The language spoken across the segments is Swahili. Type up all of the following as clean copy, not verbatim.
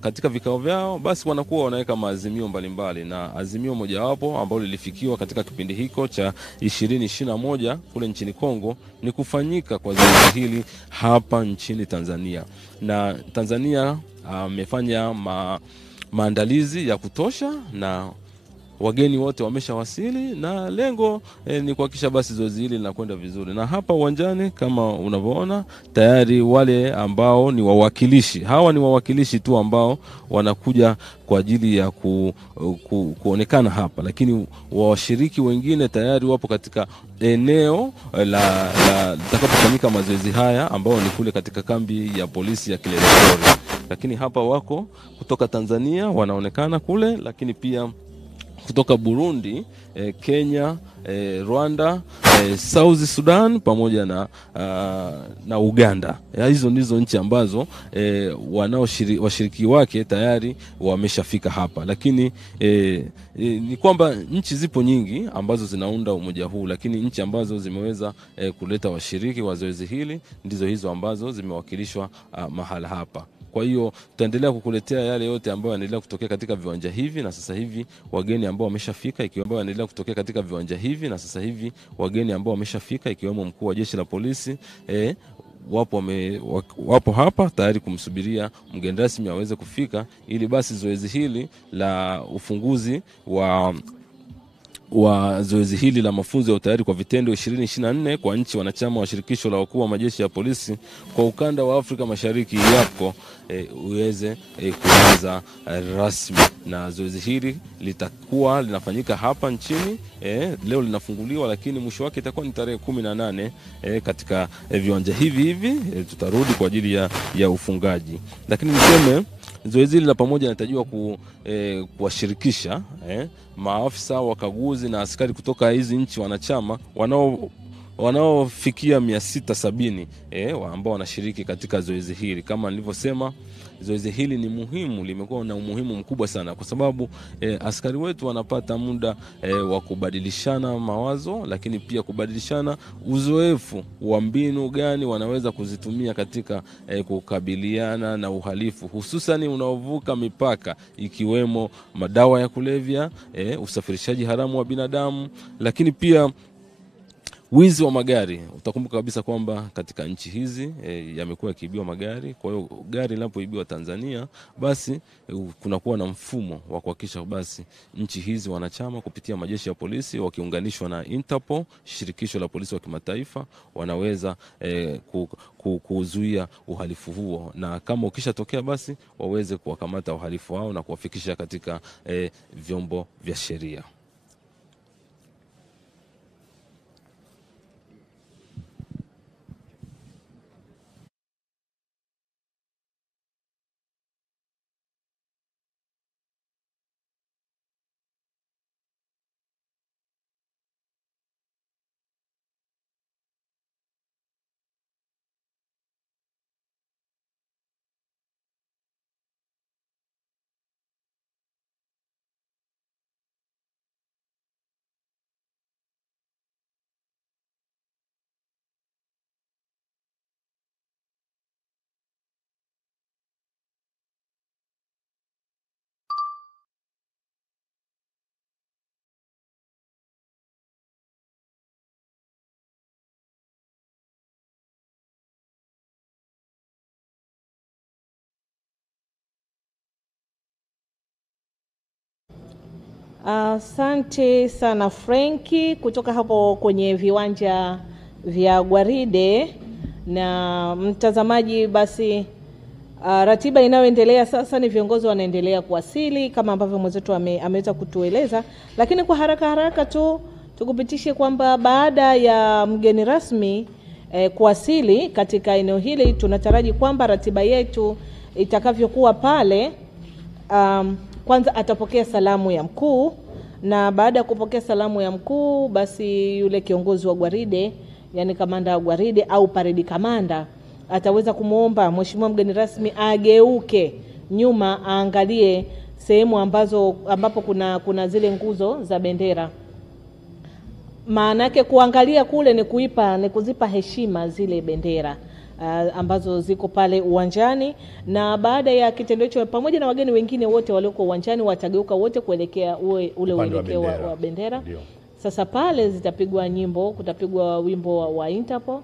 Katika vikao vyao basi wanakuwa wanaweka maazimio mbalimbali, na azimio mojawapo ambalo lilifikiwa katika kipindi hiko cha 2021 kule nchini Kongo ni kufanyika kwa zoezi hili hapa nchini Tanzania. Na Tanzania amefanya maandalizi ya kutosha na wageni wote wameshawasili, na lengo ni kuhakikisha basi zoezi hili linakwenda vizuri. Na hapa uwanjani kama unavyoona tayari wale ambao ni wawakilishi, hawa ni wawakilishi tu ambao wanakuja kwa ajili ya kuonekana hapa, lakini washiriki wengine tayari wapo katika eneo la litakapofanyika mazoezi haya ambao ni kule katika kambi ya polisi ya KILIMANJARO. Lakini hapa wako kutoka Tanzania wanaonekana kule, lakini pia kutoka Burundi, Kenya, Rwanda, South Sudan pamoja na Uganda. Hizo ndizo nchi ambazo washiriki wake tayari wameshafika hapa. Lakini ni kwamba nchi zipo nyingi ambazo zinaunda umoja huu, lakini nchi ambazo zimeweza kuleta washiriki wa zoezi hili ndizo hizo ambazo zimewakilishwa mahala hapa. Kwa hiyo tutaendelea kukuletea yale yote ambayo yanaendelea kutokea katika viwanja hivi, na sasa hivi wageni ambao wameshafika ikiwemo yanaendelea kutokea katika viwanja hivi, na sasa hivi wageni ambao wameshafika ikiwemo mkuu wa jeshi la polisi wapo hapa tayari kumsubiria mgeni rasmi aweze kufika, ili basi zoezi hili la ufunguzi wa zoezi hili la mafunzo ya utayari kwa vitendo 2024 kwa nchi wanachama wa shirikisho la wakuu wa majeshi ya polisi kwa ukanda wa Afrika Mashariki EAPPCO uweze kuanza rasmi. Na zoezi hili litakuwa linafanyika hapa nchini, leo linafunguliwa, lakini mwisho wake itakuwa ni tarehe 18 katika viwanja hivi tutarudi kwa ajili ya ufungaji. Lakini niseme zoezi hili la pamoja linatarajiwa kuwashirikisha maafisa wakaguzi na askari kutoka hizi nchi wanachama wanaofikia 670 ambao wanashiriki katika zoezi hili. Kama nilivyosema, zoezi hili ni muhimu, limekuwa na umuhimu mkubwa sana kwa sababu askari wetu wanapata muda wa kubadilishana mawazo, lakini pia kubadilishana uzoefu wa mbinu gani wanaweza kuzitumia katika kukabiliana na uhalifu, hususan unaovuka mipaka, ikiwemo madawa ya kulevya, usafirishaji haramu wa binadamu, lakini pia wizi wa magari. Utakumbuka kabisa kwamba katika nchi hizi yamekuwa yakiibiwa magari. Kwa hiyo gari linapoibiwa Tanzania, basi kunakuwa na mfumo wa kuhakikisha basi nchi hizi wanachama kupitia majeshi ya polisi wakiunganishwa na Interpol, shirikisho la polisi wa kimataifa, wanaweza kuzuia uhalifu huo, na kama ukishatokea basi waweze kuwakamata wahalifu hao na kuwafikisha katika vyombo vya sheria. Asante sana Franki kutoka hapo kwenye viwanja vya Gwaride. Na mtazamaji, basi ratiba inayoendelea sasa ni viongozi wanaendelea kuwasili kama ambavyo mwenzetu ameweza kutueleza, lakini kwa haraka tu tukupitishe kwamba baada ya mgeni rasmi kuwasili katika eneo hili, tunataraji kwamba ratiba yetu itakavyokuwa pale, kwanza atapokea salamu ya mkuu, na baada ya kupokea salamu ya mkuu basi yule kiongozi wa gwaride, yani kamanda wa gwaride au paredi kamanda, ataweza kumuomba mheshimiwa mgeni rasmi ageuke nyuma aangalie sehemu ambapo kuna zile nguzo za bendera. Maana yake kuangalia kule ni kuzipa heshima zile bendera. ambazo ziko pale uwanjani, na baada ya kitendo hicho pamoja na wageni wengine wote walioko uwanjani watageuka wote kuelekea ule uelekeo wa bendera. Ndiyo. Sasa pale zitapigwa nyimbo, kutapigwa wimbo wa Interpol,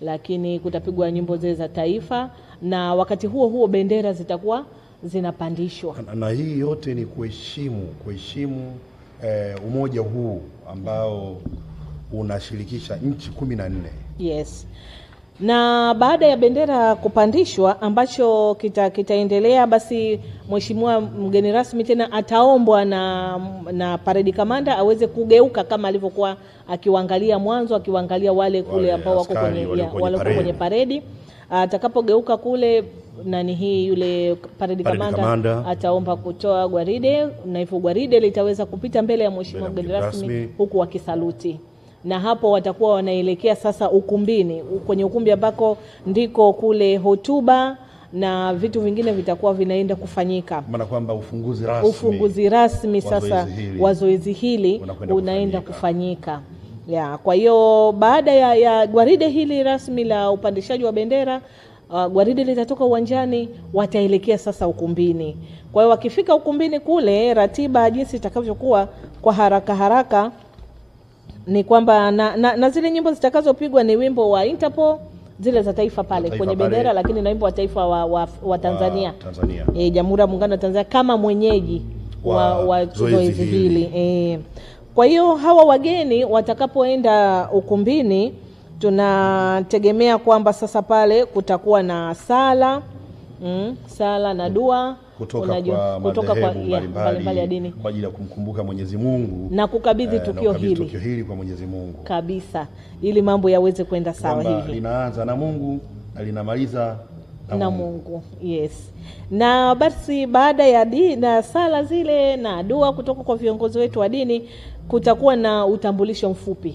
lakini kutapigwa nyimbo zile za taifa, na wakati huo bendera zitakuwa zinapandishwa. Na hii yote ni kuheshimu umoja huu ambao unashirikisha nchi 14. Yes. Na baada ya bendera kupandishwa ambacho kitaendelea, basi mheshimiwa mgeni rasmi tena ataombwa na parade commander aweze kugeuka kama alivyokuwa akiwaangalia mwanzo, akiwaangalia wale kule ambao wako kwenye parade. Atakapogeuka kule yule parade commander ataomba kutoa gwaride, na hivyo gwaride litaweza kupita mbele ya mheshimiwa mgeni rasmi huku wakisaluti. Na hapo watakuwa wanaelekea sasa ukumbini, kwenye ukumbi ambako ndiko kule hotuba na vitu vingine vitakuwa vinaenda kufanyika. Maana kwamba ufunguzi rasmi sasa wa zoezi hili unaenda kufanyika. Kwa hiyo baada ya gwaride hili rasmi la upandishaji wa bendera, gwaride litatoka uwanjani, wataelekea sasa ukumbini. Kwa hiyo wakifika ukumbini kule, ratiba jinsi itakavyokuwa kwa haraka ni kwamba na zile nyimbo zitakazopigwa ni wimbo wa Interpol, zile za taifa pale kwenye bendera, lakini na wimbo wa taifa wa Tanzania. Jamhuri ya Muungano wa Tanzania kama mwenyeji wa zoezi hili. Kwa hiyo hawa wageni watakapoenda ukumbini, tunategemea kwamba sasa pale kutakuwa na sala na dua kutoka kwa mbalimbali ya dini kwa ajili ya kumkumbuka Mwenyezi Mungu na kukabidhi tukio hili kwa Mwenyezi Mungu kabisa, ili mambo yaweze kwenda sawa. Hivi linaanza na Mungu na linamaliza na Mungu. Yes. Na basi baada ya na sala zile na dua kutoka kwa viongozi wetu wa dini, kutakuwa na utambulisho mfupi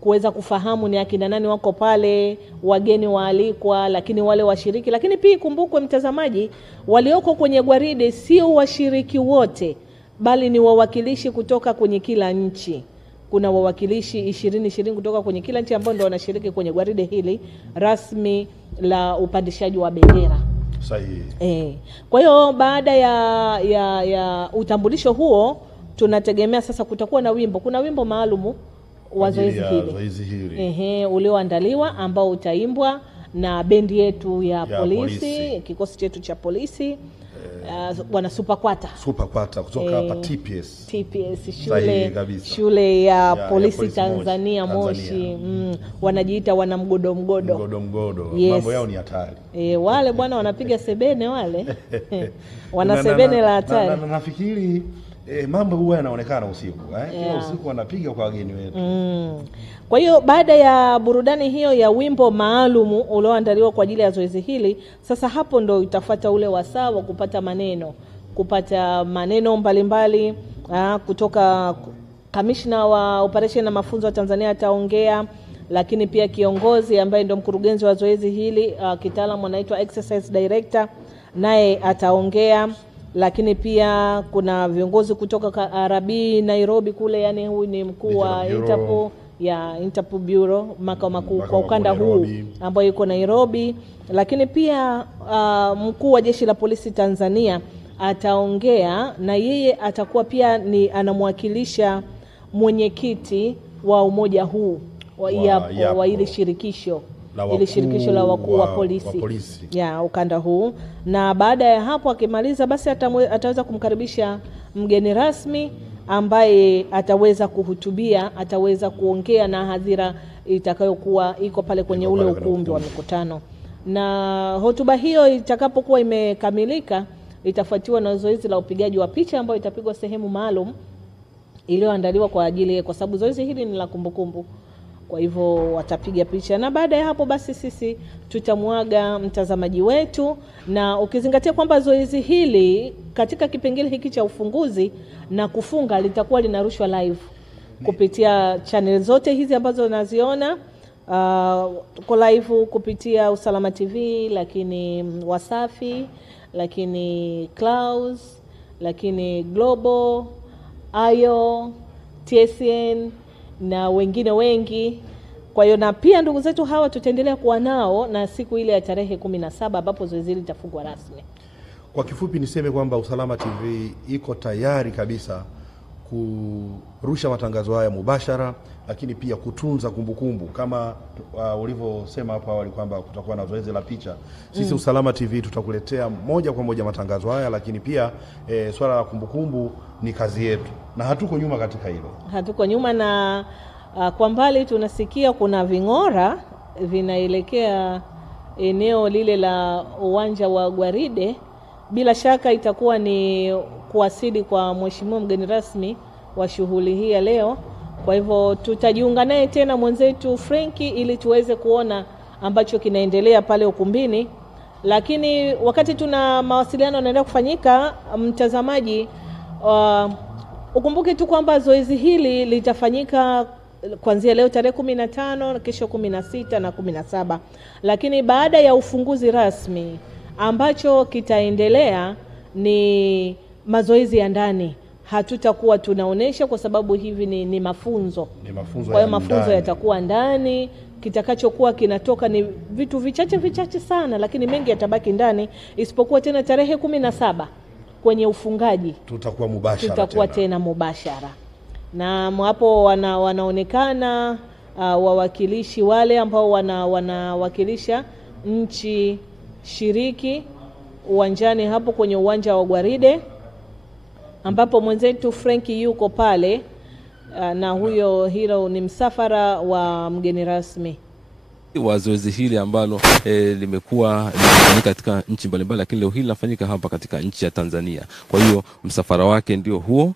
kuweza kufahamu ni akina nani wako pale, wageni waalikwa, lakini wale washiriki. Lakini pia kumbukwe mtazamaji, walioko kwenye gwaride sio washiriki wote, bali ni wawakilishi kutoka kwenye kila nchi. Kuna wawakilishi 20 kutoka kwenye kila nchi ambao ndio wanashiriki kwenye gwaride hili rasmi la upandishaji wa bendera. Sahihi. Kwa hiyo baada ya utambulisho huo, tunategemea sasa kutakuwa na wimbo. Kuna wimbo maalumu wa zoezi hili ulioandaliwa ambao utaimbwa na bendi yetu ya polisi, kikosi chetu cha polisi, wana super kwata kutoka hapa TPS shule ya polisi Tanzania Moshi. Wanajiita wana mgodo. Yes. Mambo yao ni hatari. Wale bwana wanapiga sebene wale. Wana sebene la hatari. Na nafikiri mambo huwa yanaonekana usiku. Kila usiku wanapiga kwa wageni wetu. Kwa hiyo baada ya burudani hiyo ya wimbo maalumu ulioandaliwa kwa ajili ya zoezi hili, sasa hapo ndo itafuata ule wasaa wa kupata maneno mbalimbali kutoka kamishna wa operation na mafunzo wa Tanzania ataongea, lakini pia kiongozi ambaye ndo mkurugenzi wa zoezi hili kitaalamu anaitwa exercise director, naye ataongea. Lakini pia kuna viongozi kutoka Arabi Nairobi kule, yani huyu ni mkuu wa Interpol Bureau makao makuu kwa ukanda huu ambayo yuko Nairobi. Lakini pia mkuu wa jeshi la polisi Tanzania ataongea, na yeye atakuwa pia ni anamwakilisha mwenyekiti wa umoja huu wa ile shirikisho la wakuu wa polisi ya ukanda huu. Na baada ya hapo akimaliza, basi ataweza kumkaribisha mgeni rasmi ambaye ataweza kuhutubia, ataweza kuongea na hadhira itakayokuwa iko pale kwenye ule ukumbi wa mikutano. Na hotuba hiyo itakapokuwa imekamilika, itafuatiwa na zoezi la upigaji wa picha ambayo itapigwa sehemu maalum iliyoandaliwa kwa sababu zoezi hili ni la kumbukumbu. Kwa hivyo watapiga picha, na baada ya hapo basi sisi tutamuaga mtazamaji wetu. Na ukizingatia kwamba zoezi hili katika kipengele hiki cha ufunguzi na kufunga litakuwa linarushwa live kupitia channel zote hizi ambazo unaziona, tuko live kupitia Usalama TV, lakini Wasafi, lakini Clouds, lakini Global, Ayo, TSN na wengine wengi. Kwa hiyo na pia ndugu zetu hawa tutaendelea kuwa nao na siku ile ya tarehe 17 ambapo zoezi hili litafungwa rasmi. Kwa kifupi niseme kwamba Usalama TV iko tayari kabisa kurusha matangazo haya mubashara, lakini pia kutunza kumbukumbu kama ulivyosema hapo awali kwamba kutakuwa na zoezi la picha. Sisi Usalama TV tutakuletea moja kwa moja matangazo haya, lakini pia swala la kumbukumbu ni kazi yetu na hatuko nyuma katika hilo. Hatuko nyuma na kwa mbali tunasikia kuna ving'ora vinaelekea eneo lile la uwanja wa Gwaride. Bila shaka itakuwa ni kuwasili kwa mheshimiwa mgeni rasmi wa shughuli hii ya leo. Kwa hivyo tutajiunga naye tena mwenzetu Franki ili tuweze kuona ambacho kinaendelea pale ukumbini. Lakini wakati tuna mawasiliano yanaendelea kufanyika, mtazamaji, ukumbuke tu kwamba zoezi hili litafanyika kuanzia leo tarehe 15, kesho 16 na 17. Lakini baada ya ufunguzi rasmi, ambacho kitaendelea ni mazoezi ya ndani. Hatutakuwa tunaonesha kwa sababu hivi ni mafunzo. Kwa hiyo mafunzo yatakuwa ndani. Kitakachokuwa kinatoka ni vitu vichache sana, lakini mengi yatabaki ndani, isipokuwa tena tarehe 17 kwenye ufungaji tutakuwa tena mubashara. Na hapo wanaonekana wawakilishi wale ambao wanawakilisha nchi shiriki uwanjani hapo kwenye uwanja wa Gwaride, ambapo mwenzetu Franki yuko pale, na hilo ni msafara wa mgeni rasmi wa zoezi hili ambalo limekuwa linafanyika katika nchi mbalimbali, lakini leo hili linafanyika hapa katika nchi ya Tanzania. Kwa hiyo msafara wake ndio huo,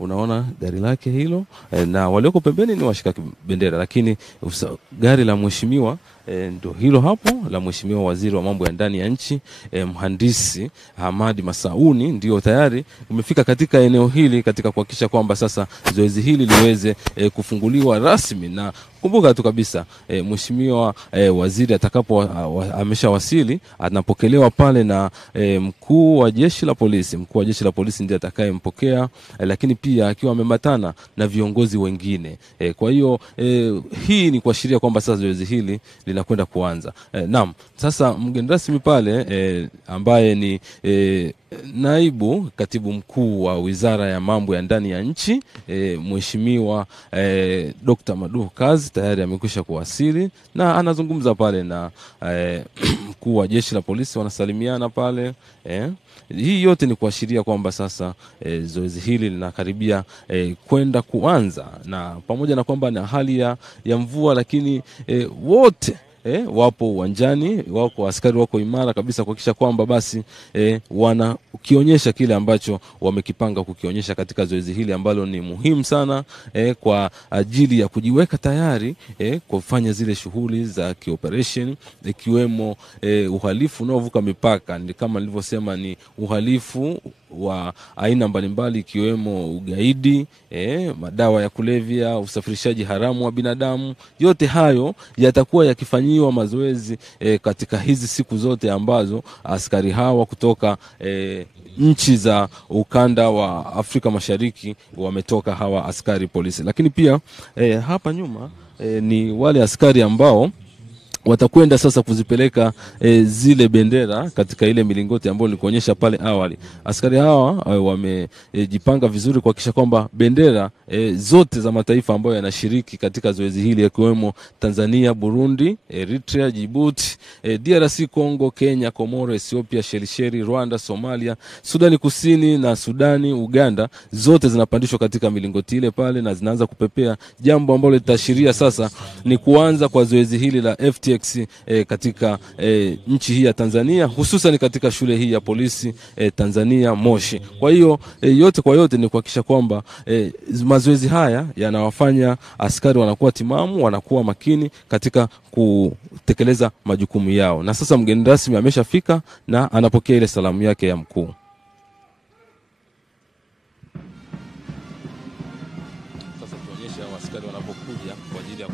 unaona gari lake hilo, na walioko pembeni ni washika bendera, lakini gari la mheshimiwa ndio hilo hapo la mheshimiwa waziri wa mambo ya ndani ya nchi, mhandisi Hamadi Masauni, ndio tayari umefika katika eneo hili katika kuhakikisha kwamba sasa zoezi hili liweze kufunguliwa rasmi. Na kumbuka tu kabisa mheshimiwa waziri atakapo ameshawasili, anapokelewa pale na mkuu wa jeshi la polisi. Mkuu wa jeshi la polisi ndiye atakayempokea, lakini pia akiwa amematana na viongozi wengine. Kwa hiyo hii ni kuashiria kwamba sasa zoezi hili linakwenda kuanza. Naam, sasa mgeni rasmi pale ambaye ni naibu katibu mkuu wa Wizara ya Mambo ya Ndani ya Nchi, mheshimiwa Dr. Maduhu Kazi tayari amekwisha kuwasili na anazungumza pale na mkuu wa jeshi la polisi, wanasalimiana pale. Hii yote ni kuashiria kwamba sasa zoezi hili linakaribia kwenda kuanza, na pamoja na kwamba na hali ya mvua, lakini wote wapo uwanjani, wako askari wako imara kabisa kuhakikisha kwamba basi kionyesha kile ambacho wamekipanga kukionyesha katika zoezi hili ambalo ni muhimu sana kwa ajili ya kujiweka tayari kufanya zile shughuli za kioperation, ikiwemo uhalifu unaovuka mipaka. Ni kama nilivyosema, ni uhalifu wa aina mbalimbali, ikiwemo ugaidi, madawa ya kulevya, usafirishaji haramu wa binadamu. Yote hayo yatakuwa yakifanyiwa mazoezi katika hizi siku zote ambazo askari hawa kutoka nchi za ukanda wa Afrika Mashariki wametoka, hawa askari polisi. Lakini pia hapa nyuma ni wale askari ambao watakwenda sasa kuzipeleka zile bendera katika ile milingoti ambayo nilikuonyesha pale awali. Askari hawa wamejipanga vizuri kuhakikisha kwamba bendera zote za mataifa ambayo yanashiriki katika zoezi hili, yakiwemo Tanzania, Burundi, Eritrea, Djibouti, DRC Congo, Kenya, Komoro, Ethiopia, Seychelles, Rwanda, Somalia, Sudani Kusini na Sudani, Uganda, zote zinapandishwa katika milingoti ile pale na zinaanza kupepea, jambo ambalo litaashiria sasa ni kuanza kwa zoezi hili la FTX katika nchi hii ya Tanzania, hususan katika shule hii ya polisi Tanzania Moshi. Kwa hiyo yote kwa yote ni kuhakikisha kwamba mazoezi haya yanawafanya askari wanakuwa timamu, wanakuwa makini katika kutekeleza majukumu yao. Na sasa mgeni rasmi ameshafika na anapokea ile salamu yake ya mkuu. Sasa tuonyeshe askari wanapokuja kwa ajili ya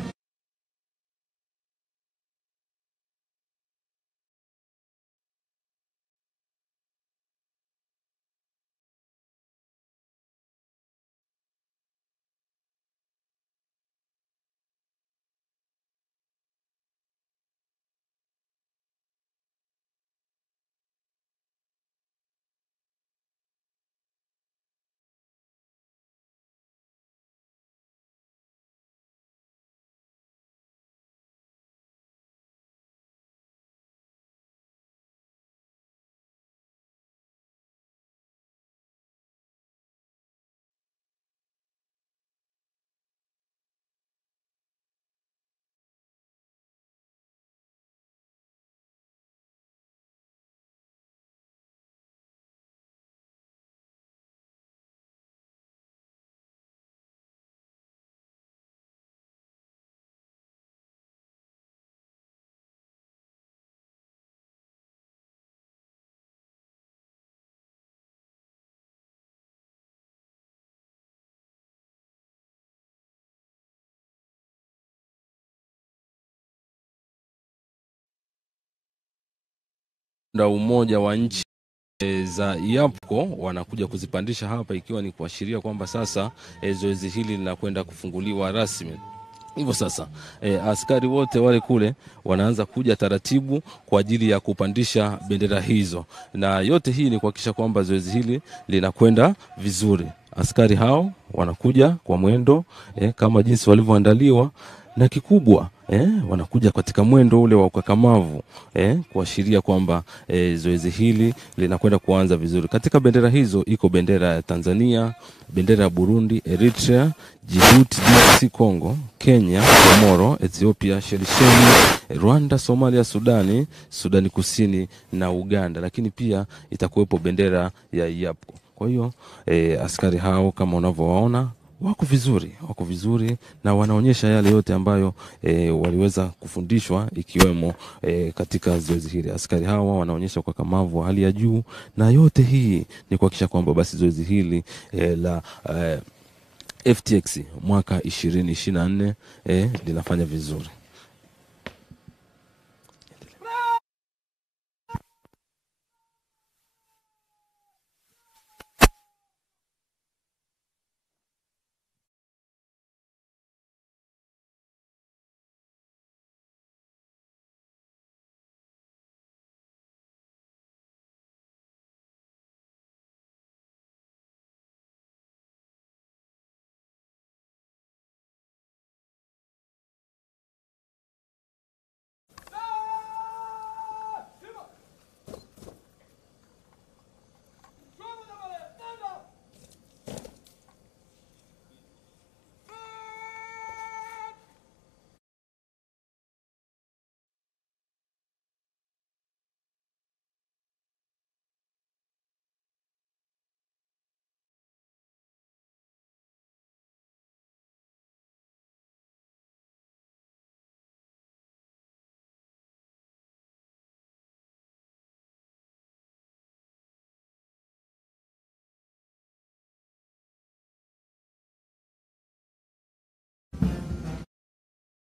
umoja wa nchi za EAPCCO wanakuja kuzipandisha hapa, ikiwa ni kuashiria kwamba sasa zoezi hili linakwenda kufunguliwa rasmi. Hivyo sasa askari wote wale kule wanaanza kuja taratibu kwa ajili ya kupandisha bendera hizo, na yote hii ni kuhakikisha kwamba zoezi hili linakwenda vizuri. Askari hao wanakuja kwa mwendo kama jinsi walivyoandaliwa, na kikubwa wanakuja katika mwendo ule wa ukakamavu kuashiria kwamba zoezi hili linakwenda kuanza vizuri. Katika bendera hizo iko bendera ya Tanzania, bendera ya Burundi, Eritrea, Djibouti, DRC Congo, Kenya, Komoro, Ethiopia, Seychelles, Rwanda, Somalia, Sudani Kusini na Uganda, lakini pia itakuwepo bendera ya EAPCCO. Kwa hiyo askari hao kama unavyowaona wako vizuri na wanaonyesha yale yote ambayo waliweza kufundishwa, ikiwemo katika zoezi hili. Askari hawa wanaonyesha ukakamavu wa hali ya juu, na yote hii ni kuhakikisha kwamba basi zoezi hili la FTX mwaka 2024 linafanya vizuri.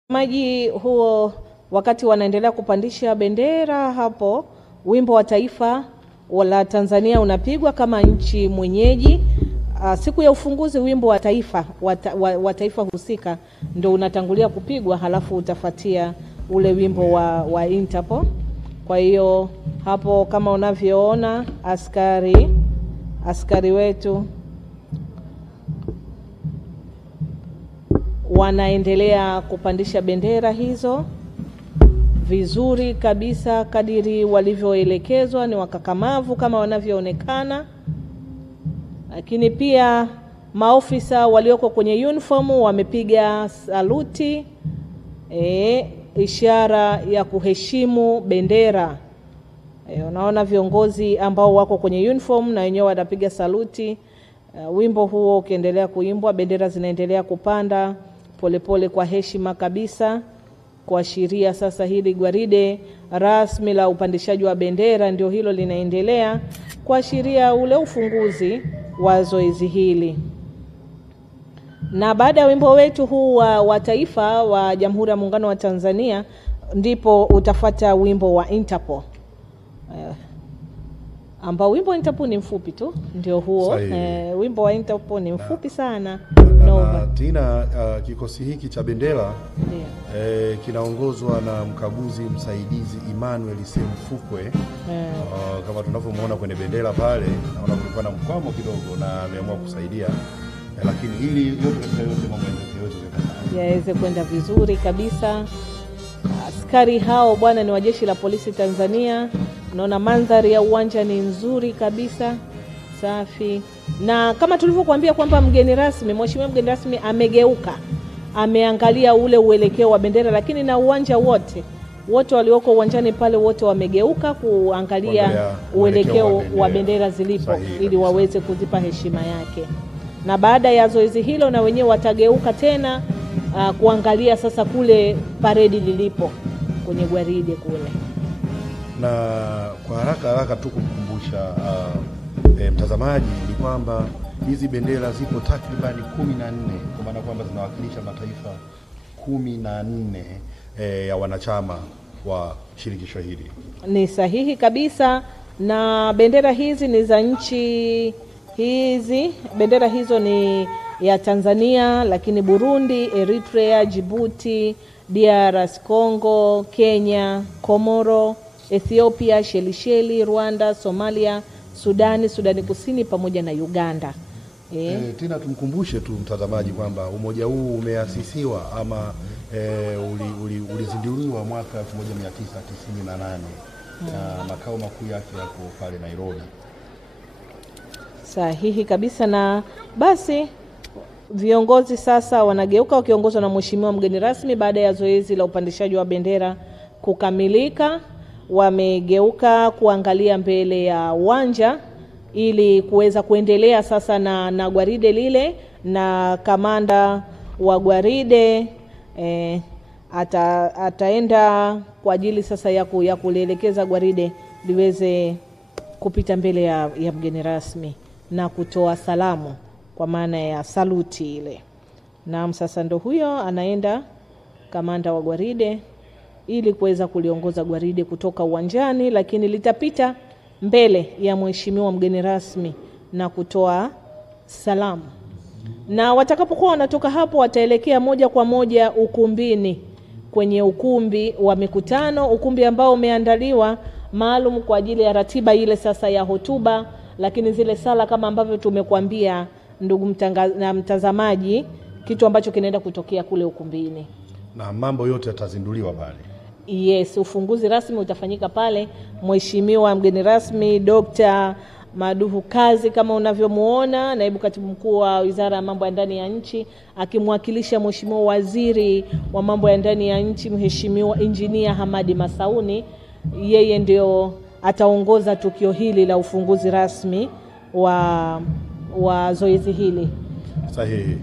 Maji huo wakati wanaendelea kupandisha bendera hapo, wimbo wa taifa la Tanzania unapigwa kama nchi mwenyeji. Siku ya ufunguzi wimbo wa taifa wa taifa husika ndio unatangulia kupigwa, halafu utafuatia ule wimbo wa Interpol. Kwa hiyo hapo kama unavyoona askari wetu wanaendelea kupandisha bendera hizo vizuri kabisa kadiri walivyoelekezwa, ni wakakamavu kama wanavyoonekana. Lakini pia maofisa walioko kwenye uniform wamepiga saluti, ishara ya kuheshimu bendera. Unaona viongozi ambao wako kwenye uniform na wenyewe wanapiga saluti. Wimbo huo ukiendelea kuimbwa, bendera zinaendelea kupanda polepole kwa heshima kabisa, kuashiria sasa hili gwaride rasmi la upandishaji wa bendera ndio hilo linaendelea, kuashiria ule ufunguzi wa zoezi hili. Na baada ya wimbo wetu huu wa taifa wa Jamhuri ya Muungano wa Tanzania, ndipo utafuata wimbo wa Interpol. Ambao wimbo wa Interpol ni mfupi tu, ndio huo. Wimbo wa Interpol ni mfupi sana. Na tena kikosi hiki cha bendera kinaongozwa na mkaguzi msaidizi Emmanuel Semfukwe. Kama tunavyomuona kwenye bendera pale, naona kulikuwa na mkwamo kidogo na ameamua kusaidia, lakini ili yote mambo yaweze kwenda vizuri kabisa. Askari hao bwana ni wa Jeshi la Polisi Tanzania. Unaona mandhari ya uwanja ni nzuri kabisa, safi. Na kama tulivyokuambia kwamba mheshimiwa mgeni rasmi amegeuka, ameangalia ule uelekeo wa bendera, lakini na uwanja wote walioko uwanjani pale wote wamegeuka kuangalia uelekeo wa bendera zilipo, ili waweze kuzipa heshima yake. Na baada ya zoezi hilo na wenyewe watageuka tena kuangalia sasa kule paredi lilipo kwenye gwaride kule. Na kwa haraka tu kumkumbusha mtazamaji ni kwamba hizi bendera zipo takribani 14, kwa maana kwamba zinawakilisha mataifa 14 ya wanachama wa shirikisho hili. Ni sahihi kabisa, na bendera hizi ni za nchi hizi. Bendera hizo ni ya Tanzania, lakini Burundi, Eritrea, Djibouti, DRC Congo, Kenya, Komoro, Ethiopia, Shelisheli, Rwanda, Somalia, Sudani Kusini pamoja na Uganda. Tena tumkumbushe tu mtazamaji kwamba umoja huu umeasisiwa ama ulizinduliwa mwaka 1998 na makao makuu yake yako pale Nairobi. Sahihi kabisa, na basi viongozi sasa wanageuka wakiongozwa na mheshimiwa mgeni rasmi. Baada ya zoezi la upandishaji wa bendera kukamilika, wamegeuka kuangalia mbele ya uwanja ili kuweza kuendelea sasa na gwaride lile, na kamanda wa gwaride ataenda kwa ajili sasa ya kulielekeza gwaride liweze kupita mbele ya mgeni rasmi na kutoa salamu kwa maana ya saluti ile. Naam, sasa ndo huyo anaenda kamanda wa gwaride ili kuweza kuliongoza gwaride kutoka uwanjani, lakini litapita mbele ya mheshimiwa mgeni rasmi na kutoa salamu. Na watakapokuwa wanatoka hapo, wataelekea moja kwa moja ukumbini, kwenye ukumbi wa mikutano, ukumbi ambao umeandaliwa maalum kwa ajili ya ratiba ile sasa ya hotuba, lakini zile sala kama ambavyo tumekuambia ndugu mtazamaji, kitu ambacho kinaenda kutokea kule ukumbini. Na mambo yote yatazinduliwa pale. Yes, ufunguzi rasmi utafanyika pale. Mheshimiwa mgeni rasmi Dr. Maduhu Kazi, kama unavyomuona, naibu katibu mkuu wa Wizara ya Mambo ya Ndani ya Nchi, akimwakilisha mheshimiwa waziri wa mambo ya ndani ya nchi mheshimiwa Engineer Hamadi Masauni. Yeye ndio ataongoza tukio hili la ufunguzi rasmi wa zoezi hili. Sahihi.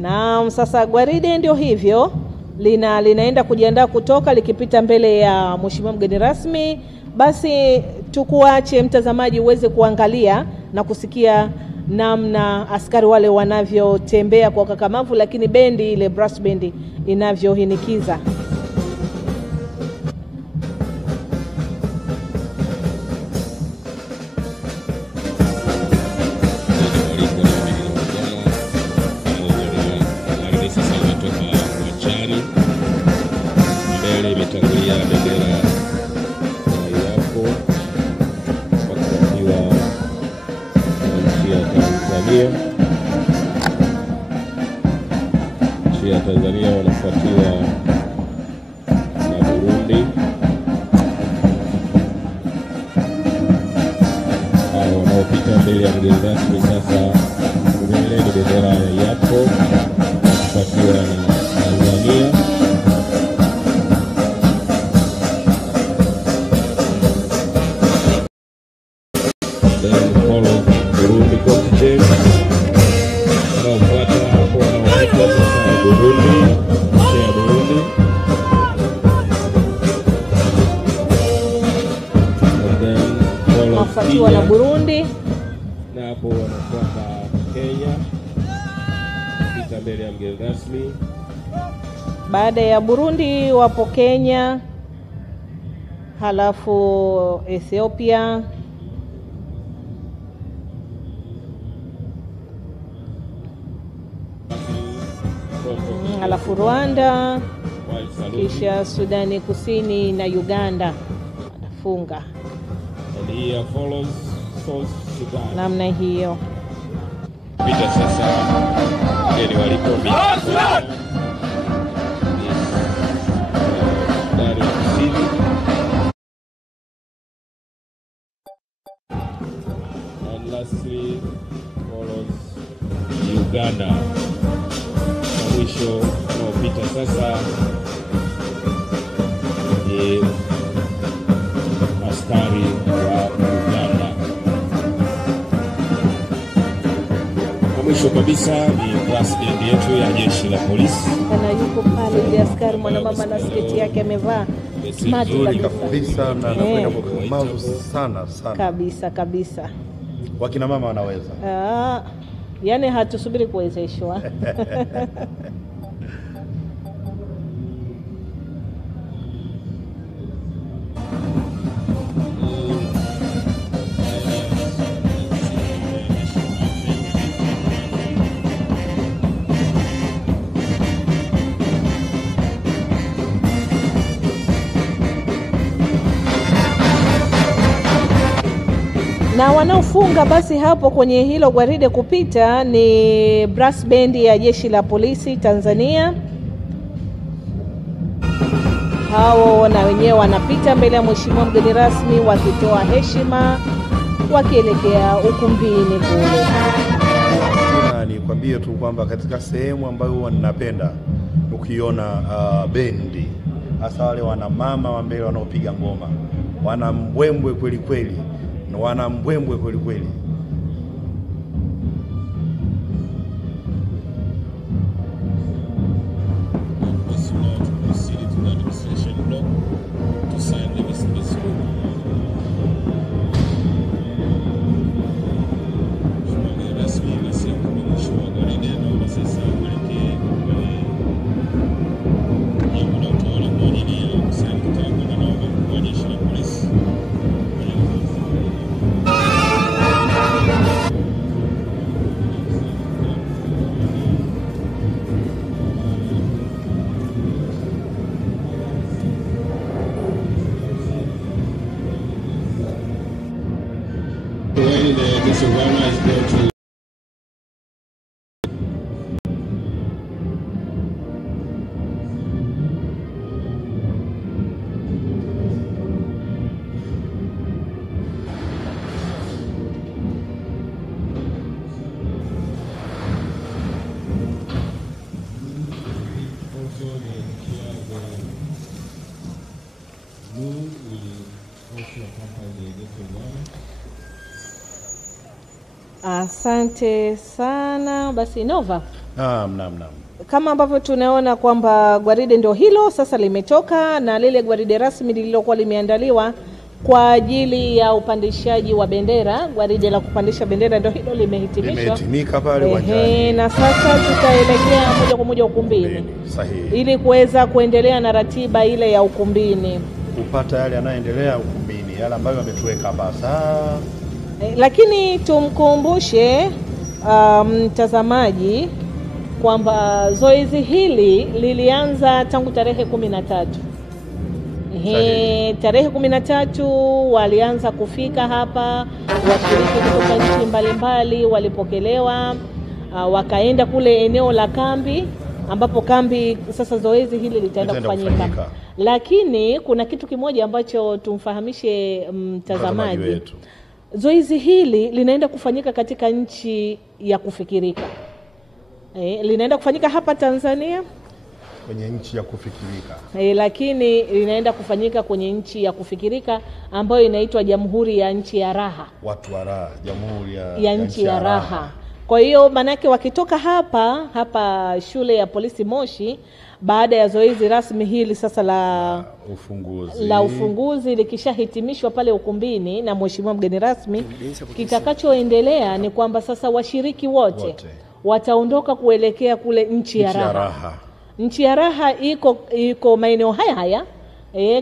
Na sasa gwaride ndio hivyo linaenda kujiandaa kutoka likipita mbele ya mheshimiwa mgeni rasmi. Basi tukuache mtazamaji uweze kuangalia na kusikia namna askari wale wanavyotembea kwa kakamavu, lakini bendi ile brass bendi inavyohinikiza. Imetangulia bendera ya EAPCCO wakiwa nchi ya Tanzania. Nchi ya Tanzania wanafuatiwa na Burundi. Hao wanaopita mbele ya mgeni rasmi sasa mbele ni bendera ya EAPCCO wakifuatiwa na Tanzania. Wafuatiwa na Burundi, na hapo wanafuata Kenya kupita mbele ya mgeni rasmi. Baada ya Burundi wapo Kenya, halafu Ethiopia, halafu Rwanda, kisha Sudani Kusini na Uganda wanafunga. Here follows South Sudan. Namna hiyo. Pita sasa mgeni walipo Sudani ya Kusini. And lastly follows Uganda. Mwisho unaopita sasa ni askari wa Uganda. Mwisho kabisa ni brass band yetu ya jeshi la polisi. Kana yuko pale ile askari mwanamama na sketi yake amevaa smart kabisa na anakwenda kwa mavu sana kabisa. Wakina mama wanaweza. Yani hatusubiri kuwezeshwa. Na wanaofunga basi hapo kwenye hilo gwaride kupita ni brass band ya Jeshi la Polisi Tanzania. Hao na wenyewe wanapita mbele ya mheshimiwa mgeni rasmi wakitoa heshima wakielekea ukumbini kule. Nikwambie tu kwamba katika sehemu ambayo ninapenda ukiona bendi, hasa wale wana mama wa mbele wanaopiga ngoma, wana mbwembwe kweli kweli, wana mbwembwe kweli kweli. Asante sana. Basi Nova. Naam. Kama ambavyo tunaona kwamba gwaride ndio hilo sasa limetoka, na lile gwaride rasmi lililokuwa limeandaliwa kwa ajili ya upandishaji wa bendera, gwaride la kupandisha bendera ndio hilo limehitimika pale uwanjani. Na sasa tutaelekea moja kwa moja ukumbini. Sahihi. Ili kuweza kuendelea na ratiba ile ya ukumbini. Kupata yale yanayoendelea ukumbini, yale ambayo wametuweka hapa sasa. Lakini tumkumbushe mtazamaji kwamba zoezi hili lilianza tangu tarehe 13. Tarehe 13 walianza kufika hapa washiriki kutoka nchi mbalimbali, walipokelewa wakaenda kule eneo la kambi, ambapo kambi sasa zoezi hili litaenda kufanyika. Lakini kuna kitu kimoja ambacho tumfahamishe mtazamaji. Zoezi hili linaenda kufanyika katika nchi ya kufikirika. Linaenda kufanyika hapa Tanzania kwenye nchi ya kufikirika. Lakini linaenda kufanyika kwenye nchi ya kufikirika ambayo inaitwa Jamhuri ya Nchi ya Raha. Watu wa raha, Jamhuri ya Nchi ya Raha. Kwa hiyo manake wakitoka hapa shule ya polisi Moshi, baada ya zoezi rasmi hili sasa la ufunguzi likishahitimishwa pale ukumbini na mheshimiwa mgeni rasmi, kitakachoendelea ni kwamba sasa washiriki wote wataondoka kuelekea kule nchi ya raha. Nchi ya raha iko maeneo haya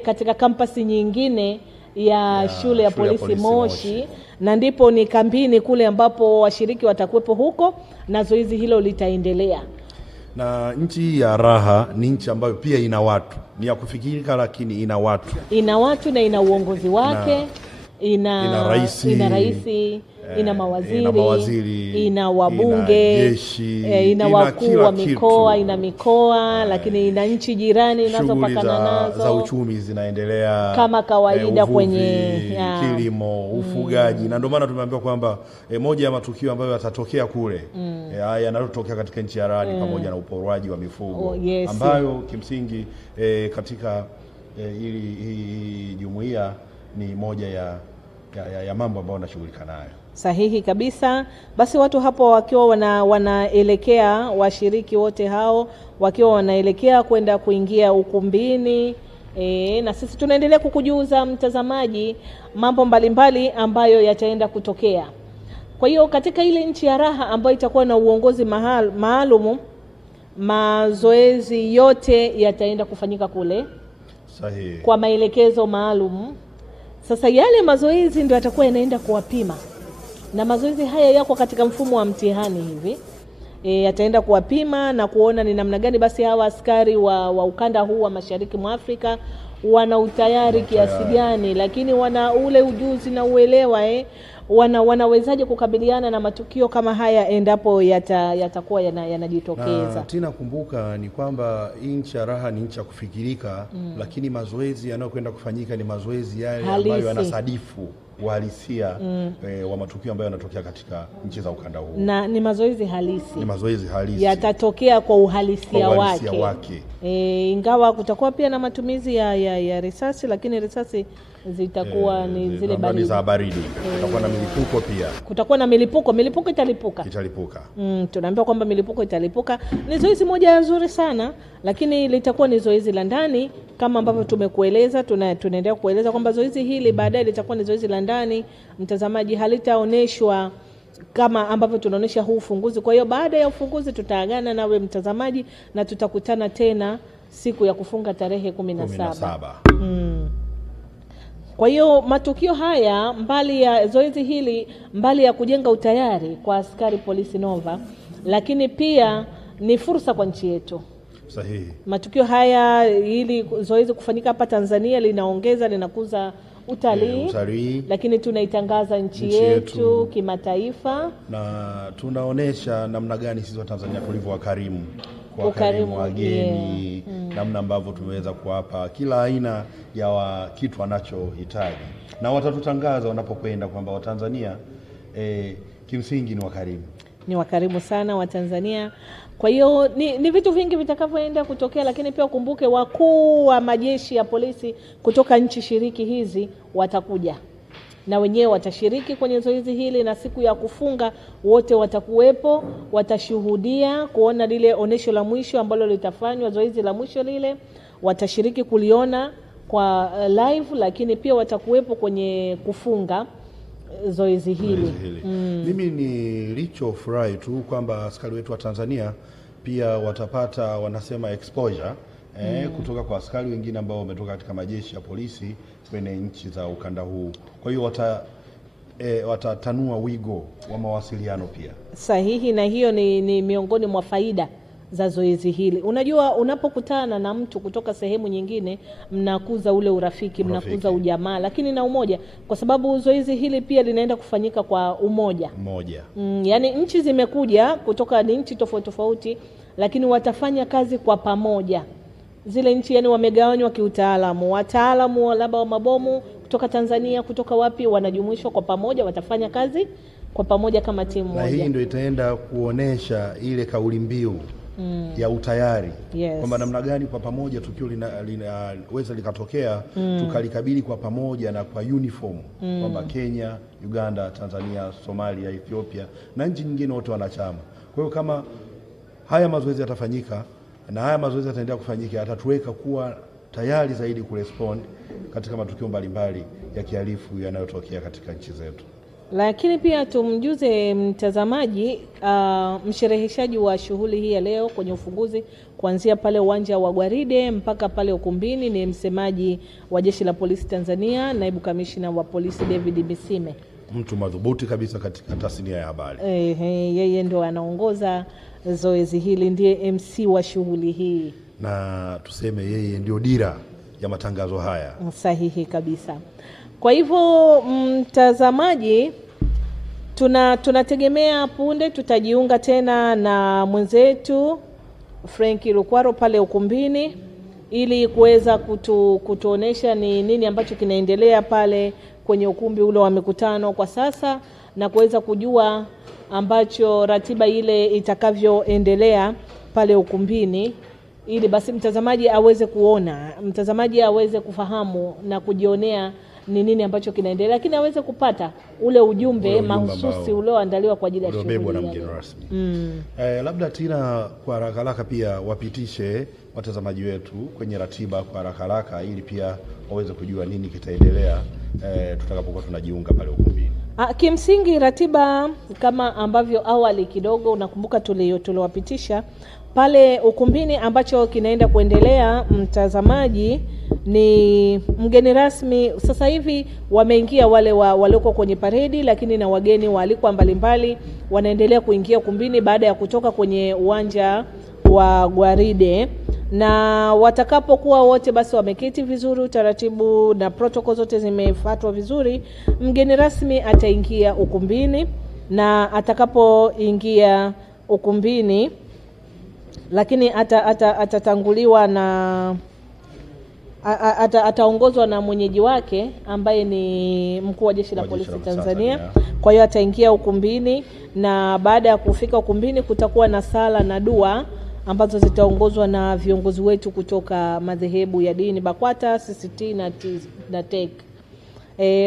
katika kampasi nyingine ya shule ya polisi Moshi, na ndipo ni kambini kule ambapo washiriki watakuwepo huko na zoezi hilo litaendelea. Na nchi ya raha ni nchi ambayo pia ina watu, ni ya kufikirika lakini ina watu na ina uongozi wake, ina raisi, ina mawaziri, ina wabunge, ina jeshi, ina wakuu wa mikoa, ina mikoa, lakini ina nchi jirani inazopakana nazo. Za uchumi zinaendelea kama kawaida, kwenye kilimo, ufugaji. Na ndio maana tumeambiwa kwamba moja ya matukio ambayo yatatokea kule yanayotokea katika nchi ya raha pamoja na uporwaji wa mifugo, ambayo kimsingi katika hii jumuiya ni moja ya mambo ambayo wanashughulika nayo. Sahihi kabisa. Basi watu hapo wakiwa wanaelekea, washiriki wote hao wakiwa wanaelekea kwenda kuingia ukumbini, na sisi tunaendelea kukujuza mtazamaji mambo mbalimbali ambayo yataenda kutokea. Kwa hiyo katika ile nchi ya raha ambayo itakuwa na uongozi maalum, mazoezi yote yataenda kufanyika kule. Sahihi. Kwa maelekezo maalum. Sasa yale mazoezi ndio yatakuwa yanaenda kuwapima. Na mazoezi haya yako katika mfumo wa mtihani hivi. Yataenda kuwapima na kuona ni namna gani basi hawa askari wa ukanda huu wa Mashariki mwa Afrika wana utayari kiasi gani, lakini wana ule ujuzi na uelewa wanawezaje kukabiliana na matukio kama haya endapo yatakuwa yanajitokeza? Tena kumbuka ni kwamba nchi ya raha ni nchi ya kufikirika, lakini mazoezi yanayokwenda kufanyika ni mazoezi yale ambayo yanasadifu uhalisia wa matukio ambayo yanatokea katika nchi za ukanda huu. Na ni mazoezi halisi. Ni mazoezi halisi. Yatatokea kwa uhalisia wake. Ingawa kutakuwa pia na matumizi ya risasi, lakini risasi zitakuwa ni zile baridi. Za baridi. Kutakuwa na milipuko pia. Kutakuwa na milipuko italipuka. Tunaambiwa kwamba milipuko italipuka. Ni zoezi moja nzuri sana, lakini litakuwa ni zoezi la ndani kama ambavyo tumekueleza. Tunaendelea kueleza kwamba zoezi hili baadaye litakuwa ni zoezi la ndani, mtazamaji, halitaoneshwa kama ambavyo tunaonesha huu ufunguzi. Kwa hiyo baada ya ufunguzi tutaagana nawe mtazamaji, na tutakutana tena siku ya kufunga tarehe 17. Kwa hiyo matukio haya, mbali ya zoezi hili, mbali ya kujenga utayari kwa askari polisi Nova, lakini pia ni fursa kwa nchi yetu. Sahihi. Matukio haya, ili zoezi kufanyika hapa Tanzania, linakuza utalii, lakini tunaitangaza nchi yetu kimataifa, na tunaonesha namna gani sisi wa Tanzania tulivyo wakarimu, kwa karimu wageni, namna ambavyo tumeweza kuwapa kila aina ya kitu wanachohitaji, na watatutangaza wanapokwenda kwamba Watanzania kimsingi ni wakarimu. Ni wakarimu sana wa Tanzania. Kwa hiyo ni vitu vingi vitakavyoenda kutokea, lakini pia ukumbuke wakuu wa majeshi ya polisi kutoka nchi shiriki hizi watakuja na wenyewe watashiriki kwenye zoezi hili, na siku ya kufunga wote watakuwepo, watashuhudia kuona lile onesho la mwisho ambalo litafanywa, zoezi la mwisho lile watashiriki kuliona kwa live, lakini pia watakuwepo kwenye kufunga zoezi hili. Mimi nilichofurahi tu kwamba askari wetu wa Tanzania pia watapata, wanasema exposure kutoka kwa askari wengine ambao wametoka katika majeshi ya polisi kwenye nchi za ukanda huu. Kwa hiyo watatanua wigo wa mawasiliano pia. Sahihi, na hiyo ni miongoni mwa faida za zoezi hili. Unajua, unapokutana na mtu kutoka sehemu nyingine, mnakuza ule urafiki, mnakuza ujamaa, lakini na umoja, kwa sababu zoezi hili pia linaenda kufanyika kwa umoja. Yani nchi zimekuja kutoka nchi tofauti tofauti, lakini watafanya kazi kwa pamoja. Zile nchi yani wamegawanywa kiutaalamu, wataalamu labda wa mabomu kutoka Tanzania, kutoka wapi, wanajumuishwa kwa pamoja, watafanya kazi kwa pamoja kama timu moja. Na hii ndio itaenda kuonesha ile kauli mbiu ya utayari, kwamba namna gani kwa pamoja tukio linaweza likatokea, tukalikabili kwa pamoja na kwa uniform, kwamba Kenya, Uganda, Tanzania, Somalia, Ethiopia na nchi nyingine wote wanachama. Kwa hiyo kama haya mazoezi yatafanyika na haya mazoezi yataendelea kufanyika, atatuweka kuwa tayari zaidi kurespond katika matukio mbalimbali ya kihalifu yanayotokea katika nchi zetu. Lakini pia tumjuze mtazamaji, mshereheshaji wa shughuli hii ya leo kwenye ufunguzi, kuanzia pale uwanja wa Gwaride mpaka pale ukumbini, ni msemaji wa Jeshi la Polisi Tanzania, naibu kamishna wa polisi David Misime. Mtu madhubuti kabisa katika tasnia ya habari. Yeye ndio anaongoza zoezi hili, ndiye MC wa shughuli hii, na tuseme yeye ndio dira ya matangazo haya. Sahihi kabisa. Kwa hivyo mtazamaji, tunategemea punde tutajiunga tena na mwenzetu Frankie Lukwaro pale ukumbini, ili kuweza kutuonesha ni nini ambacho kinaendelea pale kwenye ukumbi ule wa mikutano kwa sasa, na kuweza kujua ambacho ratiba ile itakavyoendelea pale ukumbini, ili basi mtazamaji aweze kuona, mtazamaji aweze kufahamu na kujionea ni nini ambacho kinaendelea, lakini aweze kupata ule ujumbe mahususi ulioandaliwa kwa ajili ya shughuli na mgeni rasmi. Labda Tina, kwa haraka pia wapitishe watazamaji wetu kwenye ratiba kwa haraka, ili pia waweze kujua nini kitaendelea tutakapokuwa tunajiunga pale ukumbini. Kimsingi ratiba kama ambavyo awali kidogo unakumbuka tuliwapitisha pale ukumbini, ambacho kinaenda kuendelea mtazamaji ni mgeni rasmi. Sasa hivi wameingia wale walioko kwenye paredi, lakini na wageni waalikwa mbalimbali wanaendelea kuingia ukumbini baada ya kutoka kwenye uwanja wa Gwaride, na watakapokuwa wote basi wameketi vizuri, utaratibu na protocol zote zimefuatwa vizuri, mgeni rasmi ataingia ukumbini, na atakapoingia ukumbini lakini atatanguliwa na ataongozwa na mwenyeji wake ambaye ni mkuu wa jeshi la polisi Tanzania. Kwa hiyo ataingia ukumbini, na baada ya kufika ukumbini kutakuwa na sala na dua ambazo zitaongozwa na viongozi wetu kutoka madhehebu ya dini BAKWATA, CCT na TEC.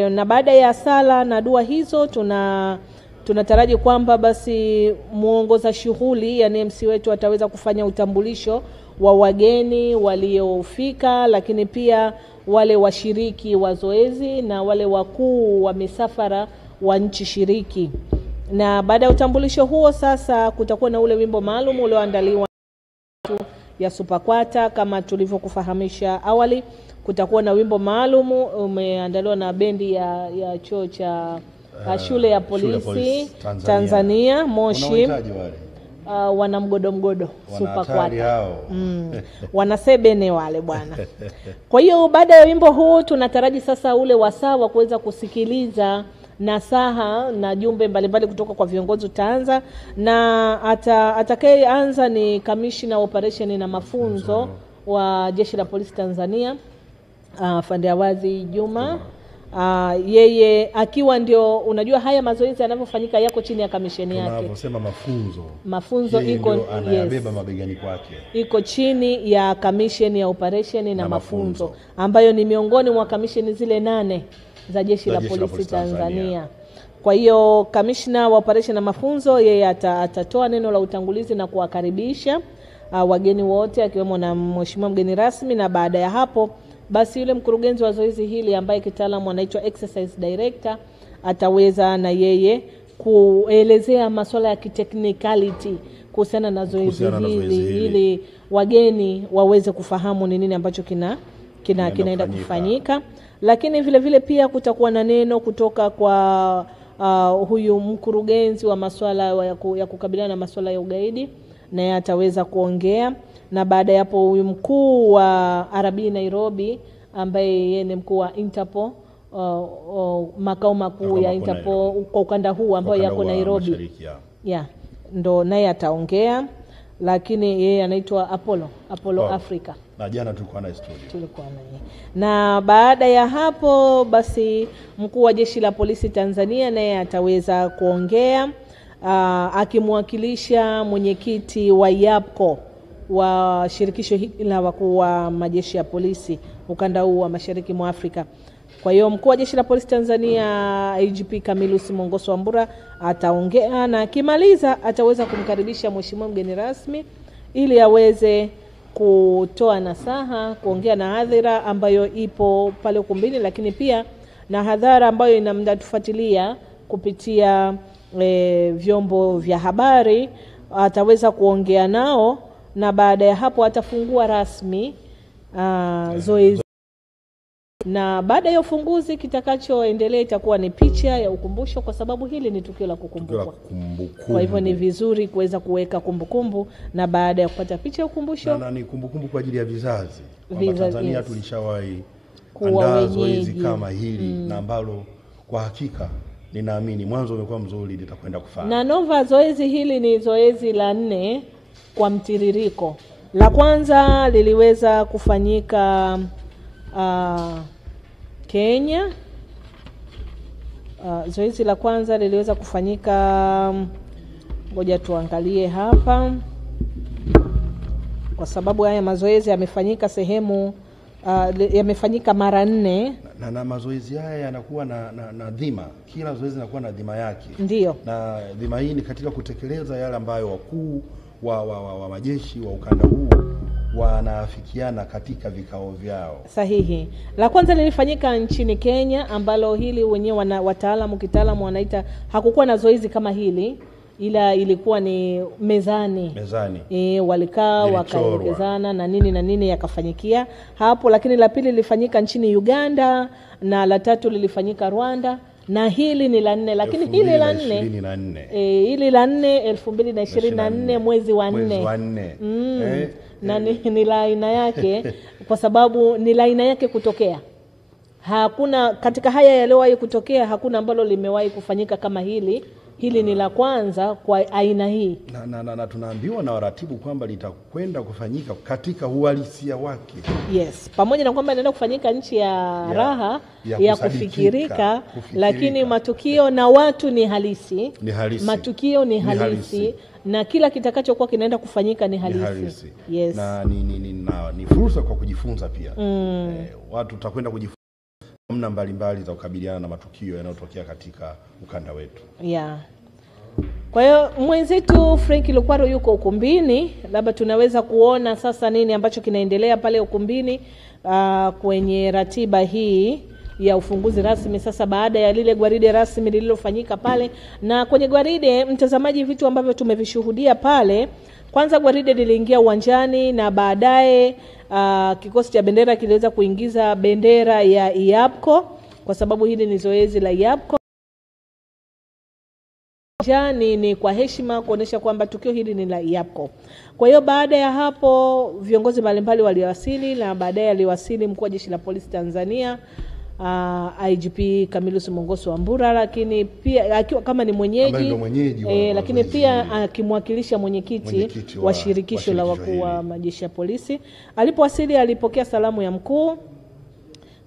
Na baada ya sala na dua hizo tunataraji kwamba basi muongoza shughuli yani MC wetu ataweza kufanya utambulisho wa wageni waliofika, lakini pia wale washiriki wa zoezi na wale wakuu wa misafara wa nchi shiriki. Na baada ya utambulisho huo sasa kutakuwa na ule wimbo maalum ulioandaliwa ya SUPAKWATA kama tulivyokufahamisha awali. Kutakuwa na wimbo maalum umeandaliwa na bendi ya chuo cha shule ya polisi Tanzania MOSHI. Wana mgodo SUPAKWATA. Wanasebene wale bwana. Kwa hiyo baada ya wimbo huu tunataraji sasa ule wasaa wa kuweza kusikiliza nasaha na jumbe mbalimbali kutoka kwa viongozi utaanza, na atakayeanza ni Kamishna Operation na mafunzo wa Jeshi la Polisi Tanzania, Afande Awazi Juma. Yeye akiwa ndio, unajua haya mazoezi yanavyofanyika yako chini ya kamisheni yake. Tunaposema mafunzo iko anayabeba mabegani kwake. Iko chini ya kamisheni ya operation na mafunzo ambayo ni miongoni mwa kamisheni zile 8 za Jeshi la Polisi Tanzania. Kwa hiyo kamishna wa operation na mafunzo yeye atatoa neno la utangulizi na kuwakaribisha wageni wote akiwemo na mheshimiwa mgeni rasmi, na baada ya hapo basi yule mkurugenzi wa zoezi hili ambaye kitaalamu anaitwa exercise director ataweza na yeye kuelezea masuala ya kitechnicality kuhusiana na zoezi hili ili wageni waweze kufahamu ni nini ambacho kinaenda kufanyika. Lakini vile vile pia kutakuwa na neno kutoka kwa huyu mkurugenzi wa masuala ya kukabiliana na masuala ya ugaidi, naye ataweza kuongea. Na baada ya hapo huyu mkuu wa Arabi Nairobi ambaye yeye ni mkuu wa Interpol, makao makuu ya Interpol kwa ukanda huu ambayo yako Nairobi. Ndo naye ataongea, lakini yeye anaitwa Apollo Africa. Na jana tulikuwa na story. Na baada ya hapo basi mkuu wa Jeshi la Polisi Tanzania naye ataweza kuongea akimwakilisha mwenyekiti wa EAPPCO wa shirikisho hili la wakuu wa majeshi ya polisi ukanda huu wa Mashariki mwa Afrika. Kwa hiyo mkuu wa Jeshi la Polisi Tanzania IGP Camillus Mongoso Wambura ataongea, na akimaliza ataweza kumkaribisha mheshimiwa mgeni rasmi ili aweze kutoa nasaha, kuongea na hadhira ambayo ipo pale ukumbini, lakini pia na hadhara ambayo inamdatufuatilia kupitia vyombo vya habari ataweza kuongea nao, na baada ya hapo atafungua rasmi zoezi. Na baada ya ufunguzi kitakachoendelea itakuwa ni picha ya ukumbusho, kwa sababu hili ni tukio la kukumbukwa. Kwa hivyo ni vizuri kuweza kuweka kumbukumbu, na baada ya kupata picha ya ukumbusho na ni kumbukumbu kwa ajili ya vizazi. Tanzania tulishawahi kuandaa zoezi kama hili na ambalo kwa hakika ninaamini mwanzo umekuwa mzuri, litakwenda kufanya. Na nova zoezi hili ni zoezi la 4 kwa mtiririko. La kwanza liliweza kufanyika Kenya. Zoezi la kwanza liliweza kufanyika, ngoja tuangalie hapa, kwa sababu haya mazoezi yamefanyika sehemu yamefanyika mara 4 na mazoezi haya yanakuwa na dhima. Kila zoezi linakuwa na dhima yake. Ndio. Na dhima hii ni katika kutekeleza yale ambayo wakuu wa majeshi wa ukanda huu wanaafikiana katika vikao vyao. Sahihi. La kwanza lilifanyika nchini Kenya, ambalo hili wenyewe kitaalamu wanaita, hakukuwa na zoezi kama hili, ila ilikuwa ni mezani. Walikaa wakaelekezana na nini yakafanyikia hapo. Lakini la pili lilifanyika nchini Uganda, na la tatu lilifanyika Rwanda, na hili ni la 4. Lakini hili la 4 2024 mwezi wa 4. na ni la aina yake kwa sababu ni la aina yake kutokea. Hakuna katika haya yaliyowahi kutokea, hakuna ambalo limewahi kufanyika kama hili. Hili ni la kwanza kwa aina hii. Na tunaambiwa na waratibu kwamba litakwenda kufanyika katika uhalisia wake. Yes, pamoja na kwamba inaenda kufanyika nchi ya raha ya kufikirika, lakini matukio na watu ni halisi. Matukio ni halisi. Na kila kitakachokuwa kinaenda kufanyika ni halisi. Yes. Na ni fursa kwa kujifunza pia. Watu tutakwenda kujifunza namna mbalimbali za kukabiliana na matukio yanayotokea katika ukanda wetu. Yeah. Kwa hiyo mwenzetu Frank Lukwaro yuko ukumbini, labda tunaweza kuona sasa nini ambacho kinaendelea pale ukumbini kwenye ratiba hii ya ufunguzi rasmi sasa baada ya lile gwaride rasmi lililofanyika pale. Na kwenye gwaride, mtazamaji, vitu ambavyo tumevishuhudia pale, kwanza gwaride liliingia uwanjani na baadaye kikosi cha bendera kiliweza kuingiza bendera ya EAPCCO kwa sababu hili ni zoezi la EAPCCO. Ni kwa heshima kuonesha kwamba tukio hili ni la EAPCCO. Kwa hiyo baada ya hapo viongozi mbalimbali waliwasili na baadaye aliwasili mkuu wa jeshi la polisi Tanzania IGP Camillus Mongoso Wambura, lakini pia akiwa kama ni mwenyeji lakini pia akimwakilisha mwenyekiti wa shirikisho la wakuu wa majeshi ya polisi. Alipowasili alipokea salamu ya mkuu,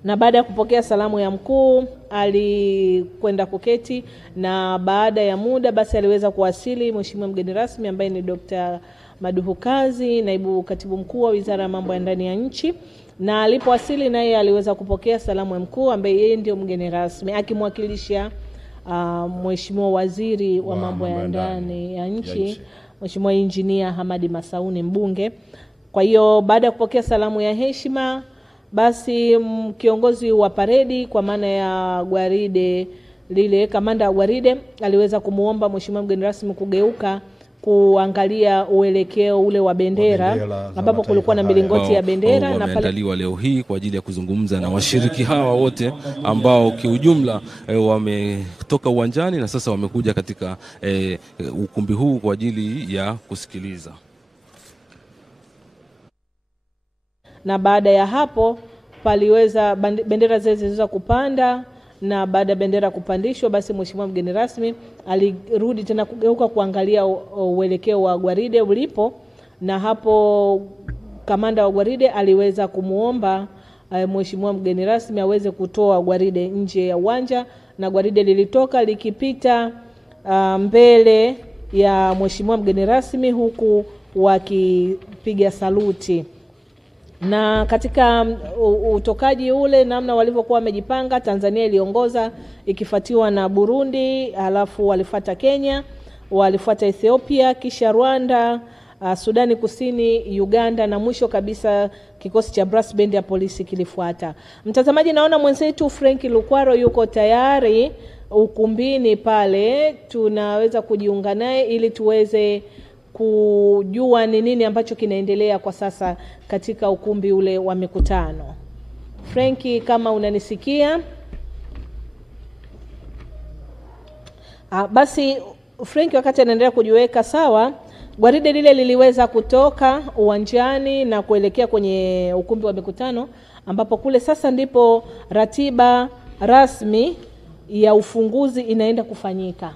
na baada ya kupokea salamu ya mkuu alikwenda kuketi, na baada ya muda basi aliweza kuwasili mheshimiwa mgeni rasmi ambaye ni Dr. Maduhu Kazi, naibu katibu mkuu wa Wizara ya Mambo ya Ndani ya Nchi. Na alipowasili naye aliweza kupokea salamu ya mkuu ambaye yeye ndio mgeni rasmi akimwakilisha mheshimiwa waziri wa mambo ya ndani ya nchi, mheshimiwa Engineer Hamadi Masauni, mbunge. Kwa hiyo baada ya kupokea salamu ya heshima, basi kiongozi wa paredi kwa maana ya gwaride lile, kamanda wa gwaride aliweza kumuomba mheshimiwa mgeni rasmi kugeuka kuangalia uelekeo ule wa bendera ambapo kulikuwa na milingoti ya bendera na wameandaliwa leo hii kwa ajili ya kuzungumza na washiriki hawa wote ambao kiujumla wametoka uwanjani na sasa wamekuja katika ukumbi huu kwa ajili ya kusikiliza. Na baada ya hapo paliweza bendera ziliweza kupanda, na baada ya bendera kupandishwa basi mheshimiwa mgeni rasmi alirudi tena kugeuka kuangalia uelekeo wa gwaride ulipo, na hapo kamanda wa gwaride aliweza kumuomba mheshimiwa mgeni rasmi aweze kutoa gwaride nje ya uwanja, na gwaride lilitoka likipita mbele ya mheshimiwa mgeni rasmi huku wakipiga saluti. Na katika utokaji ule namna walivyokuwa wamejipanga, Tanzania iliongoza ikifuatiwa na Burundi, halafu walifuata Kenya, walifuata Ethiopia, kisha Rwanda, Sudani Kusini, Uganda, na mwisho kabisa kikosi cha brass band ya polisi kilifuata. Mtazamaji, naona mwenzetu Frank Lukwaro yuko tayari ukumbini pale, tunaweza kujiunga naye ili tuweze kujua ni nini ambacho kinaendelea kwa sasa katika ukumbi ule wa mikutano. Franki, kama unanisikia? Basi Franki, wakati anaendelea kujiweka sawa, gwaride lile liliweza kutoka uwanjani na kuelekea kwenye ukumbi wa mikutano ambapo kule sasa ndipo ratiba rasmi ya ufunguzi inaenda kufanyika.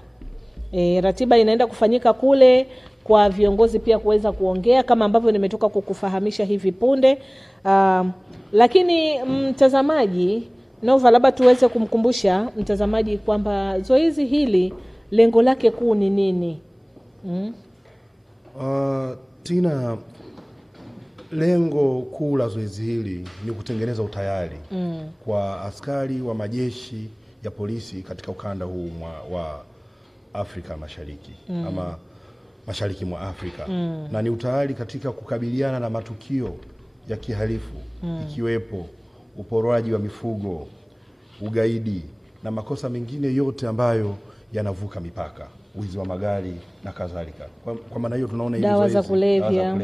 Ratiba inaenda kufanyika kule kwa viongozi pia kuweza kuongea kama ambavyo nimetoka kukufahamisha hivi punde. Lakini mtazamaji, Nova, labda tuweze kumkumbusha mtazamaji kwamba zoezi hili lengo lake kuu ni nini? Tina, lengo kuu la zoezi hili ni kutengeneza utayari kwa askari wa majeshi ya polisi katika ukanda huu wa Afrika Mashariki ama mashariki mwa Afrika, na ni utayari katika kukabiliana na matukio ya kihalifu ikiwepo uporaji wa mifugo, ugaidi na makosa mengine yote ambayo yanavuka mipaka, wizi wa magari na kadhalika. Kwa maana hiyo tunaona hivi dawa za kulevya.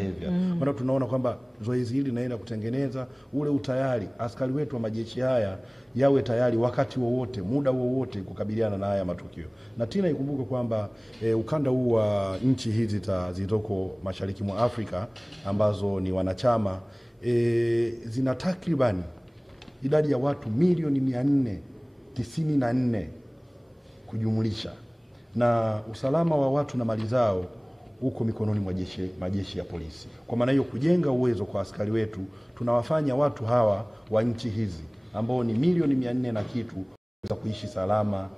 Maana tunaona kwamba zoezi hili linaenda kutengeneza ule utayari askari wetu wa majeshi haya yawe tayari wakati wowote, muda wowote kukabiliana na haya matukio. Na tena ikumbuke kwamba ukanda huu wa nchi hizi zilizoko mashariki mwa Afrika ambazo ni wanachama zina takriban idadi ya watu milioni 494 kujumlisha, na usalama wa watu na mali zao uko mikononi mwa majeshi ya polisi. Kwa maana hiyo kujenga uwezo kwa askari wetu, tunawafanya watu hawa wa nchi hizi ambao ni milioni 400 na kitu za kuishi salama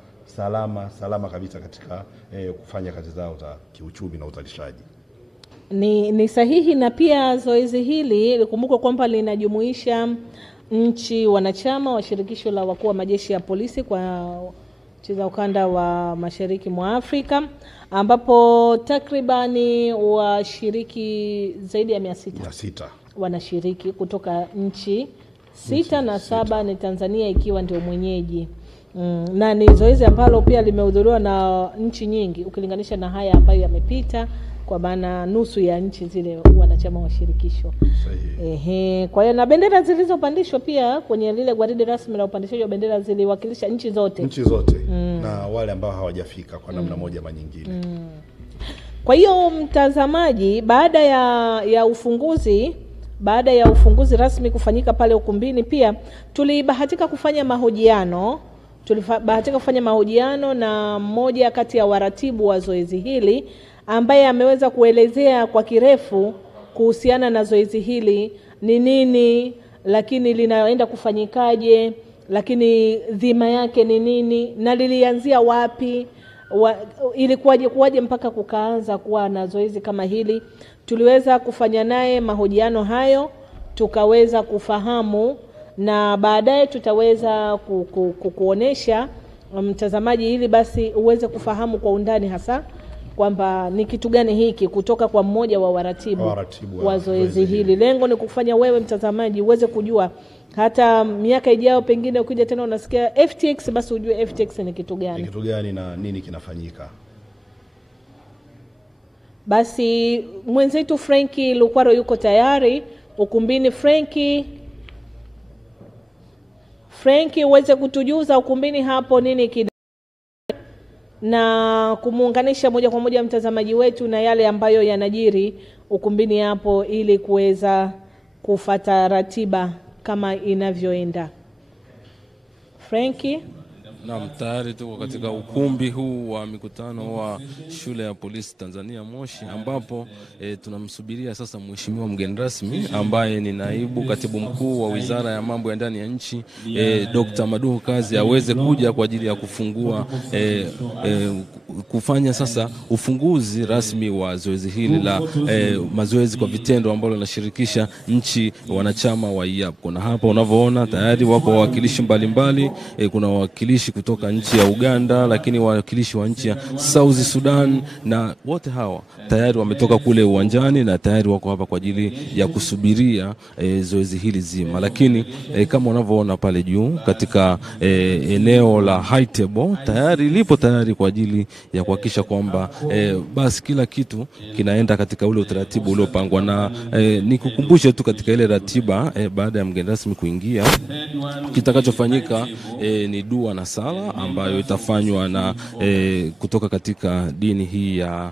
kabisa katika kufanya kazi zao za kiuchumi na uzalishaji. Ni sahihi, na pia zoezi hili likumbuke kwamba linajumuisha nchi wanachama wa shirikisho la wakuu wa majeshi ya polisi kwa nchi za ukanda wa mashariki mwa Afrika, ambapo takribani washiriki zaidi ya 600 wanashiriki kutoka nchi 6 na 7 ni Tanzania ikiwa ndio mwenyeji. Na ni zoezi ambalo pia limehudhuriwa na nchi nyingi ukilinganisha na haya ambayo yamepita, kwa maana nusu ya nchi zile wanachama wa shirikisho. Sahihi. Kwa hiyo na bendera zilizopandishwa pia kwenye lile gwaride rasmi la upandishaji wa bendera ziliwakilisha nchi zote. Na wale ambao hawajafika kwa namna moja ama nyingine. Kwa hiyo mtazamaji, baada ya ufunguzi rasmi kufanyika pale ukumbini, pia tulibahatika kufanya mahojiano na mmoja kati ya waratibu wa zoezi hili ambaye ameweza kuelezea kwa kirefu kuhusiana na zoezi hili ni nini, lakini linaenda kufanyikaje, lakini dhima yake ni nini, na lilianzia wapi, ilikuwaje mpaka kukaanza kuwa na zoezi kama hili. Tuliweza kufanya naye mahojiano hayo, tukaweza kufahamu, na baadaye tutaweza kukuonesha mtazamaji ili basi uweze kufahamu kwa undani hasa kwamba ni kitu gani hiki kutoka kwa mmoja wa waratibu wa zoezi hili. Lengo ni kufanya wewe mtazamaji uweze kujua, hata miaka ijayo pengine ukija tena unasikia FTX, basi ujue FTX ni kitu gani. Ni kitu gani na nini kinafanyika. Basi mwenzetu Franki Lukwaro yuko tayari ukumbini. Franki uweze kutujuza ukumbini hapo nini na kumuunganisha moja kwa moja mtazamaji wetu na yale ambayo yanajiri ukumbini hapo ili kuweza kufuata ratiba kama inavyoenda. Franki? Naam, tayari tuko katika ukumbi huu wa mikutano wa shule ya polisi Tanzania Moshi, ambapo tunamsubiria sasa mheshimiwa mgeni rasmi ambaye ni naibu katibu mkuu wa Wizara ya Mambo ya Ndani ya Nchi, Dr. Maduhu Kazi, aweze kuja kwa ajili ya kufungua kufanya sasa ufunguzi rasmi wa zoezi hili la mazoezi kwa vitendo ambalo linashirikisha nchi wanachama wa EAPCCO. Na hapa unavyoona tayari wapo wawakilishi mbalimbali, kuna wawakilishi kutoka nchi ya Uganda, lakini wawakilishi wa nchi ya South Sudan, na wote hawa tayari wametoka kule uwanjani na tayari wako hapa kwa ajili ya kusubiria zoezi hili zima. Lakini kama unavyoona pale juu katika eneo la high table tayari lipo tayari kwa ajili ya kuhakikisha kwamba basi kila kitu kinaenda katika ule utaratibu uliopangwa. Na nikukumbushe tu katika ile ratiba, baada ya mgeni rasmi kuingia, kitakachofanyika ni dua na sala ambayo itafanywa na kutoka katika dini hii ya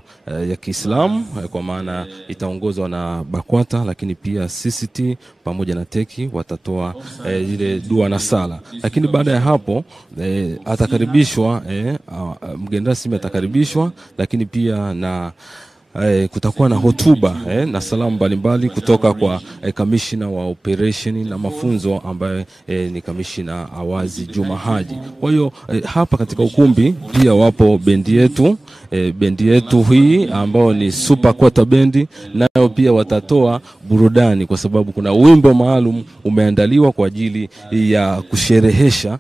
Kiislamu, kwa maana itaongozwa na BAKWATA, lakini pia CCT pamoja na teki watatoa ile dua na sala. Lakini baada ya hapo atakaribishwa mgeni rasmi atakaribishwa, lakini pia na kutakuwa na hotuba na salamu mbalimbali kutoka kwa kamishina wa operation na mafunzo ambaye ni kamishina Awazi Juma Haji. Kwa hiyo hapa katika ukumbi pia wapo bendi yetu bendi yetu hii ambao ni super quarter bendi, nayo pia watatoa burudani kwa sababu kuna wimbo maalum umeandaliwa kwa ajili ya kusherehesha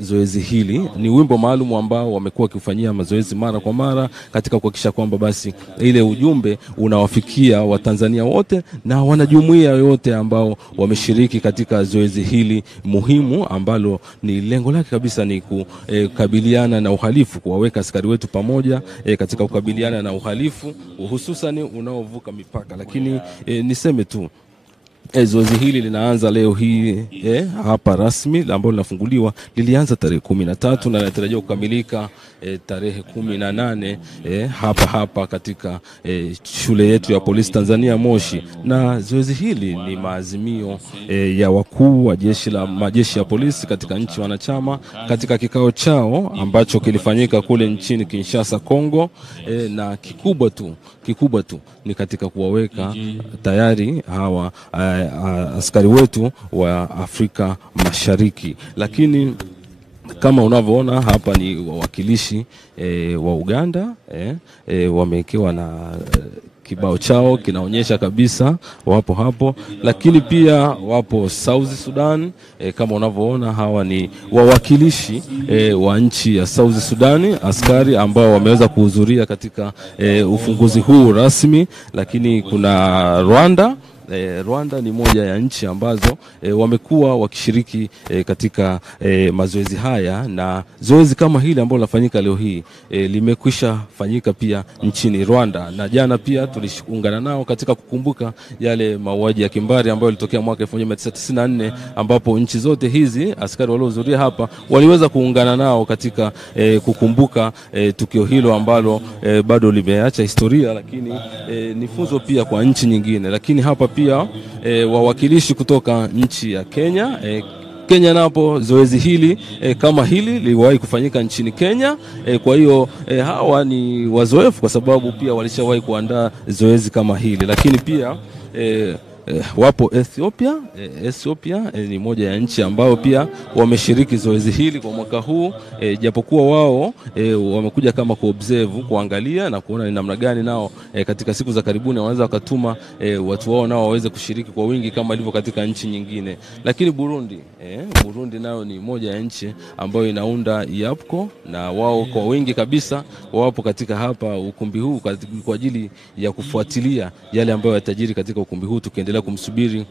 zoezi hili. Ni wimbo maalum ambao wamekuwa wakifanyia mazoezi mara kwa mara katika kuhakikisha kwamba basi ile ujumbe unawafikia Watanzania wote na wanajumuiya yote ambao wameshiriki katika zoezi hili muhimu ambalo ni lengo lake kabisa ni kukabiliana na uhalifu, kuwaweka askari wetu pamoja katika kukabiliana na uhalifu hususan unaovuka mipaka. Lakini niseme tu zoezi hili linaanza leo hii hapa rasmi ambalo linafunguliwa, lilianza tarehe 13 na linatarajiwa kukamilika tarehe 18 hapa katika shule yetu ya polisi Tanzania Moshi. Na zoezi hili ni maazimio ya wakuu wa majeshi ya polisi katika nchi wanachama katika kikao chao ambacho kilifanyika kule nchini Kinshasa, Kongo, na kikubwa tu ni katika kuwaweka tayari hawa askari wetu wa Afrika Mashariki. Lakini kama unavyoona hapa ni wawakilishi wa Uganda, wamewekewa na kibao chao kinaonyesha kabisa wapo hapo. Lakini pia wapo South Sudan, kama unavyoona hawa ni wawakilishi wa nchi ya South Sudan, askari ambao wameweza kuhudhuria katika ufunguzi huu rasmi. Lakini kuna Rwanda ni moja ya nchi ambazo wamekuwa wakishiriki katika mazoezi haya, na zoezi kama hili ambalo linafanyika leo hii limekwisha fanyika pia nchini Rwanda, na jana pia tuliungana nao katika kukumbuka yale mauaji ya kimbari ambayo yalitokea mwaka 1994 ambapo nchi zote hizi askari waliohudhuria hapa waliweza kuungana nao katika kukumbuka tukio hilo ambalo bado limeacha historia, lakini ni funzo pia kwa nchi nyingine. Lakini hapa pia wawakilishi kutoka nchi ya Kenya. Kenya napo zoezi hili kama hili liliwahi kufanyika nchini Kenya. Kwa hiyo hawa ni wazoefu kwa sababu pia walishawahi kuandaa zoezi kama hili. Lakini pia wapo Ethiopia ni moja ya nchi ambao pia wameshiriki zoezi hili kwa mwaka huu, japokuwa wao wamekuja kama kuobserve, kuangalia na kuona ni namna gani nao katika siku za karibuni wanaweza wakatuma watu wao nao waweze kushiriki kwa wingi kama ilivyo katika nchi nyingine. Lakini Burundi nayo ni moja ya nchi ambayo inaunda EAPPCO, na wao kwa wingi kabisa wapo katika hapa ukumbi huu kwa ajili ya kufuatilia yale ambayo yatajiri katika ukumbi huu, tukiendelea kumsubiri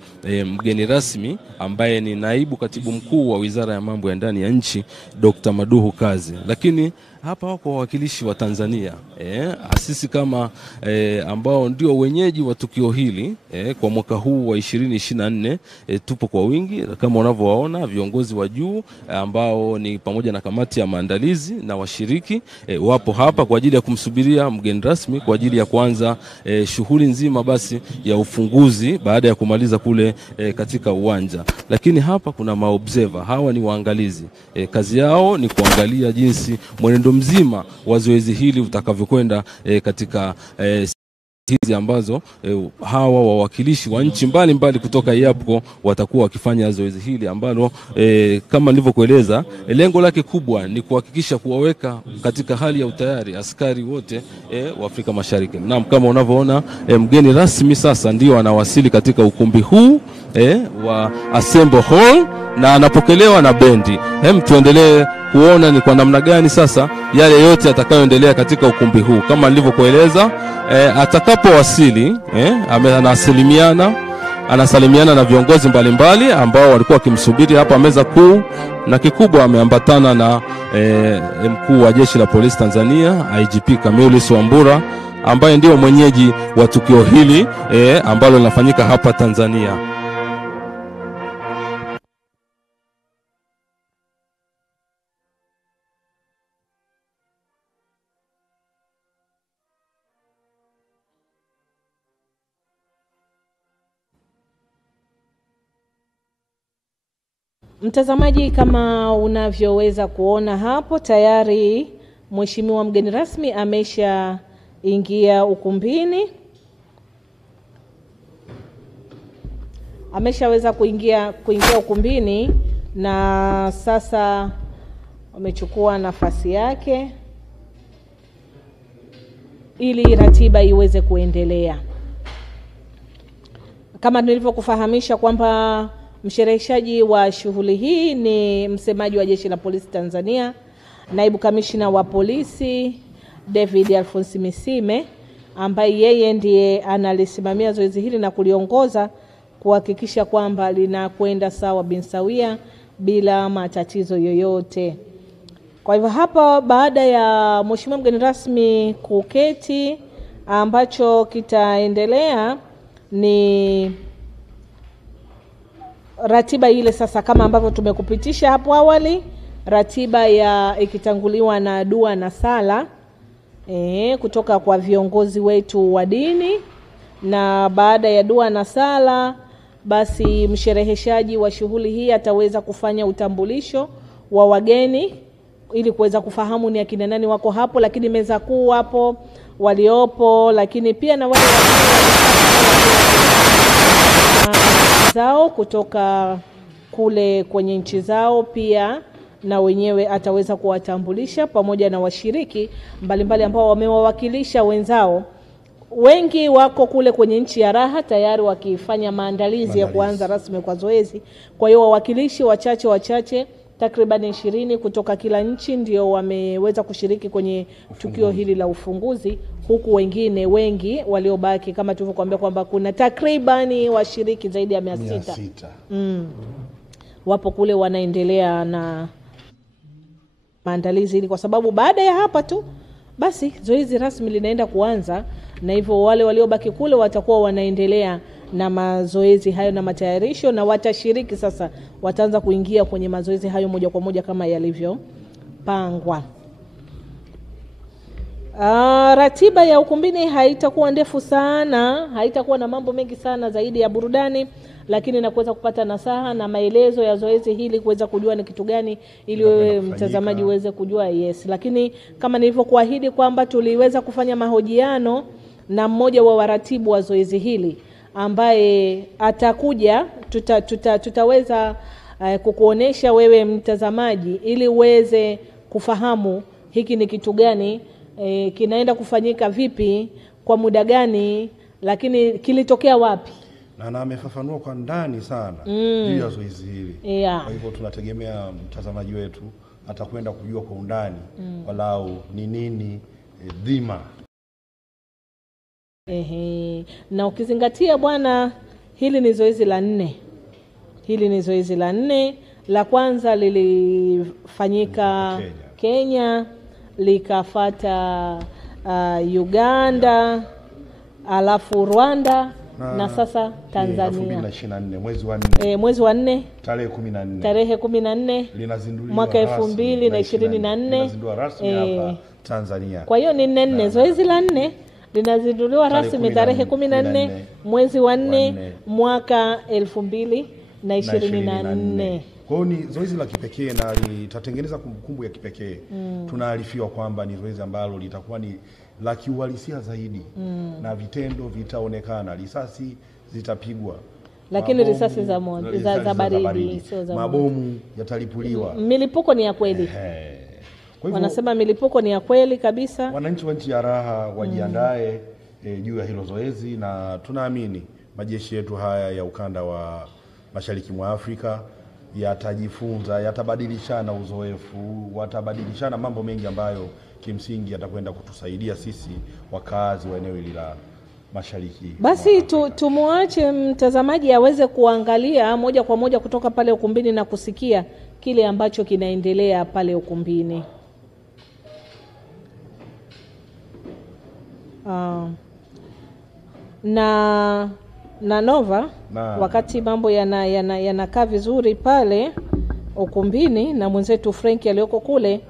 mgeni rasmi ambaye ni naibu katibu mkuu wa Wizara ya Mambo ya Ndani ya Nchi, Dr. Maduhu Kazi. Lakini hapa wako wawakilishi wa Tanzania, sisi kama ambao ndio wenyeji wa tukio hili kwa mwaka huu wa 2024, tupo kwa wingi kama unavyowaona viongozi wa juu ambao ni pamoja na kamati ya maandalizi na washiriki wapo hapa kwa ajili ya kumsubiria mgeni rasmi kwa ajili ya kuanza shughuli nzima basi ya ufunguzi baada ya kumaliza kule katika uwanja. Lakini hapa kuna maobserver, hawa ni waangalizi, kazi yao ni kuangalia jinsi mwenendo mzima wa zoezi hili utakavyokwenda katika hizi ambazo hawa wawakilishi wa nchi mbalimbali kutoka EAPPCO watakuwa wakifanya zoezi hili ambalo kama nilivyokueleza lengo lake kubwa ni kuhakikisha kuwaweka katika hali ya utayari askari wote wa Afrika Mashariki. Na kama unavyoona mgeni rasmi sasa ndio anawasili katika ukumbi huu wa Assembly Hall na anapokelewa na bendi. Tuendelee kuona ni kwa namna gani sasa yale yote yatakayoendelea katika ukumbi huu. Kama nilivyokueleza atakapowasili anasalimiana na viongozi mbalimbali ambao walikuwa wakimsubiri hapa meza kuu, na kikubwa ameambatana na mkuu wa jeshi la polisi Tanzania IGP Camillus Wambura ambaye ndio mwenyeji wa tukio hili ambalo linafanyika hapa Tanzania. Mtazamaji, kama unavyoweza kuona hapo tayari mheshimiwa mgeni rasmi amesha ingia ukumbini. Ameshaweza kuingia ukumbini na sasa amechukua nafasi yake. ili ratiba iweze kuendelea. Kama nilivyokufahamisha kwamba mshereheshaji wa shughuli hii ni msemaji wa Jeshi la Polisi Tanzania, naibu kamishna wa polisi David Alphonse Misime, ambaye yeye ndiye analisimamia zoezi hili na kuliongoza kuhakikisha kwamba linakwenda sawa bin sawia bila matatizo yoyote. Kwa hivyo hapa, baada ya mheshimiwa mgeni rasmi kuketi, ambacho kitaendelea ni ratiba ile sasa kama ambavyo tumekupitisha hapo awali, ratiba ya ikitanguliwa na dua na sala kutoka kwa viongozi wetu wa dini, na baada ya dua na sala basi mshereheshaji wa shughuli hii ataweza kufanya utambulisho wa wageni ili kuweza kufahamu ni akina nani wako hapo, lakini meza kuu hapo waliopo, lakini pia na wale zao kutoka kule kwenye nchi zao pia na wenyewe ataweza kuwatambulisha, pamoja na washiriki mbalimbali ambao wamewawakilisha wenzao. Wengi wako kule kwenye nchi ya raha tayari wakifanya maandalizi ya kuanza rasmi kwa zoezi. Kwa hiyo wawakilishi wachache takriban 20 kutoka kila nchi ndio wameweza kushiriki kwenye tukio hili la ufunguzi, huku wengine wengi waliobaki kama tulivyokuambia kwamba kuna takribani washiriki zaidi ya 600. Wapo kule wanaendelea na maandalizi, ili kwa sababu baada ya hapa tu basi zoezi rasmi linaenda kuanza, na hivyo wale waliobaki kule watakuwa wanaendelea na mazoezi hayo na matayarisho, na watashiriki sasa, wataanza kuingia kwenye mazoezi hayo moja kwa moja kama yalivyopangwa. Ratiba ya ukumbini haitakuwa ndefu sana, haitakuwa na mambo mengi sana zaidi ya burudani, lakini na kuweza kupata nasaha na maelezo ya zoezi hili, kuweza kujua ni kitu gani ili wewe mtazamaji uweze kujua. Yes, lakini kama nilivyokuahidi kwamba tuliweza kufanya mahojiano na mmoja wa waratibu wa zoezi hili ambaye atakuja, tutaweza kukuonesha wewe mtazamaji ili uweze kufahamu hiki ni kitu gani, kinaenda kufanyika vipi, kwa muda gani, lakini kilitokea wapi. Na amefafanua kwa ndani sana juu ya zoezi hili. Kwa hivyo tunategemea mtazamaji wetu atakwenda kujua kwa undani walau ni nini dhima. Na ukizingatia bwana, hili ni zoezi la 4. Hili ni zoezi la 4. La kwanza lilifanyika Kenya, likafata Uganda, alafu Rwanda na sasa Tanzania. 2024 mwezi wa 4. Mwezi wa 4 tarehe 14 linazinduliwa mwaka 2024 linazinduliwa rasmi hapa Tanzania. Kwa hiyo ni 4. Zoezi la 4 linazinduliwa rasmi tarehe 14 mwezi wa 4 mwaka 2024. Kwa hiyo ni zoezi la kipekee na litatengeneza kumbukumbu ya kipekee. Tunaarifiwa kwamba ni zoezi ambalo litakuwa ni la kiuhalisia zaidi, na vitendo vitaonekana, risasi zitapigwa, lakini risasi za baridi, sio za mabomu yatalipuliwa. Milipuko ni ya kweli. Wanasema milipuko ni ya kweli kabisa. Wananchi wa nchi ya raha wajiandae juu ya hilo zoezi, na tunaamini majeshi yetu haya ya ukanda wa Mashariki mwa Afrika yatajifunza, yatabadilishana uzoefu, watabadilishana mambo mengi ambayo kimsingi yatakwenda kutusaidia sisi wakazi wa eneo hili la Mashariki. Basi tumuache mtazamaji aweze kuangalia moja kwa moja kutoka pale ukumbini na kusikia kile ambacho kinaendelea pale ukumbini. Na Nova, wakati mambo yanakaa vizuri pale ukumbini na mwenzetu Frank aliyoko kule,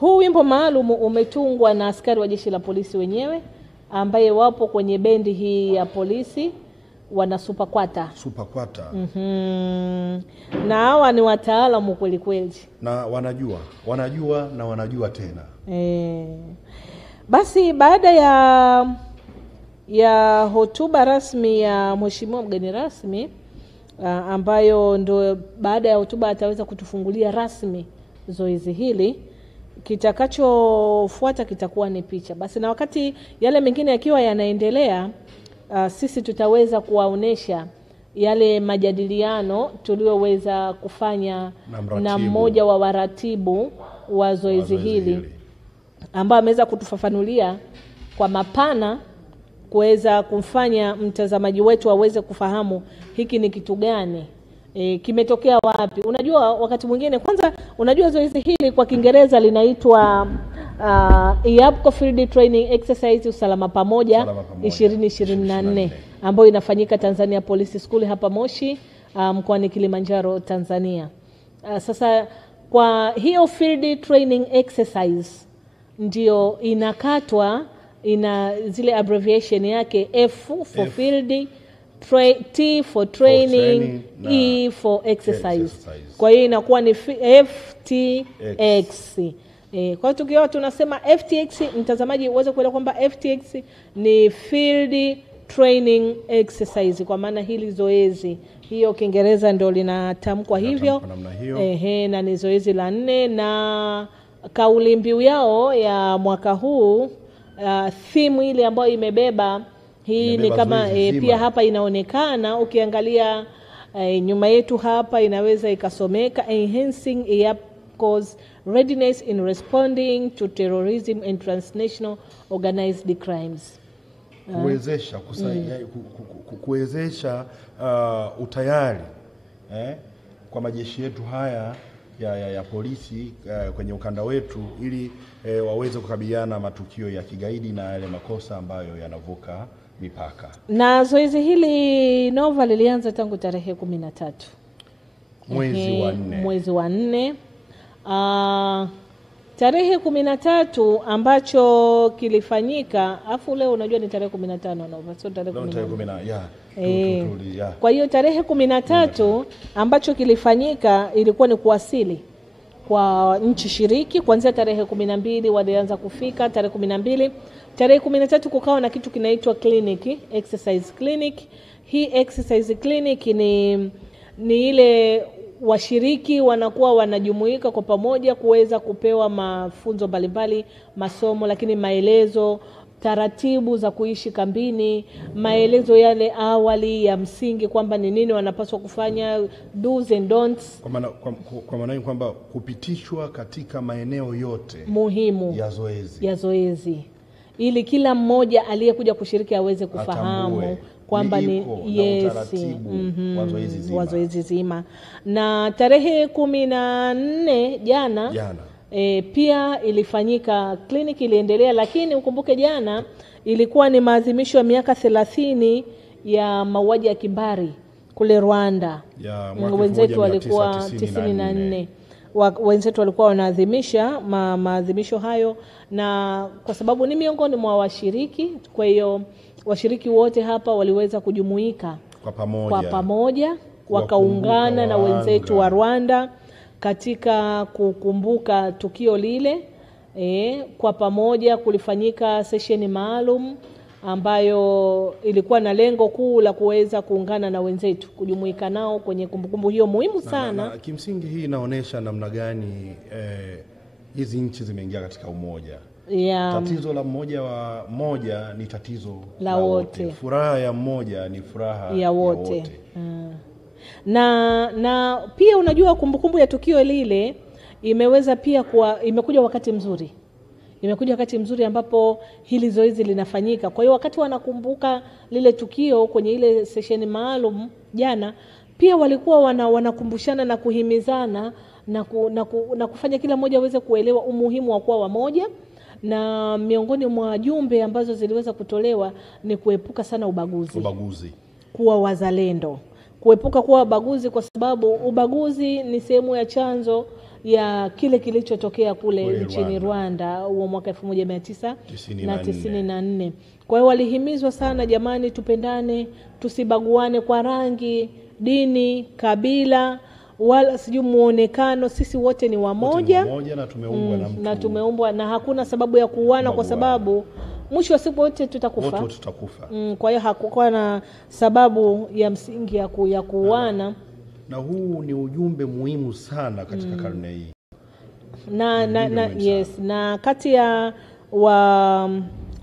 huu wimbo maalum umetungwa na askari wa jeshi la polisi wenyewe ambaye wapo kwenye bendi hii ya polisi, wana super kwata. Na hawa ni wataalamu kweli kweli, na wanajua tena. Basi baada ya hotuba rasmi ya mheshimiwa mgeni rasmi, ambayo ndo baada ya hotuba ataweza kutufungulia rasmi zoezi hili, kitakachofuata kitakuwa ni picha. Basi na wakati yale mengine yakiwa yanaendelea, sisi tutaweza kuwaonesha yale majadiliano tulioweza kufanya na mmoja wa waratibu wa zoezi hili, ambao ameweza kutufafanulia kwa mapana kuweza kumfanya mtazamaji wetu aweze kufahamu hiki ni kitu gani, kimetokea wapi. Unajua wakati mwingine, kwanza unajua zoezi hili kwa Kiingereza linaitwa EAPCCO Field Training Exercise usalama pamoja 2024 ambayo inafanyika Tanzania Police School hapa Moshi, mkoani Kilimanjaro, Tanzania. Sasa kwa hiyo Field Training Exercise ndio inakatwa, ina zile abbreviation yake, F for field, T for training, E for exercise. Kwa hiyo inakuwa ni FTX. Kwa tukiwa tunasema FTX, mtazamaji uweze kuelewa kwamba FTX ni Field Training Exercise, kwa maana hili zoezi, hiyo Kiingereza ndio linatamkwa hivyo. Na ni zoezi la 4, na kauli mbiu yao ya mwaka huu, theme ile ambayo imebeba hii ni kama pia hapa inaonekana ukiangalia nyuma yetu hapa, inaweza ikasomeka enhancing EAPPCOs readiness in responding to terrorism and transnational organized crimes. Kuwezesha utayari kwa majeshi yetu haya ya polisi kwenye ukanda wetu, ili waweze kukabiliana matukio ya kigaidi na yale makosa ambayo yanavuka mipaka. Na zoezi hili Nova lilianza tangu tarehe 13 mwezi wa 4. Tarehe 13 ambacho kilifanyika, afu leo unajua ni tarehe 15 Nova, sio tarehe 10. Kwa hiyo tarehe 13 ambacho kilifanyika ilikuwa ni kuwasili kwa nchi shiriki. Kuanzia tarehe 12 walianza kufika tarehe 12. Tarehe 13 kukawa na kitu kinaitwa clinic, exercise clinic. Hii exercise clinic ni ile washiriki wanakuwa wanajumuika kwa pamoja kuweza kupewa mafunzo mbalimbali, masomo, lakini maelezo, taratibu za kuishi kambini, maelezo yale awali ya msingi kwamba ni nini wanapaswa kufanya, do's and don'ts. Kwa maana kwamba kupitishwa katika maeneo yote muhimu ya zoezi, ili kila mmoja aliyekuja kushiriki aweze kufahamu kwamba ni wa zoezi zima. Na tarehe 14 jana pia ilifanyika kliniki, iliendelea, lakini ukumbuke jana ilikuwa ni maadhimisho ya miaka 30 ya mauaji ya kimbari kule Rwanda. Wenzetu walikuwa 94. Wenzetu walikuwa wanaadhimisha maadhimisho hayo, na kwa sababu ni miongoni mwa washiriki, kwa hiyo washiriki wote hapa waliweza kujumuika kwa pamoja wakaungana na wenzetu wa Rwanda katika kukumbuka tukio lile. Kwa pamoja kulifanyika session maalum ambayo ilikuwa na lengo kuu la kuweza kuungana na wenzetu, kujumuika nao kwenye kumbukumbu hiyo muhimu sana. Na kimsingi hii inaonesha namna gani hizi nchi zimeingia katika umoja. Tatizo la mmoja ni tatizo la wote. Furaha ya mmoja ni furaha ya wote. Na pia unajua kumbukumbu ya tukio lile imeweza pia imekuja wakati mzuri. Imekuja wakati mzuri ambapo hili zoezi linafanyika. Kwa hiyo wakati wanakumbuka lile tukio kwenye ile session maalum jana, pia walikuwa wanakumbushana na kuhimizana na kufanya kila mmoja aweze kuelewa umuhimu wa kuwa wamoja. Na miongoni mwa jumbe ambazo ziliweza kutolewa ni kuepuka sana ubaguzi. Kuwa wazalendo. Kuepuka kuwa ubaguzi, kwa sababu ubaguzi ni sehemu ya chanzo ya kile kilichotokea kule nchini Rwanda huo mwaka 1994. Kwa hiyo walihimizwa sana, jamani, tupendane, tusibaguane kwa rangi, dini, kabila, wala sijui muonekano. Sisi wote ni wamoja na tumeumbwa na hakuna sababu ya kuuana, kwa sababu mwisho wa siku wote tutakufa. Kwa hiyo hakukuwa na sababu ya msingi ya kuuana. Na huu ni ujumbe muhimu sana katika karne hii. Yes, na kati ya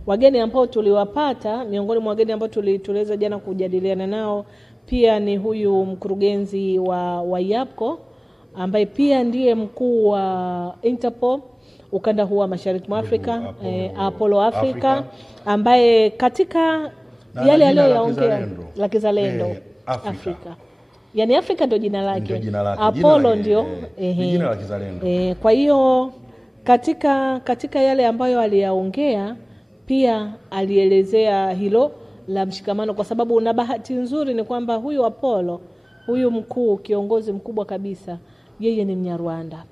wageni ambao tuliwapata, miongoni mwa wageni ambao tuliweza jana kujadiliana nao pia ni huyu mkurugenzi wa EAPCCO ambaye pia ndiye mkuu wa Interpol ukanda huu wa Mashariki mwa Afrika, Apollo Africa, ambaye katika yale aliyoyaongea la kizalendo Afrika. Yaani Afrika ndio jina lake. Apollo ndio jina la kizalendo. Kwa hiyo katika yale ambayo aliyaongea pia alielezea hilo la mshikamano, kwa sababu na bahati nzuri ni kwamba huyu Apollo, huyu mkuu kiongozi mkubwa kabisa, yeye ni Mnyarwanda.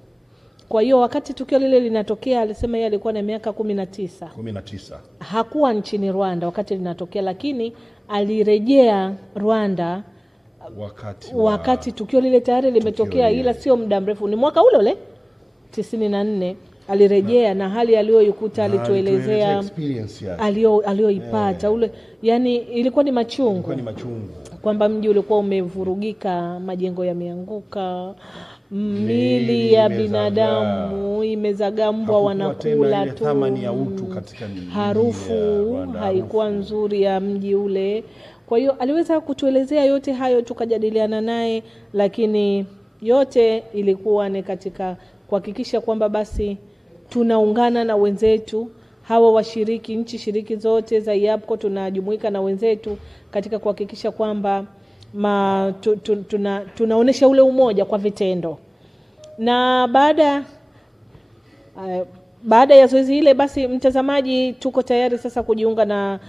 Kwa hiyo wakati tukio lile linatokea alisema yeye alikuwa na miaka 19. Hakuwa nchini Rwanda wakati linatokea, lakini alirejea Rwanda wakati tukio lile tayari limetokea, ila sio muda mrefu, ni mwaka ule ule 94 alirejea na hali aliyoikuta alituelezea aliyoipata ule, yani ilikuwa ni machungu. Kwamba mji ulikuwa umevurugika, majengo yameanguka, mili ya binadamu imezagambwa, wanakula tu, thamani ya utu katika harufu haikuwa nzuri ya mji ule. Kwa hiyo aliweza kutuelezea yote hayo, tukajadiliana naye, lakini yote ilikuwa ni katika kuhakikisha kwamba basi tunaungana na wenzetu hawa washiriki, nchi shiriki zote za EAPCCO, tunajumuika na wenzetu katika kuhakikisha kwamba tunaonesha ule umoja kwa vitendo. Na baada ya zoezi ile, basi mtazamaji, tuko tayari sasa kujiunga na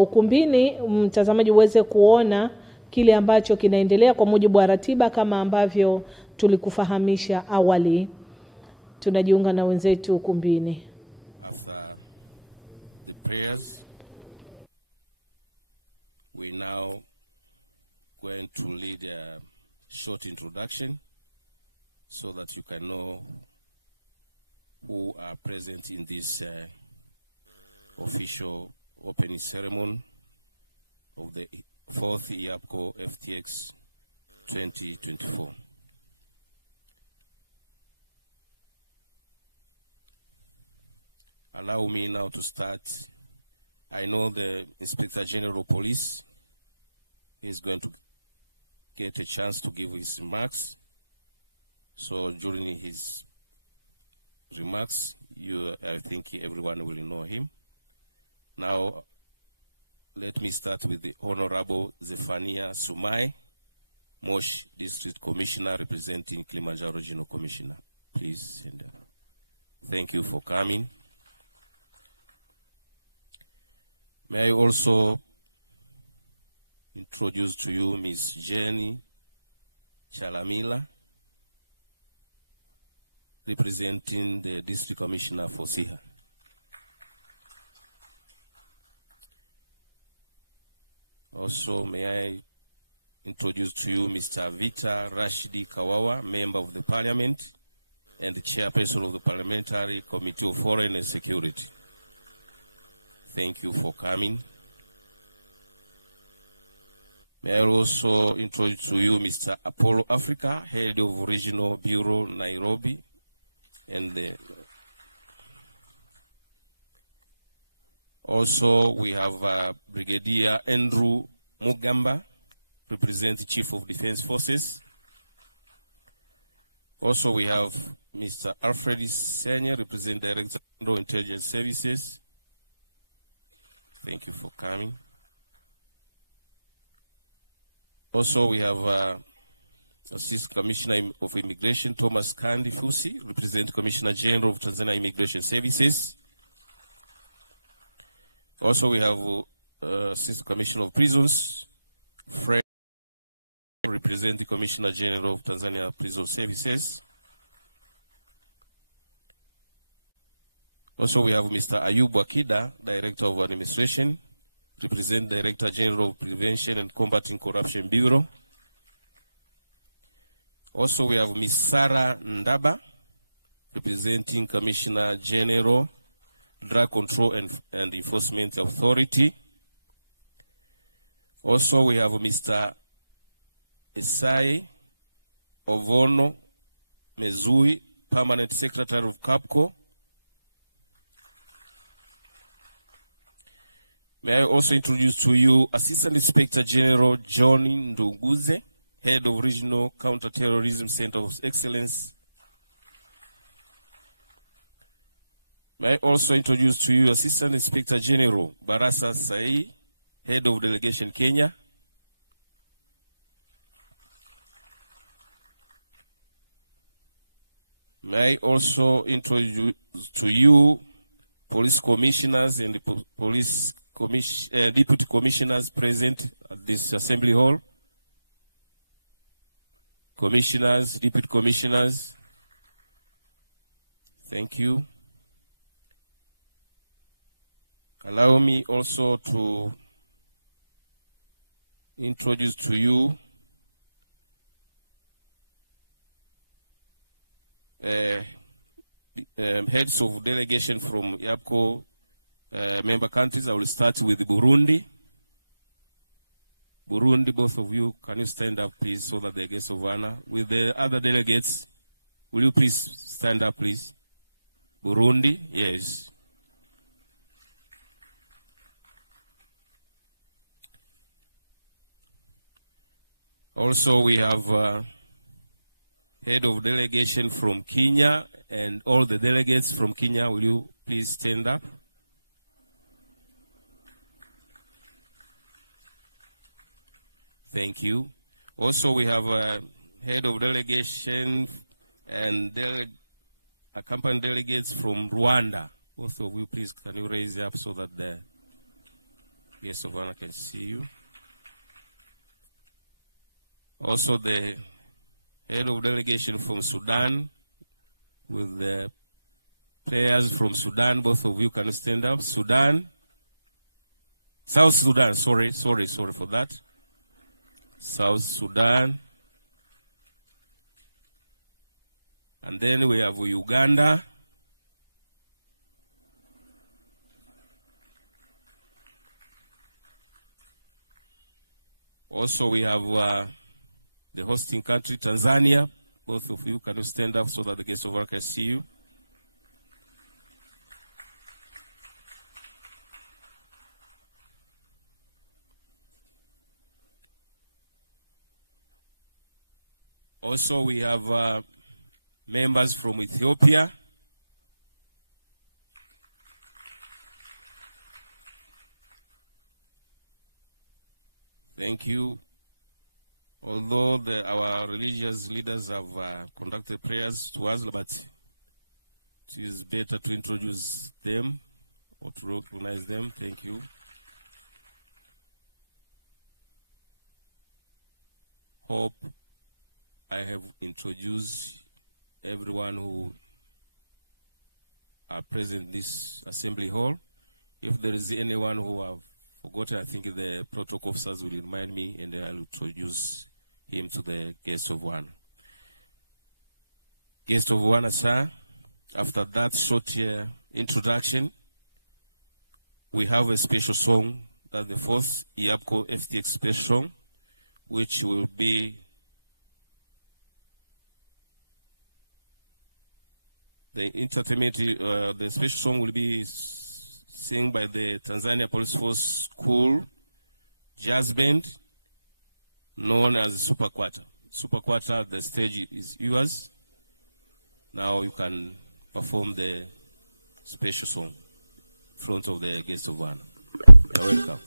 ukumbini, mtazamaji uweze kuona kile ambacho kinaendelea kwa mujibu wa ratiba kama ambavyo tulikufahamisha awali. Tunajiunga na wenzetu ukumbini. After the prayers, we now going to lead a short introduction so that you can know who are present in this official opening ceremony of the 4th EAPCCO FTX 2024. Allow me now to start. I know the Inspector General of Police is going to get a chance to give his remarks. So during his remarks, I think everyone will know him. Now, let me start with the Honorable Zephania Sumai, MOSHI District Commissioner representing Kilimanjaro Regional Commissioner. Please stand up. Thank you for coming. May I also introduce to you Ms. Jenny Chalamila, representing the District Commissioner for SIHA. Also, may I introduce to you Mr. Vita Rashidi Kawawa, Member of the Parliament and the Chairperson of the Parliamentary Committee of Foreign and Security. Thank you for coming. May I also introduce to you Mr. Apollo Africa, Head of Regional Bureau, Nairobi. And also we have Brigadier Andrew Mugamba, representing Chief of Defense Forces. Also we have Mr. Alfred Senior, representing Director of Intelligence Services. Thank you for coming. Also, we have Assistant Commissioner of Immigration, Thomas Kandi Fusi, representing Commissioner General of Tanzania Immigration Services. Also, we have Assistant Commissioner of Prisons, Fred, representing Commissioner General of Tanzania Prison Services. Also, we have Mr. Ayub Wakida, Director of Administration, represent Director General of Prevention and Combating Corruption Bureau. Also, we have Ms. Sarah Ndaba, representing Commissioner General, Drug Control and Enforcement Authority. Also, we have Mr. Esai Ovono Mezui, Permanent Secretary of EAPPCO. May I also introduce to you Assistant Inspector General John Nduguze, Head of Regional Counter-Terrorism Center of Excellence. May I also introduce to you Assistant Inspector General Barasa Sai, Head of Delegation Kenya. May I also introduce to you police commissioners and police deputy commissioners present at this assembly hall. Commissioners, deputy commissioners, thank you. Allow me also to introduce to you heads of delegation from EAPPCO member countries. I will start with Burundi. Burundi, both of you, can you stand up, please, so that the guests of honor. With the other delegates, will you please stand up, please? Burundi, yes. Also, we have head of delegation from Kenya, and all the delegates from Kenya, will you please stand up? Thank you. Also, we have a head of delegation and accompanying delegates from Rwanda. Both of you, please, can you raise up so that the guests of honor can see you? Also, the head of delegation from Sudan, with the players from Sudan. Both of you, can you stand up? Sudan. South Sudan, sorry for that. South Sudan. And then we have Uganda. Also, we have the hosting country, Tanzania. Both of you, can you stand up so that the guests of honor can see you? Also, we have members from Ethiopia. Thank you. Although our religious leaders have conducted prayers to us, but it is better to introduce them or to recognize them. Thank you. Hope I have introduced everyone who are present in this assembly hall. If there is anyone who have forgotten, I think the protocol officers will remind me, and I will introduce him to the guest of honor. Guest of honor, sir. After that short introduction, we have a special song, that's the fourth EAPPCO FTX special song, which will be the entertainment. The special song will be sung by the Tanzania Police Force School Jazz Band, known as Super Quarter. Super Quarter, the stage is yours. Now you can perform the special song in front of the guest of honor. You're welcome.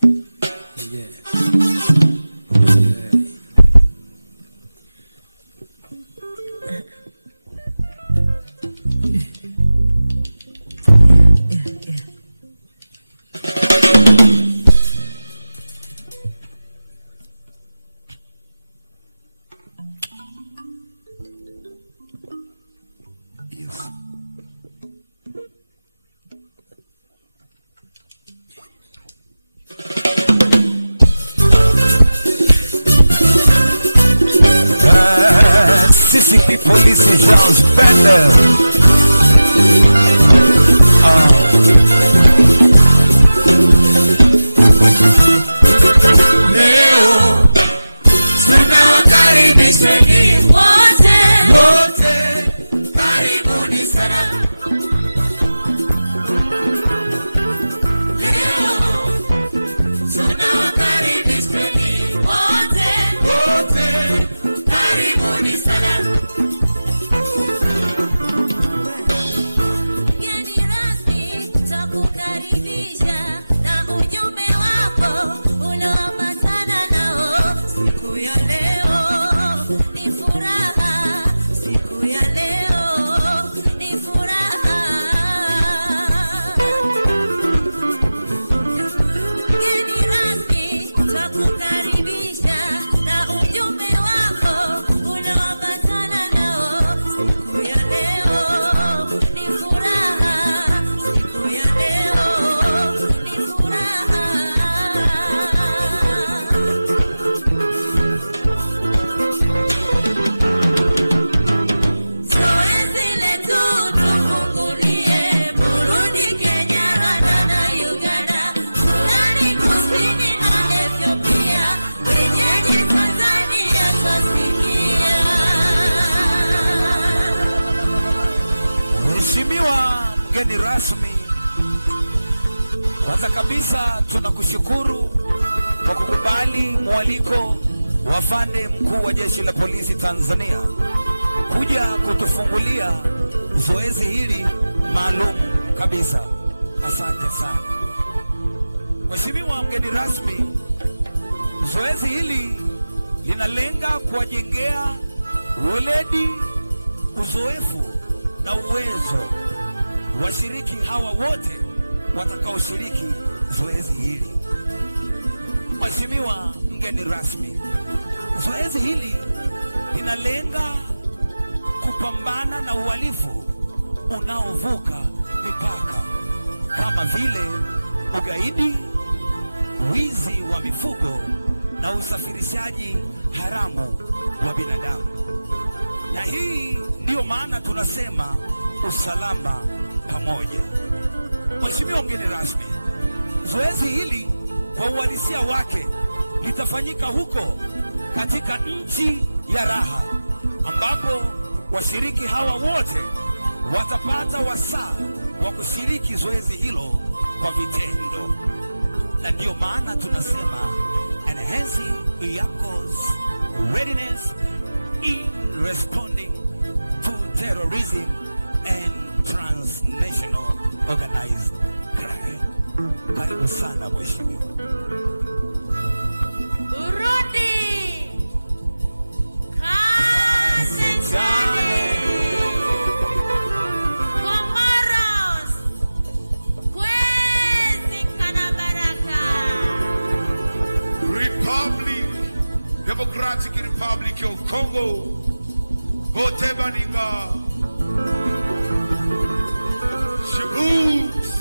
Police and Jones better. Leo tunawakaribisheni wote, karibuni. kabisa tunakushukuru kwa kukubali mwaliko wa afande mkuu wa jeshi la polisi Tanzania kuja kutufungulia zoezi hili maalum kabisa. Asante sana. Mheshimiwa mgeni rasmi, zoezi hili linalenga kuwajengea weledi, uzoefu na uwezo washiriki hawa wote watakaoshiriki zoezi hili. Mheshimiwa mgeni rasmi, zoezi hili linalenga kupambana na uhalifu unaovuka mipaka kama vile ugaidi, wizi wa mifugo na usafirishaji haramu wa binadamu. Na hii ndiyo maana tunasema usalama pamoja. Mheshimiwa mgeni rasmi, zoezi hili kwa uhalisia wake litafanyika huko katika nchi ya raha, ambapo washiriki hawa wote watapata wasaa wa kushiriki zoezi hilo kwa vitendo. Na ndiyo maana tunasema enhancing EAPCCOs readiness in responding to terrorism and transnational organized crime. Karibu sana mheshimiwa. Burundi, kazi njani. Comoros, kwezi kana baraka. Republic, Democratic Republic of Congo, Botebaninga, Djibouti.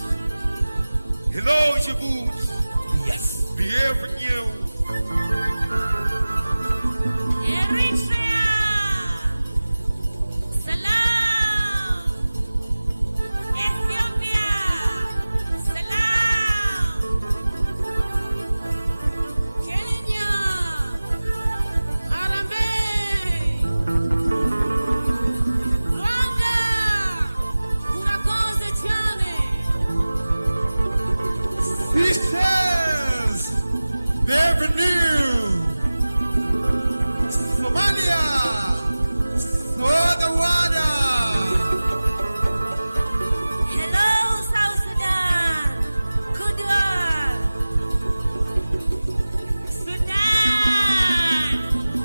Hello, Djibouti. Yes. Bienvenue. Eritrea, salam. Ethiopia, salam. Kenya, Harambee. Rwanda, urakoze cyane. Seychelles, bienvenue. Somalia, Sodawada. Hello, South Sudan. Kudwar. Sudan.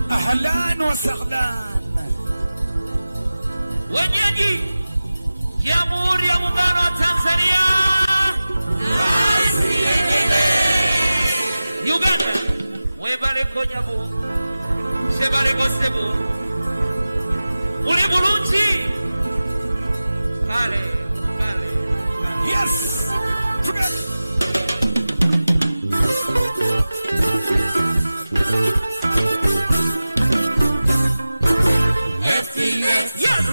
Ahlan wa sahlan. Wenyeji Jamhuri ya Muungano wa Tanzania. Kazi endelee. Uganda, webale konyabu, sebale gosebu. Uli bulungi. Kale, kale. Yes. Together. FTS. Yes.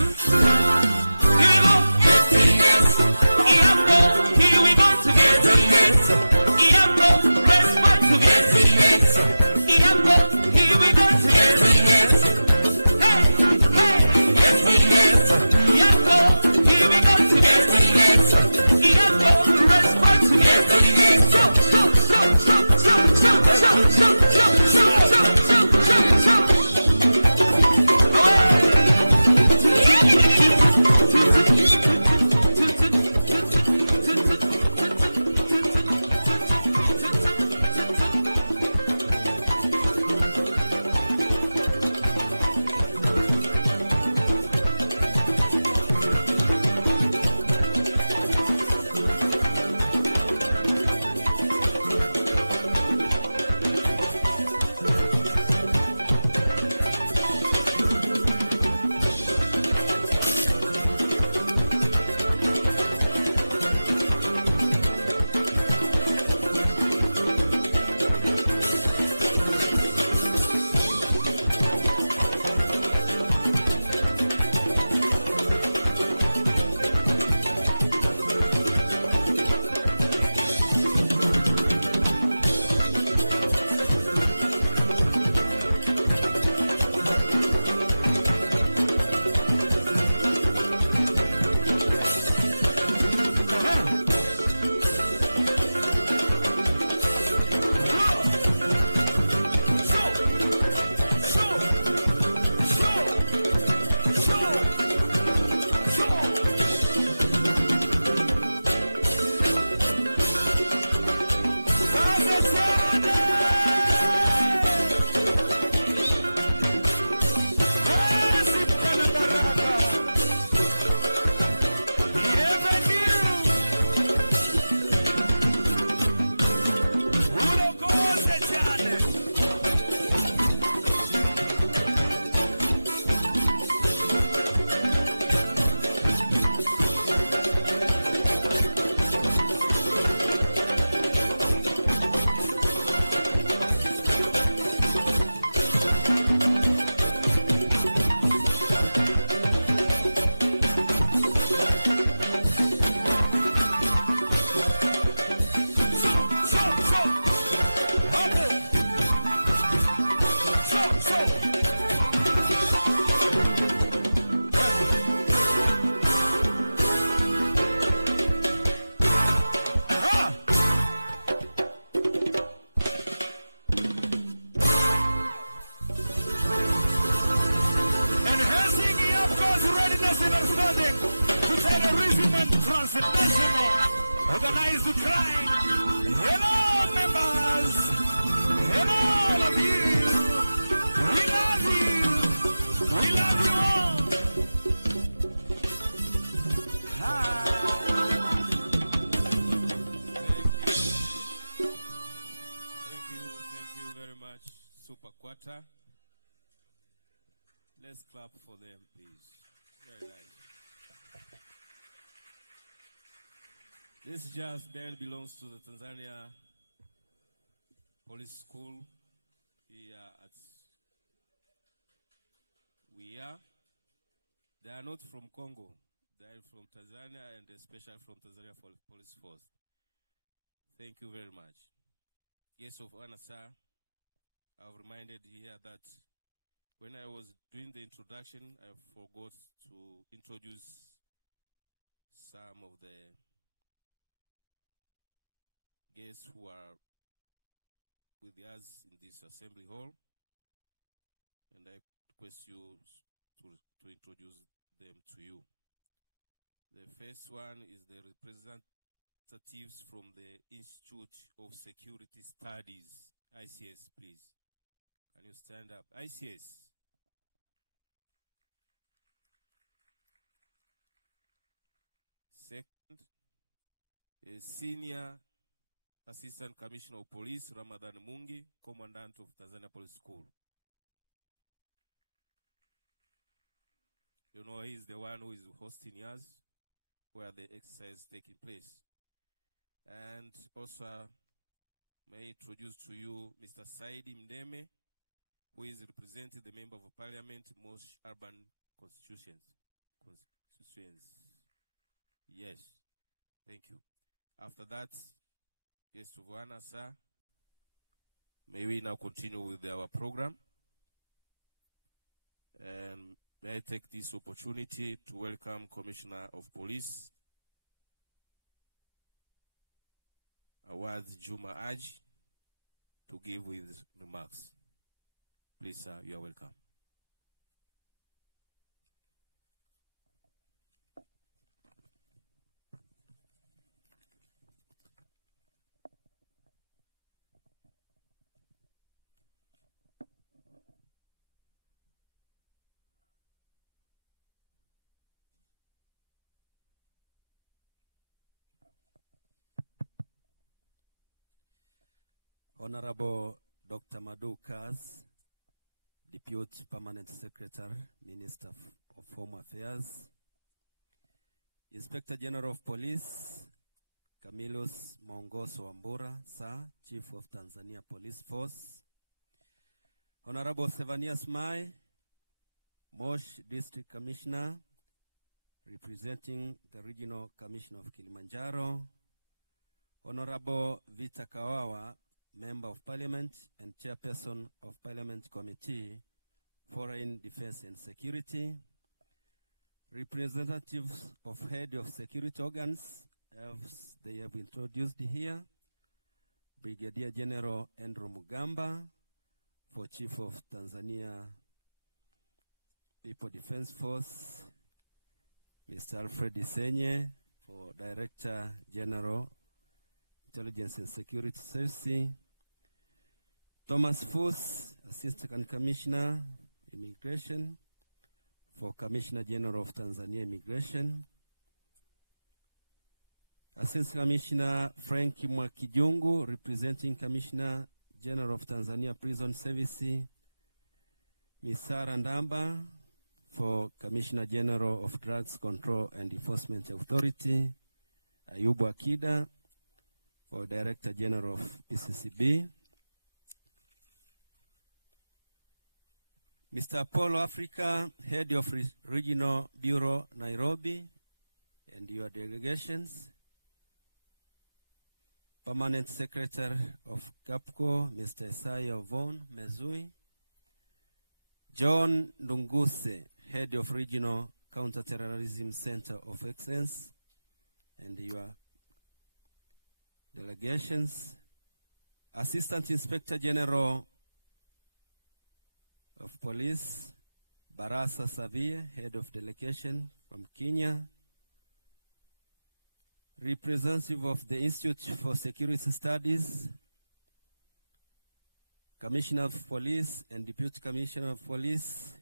Here we go. FTS. EAPCCO, here we go together. EAPCCO, respond together. EAPCCO, here we go together. Hey, hey. EAPCCO, here we go together. EAPCCO, respond together. Transnational Organized Crime. Hello, members. Hello, all of you. We love you. We love you all. Hi. Thank you very much, Super Quarter. Let's clap for them, please. Very nice. This jazz band belongs to the Tanzania Police School here at They are not from Congo. They are from Tanzania, and especially from Tanzania Police Force. Thank you very much. Yes, of honor, sir. I've reminded here that when I was doing the introduction, I forgot to introduce some of the guests who are with us in this assembly hall, and I request you to introduce them to you. The first one is the representatives from the Institute of Security Studies, ICS, please. Can you stand up? ICS. Second is Senior Assistant Commissioner of Police, Ramadan Mungi, Commandant of Tanzania Police School. You know, he is the one who is hosting us, where the exercise is taking place. And also, may I introduce to you Mr. Saidi Mdeme, who is representing the Member of Parliament, MOSHI Urban Constituents. Yes, thank you. After that, yes, to Vuana, sir. May we now continue with our program. And may I take this opportunity to welcome Commissioner of Police, Awad Juma Aj, to give his remarks. Please, sir, you are welcome. Honorable Dr. Madu Kaz, Deputy Permanent Secretary, Minister of Home Affairs, Inspector General of Police, Camillus Mongoso Wambura, Sir, Chief of Tanzania Police Force, Honorable Sevanius Mai, MOSHI District Commissioner, representing the Regional Commissioner of Kilimanjaro, Honorable Vita Kawawa, Member of Parliament and Chairperson of Parliament Committee, Foreign Defense and Security, representatives of head of security organs, as they have introduced here, Brigadier General Andrew Mugamba, for Chief of Tanzania People Defense Force, Mr. Alfred Isenye, for Director General Intelligence and Security Services, Thomas Fuss, Assistant Commissioner, Immigration, for Commissioner General of Tanzania Immigration, Assistant Commissioner Frank Mwakijungu, representing Commissioner General of Tanzania Prison Service, Ms. Sarah Ndamba, for Commissioner General of Drugs Control and Enforcement Authority, Ayubu Akida, for Director General of PCCB, Mr. Apollo Africa, Head of Regional Bureau, Nairobi, and your delegations, Permanent Secretary of EAPPCO, Mr. Isaiah Von Mezui, John Ndunguse, Head of Regional Counterterrorism Center of Excellence, and your delegations, Assistant Inspector General of Police, Barasa Savia, Head of Delegation from Kenya, representative of the Institute for Security Studies, Commissioner of Police and Deputy Commissioner of Police,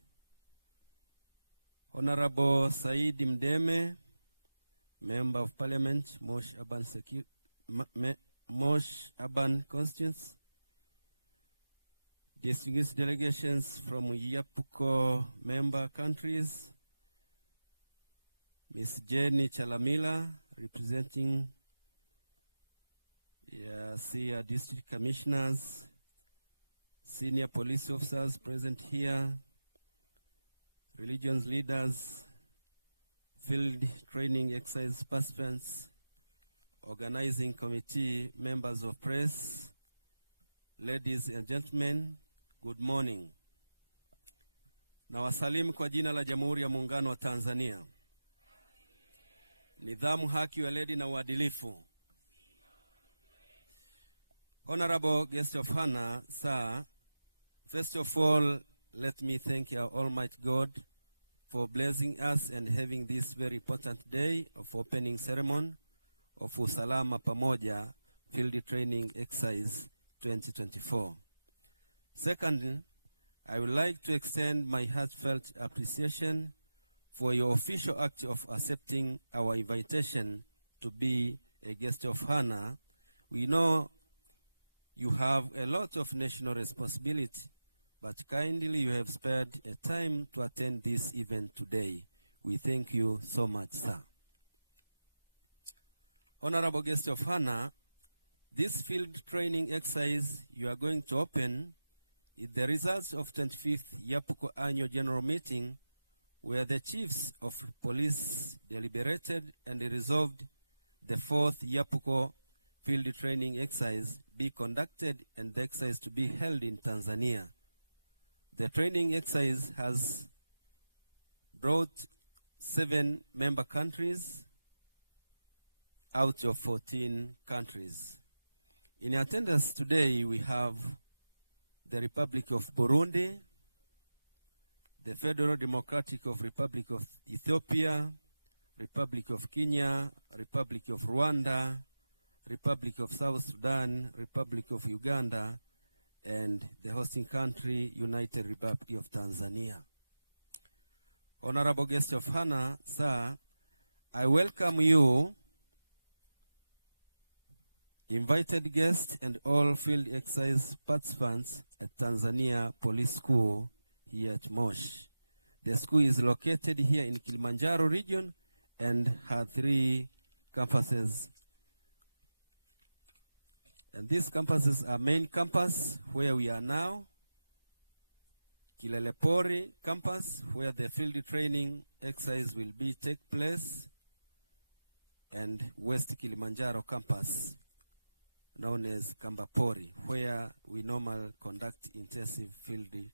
Honorable Said Mdeme, Member of Parliament, Mosh Urban Constituency, distinguished delegations from EAPPCO member countries, Ms. Jenny Chalamila, representing SEA district commissioners, senior police officers present here, religious leaders, field training exercise participants, organizing committee, members of press, ladies and gentlemen, good morning. Nawasalimu kwa jina la Jamhuri ya Muungano wa Tanzania. Nidhamu, haki, weledi na uadilifu. Honorable guest of honor, sir, first of all, let me thank our Almighty God for blessing us and having this very important day of opening ceremony of USALAMA PAMOJA Field Training Exercise 2024. Second, I would like to extend my heartfelt appreciation for your official act of accepting our invitation to be a guest of honor. We know you have a lot of national responsibility, but kindly you have spared a time to attend this event today. We thank you so much, sir. Honorable guest of honor, this field training exercise you are going to open is the results of 25th EAPPCO Annual General Meeting, where the chiefs of police deliberated and resolved the 4th EAPPCO field training exercise be conducted and the exercise to be held in Tanzania. The training exercise has brought 7 member countries out of 14 countries. In attendance today, we have the Republic of Burundi, the Federal Democratic Republic of Ethiopia, Republic of Kenya, Republic of Rwanda, Republic of South Sudan, Republic of Uganda, and the hosting country, United Republic of Tanzania. Honorable guest of honor, sir, I welcome you, invited guests, and all field exercise participants at Tanzania Police School here at MOSHI. The school is located here in Kilimanjaro region and has 3 campuses. And these campuses are main campus, where we are now, Kilelepori campus, where the field training exercise will take place, and West Kilimanjaro campus, known as Kambapori, where we normally conduct intensive field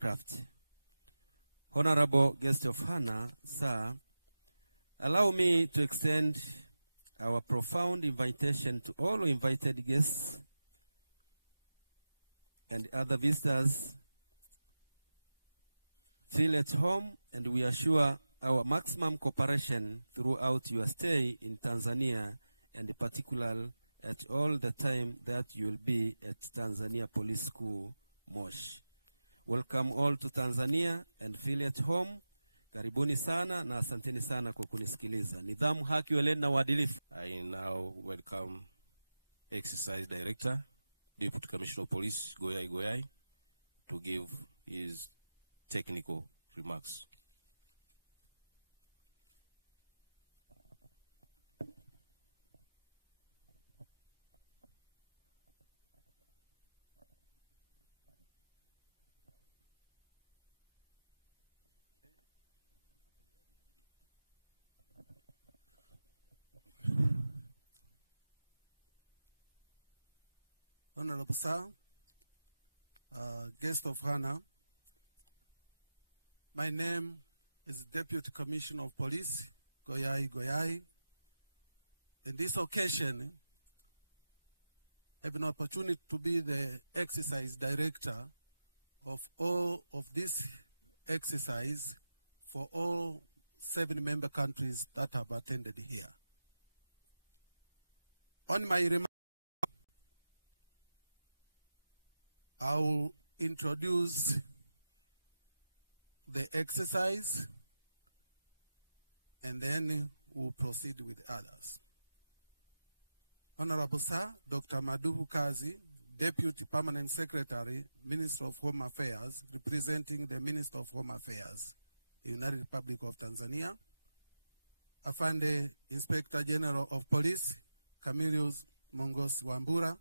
craft. Honorable guest of honor, sir, allow me to extend our profound invitation to all invited guests and other visitors. Feel at home, and we assure our maximum cooperation throughout your stay in Tanzania, and particularly at all the time that you will be at Tanzania Police School, MOSHI. Welcome all to Tanzania and feel at home. Karibuni sana na asanteni sana kwa kunisikiliza. Nidhamu, haki, weledi na uadilifu. I now welcome Exercise Director, Deputy Commissioner of Police, Goyai, to give his technical remarks. Honorable Sir, guest of honor, my name is Deputy Commissioner of Police, Goyai. In this occasion, I have an opportunity to be the exercise director of all of this exercise for all 7 member countries that have attended here. On my remarks, I will introduce the exercise and then we'll proceed with others. Honorable Sir, Dr. Maduhu Kazi, Deputy Permanent Secretary, Minister of Home Affairs, representing the Minister of Home Affairs, the United Republic of Tanzania. Afande Inspector General of Police, Camillus Mongosi Wambura,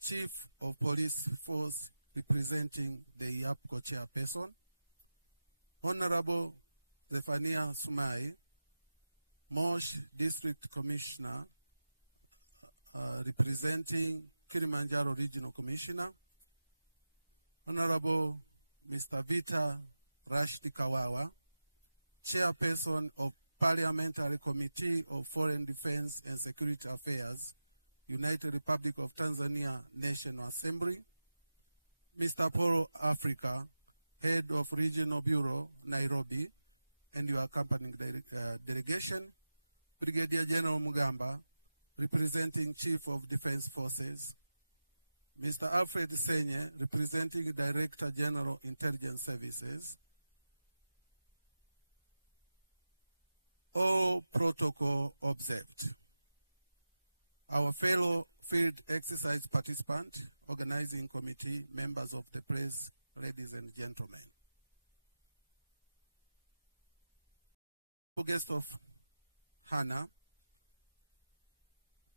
Chief of Police Force, representing the EAPCCO chairperson. Honorable Zephania Sumai, MOSHI District Commissioner, representing Kilimanjaro Regional Commissioner. Honorable Mr. Vita Rashid Kawawa, Chairperson of Parliamentary Committee of Foreign Defense and Security Affairs, United Republic of Tanzania National Assembly. Mr. Poro Africa, Head of Regional Bureau, Nairobi, and your accompanying delegation. Brigadier General Mugamba, representing Chief of Defense Forces. Mr. Alfred Senye, representing Director General Intelligence Services. All protocol observed. Our fellow field exercise participant, organizing committee, members of the press, ladies and gentlemen. Guest of Hannah,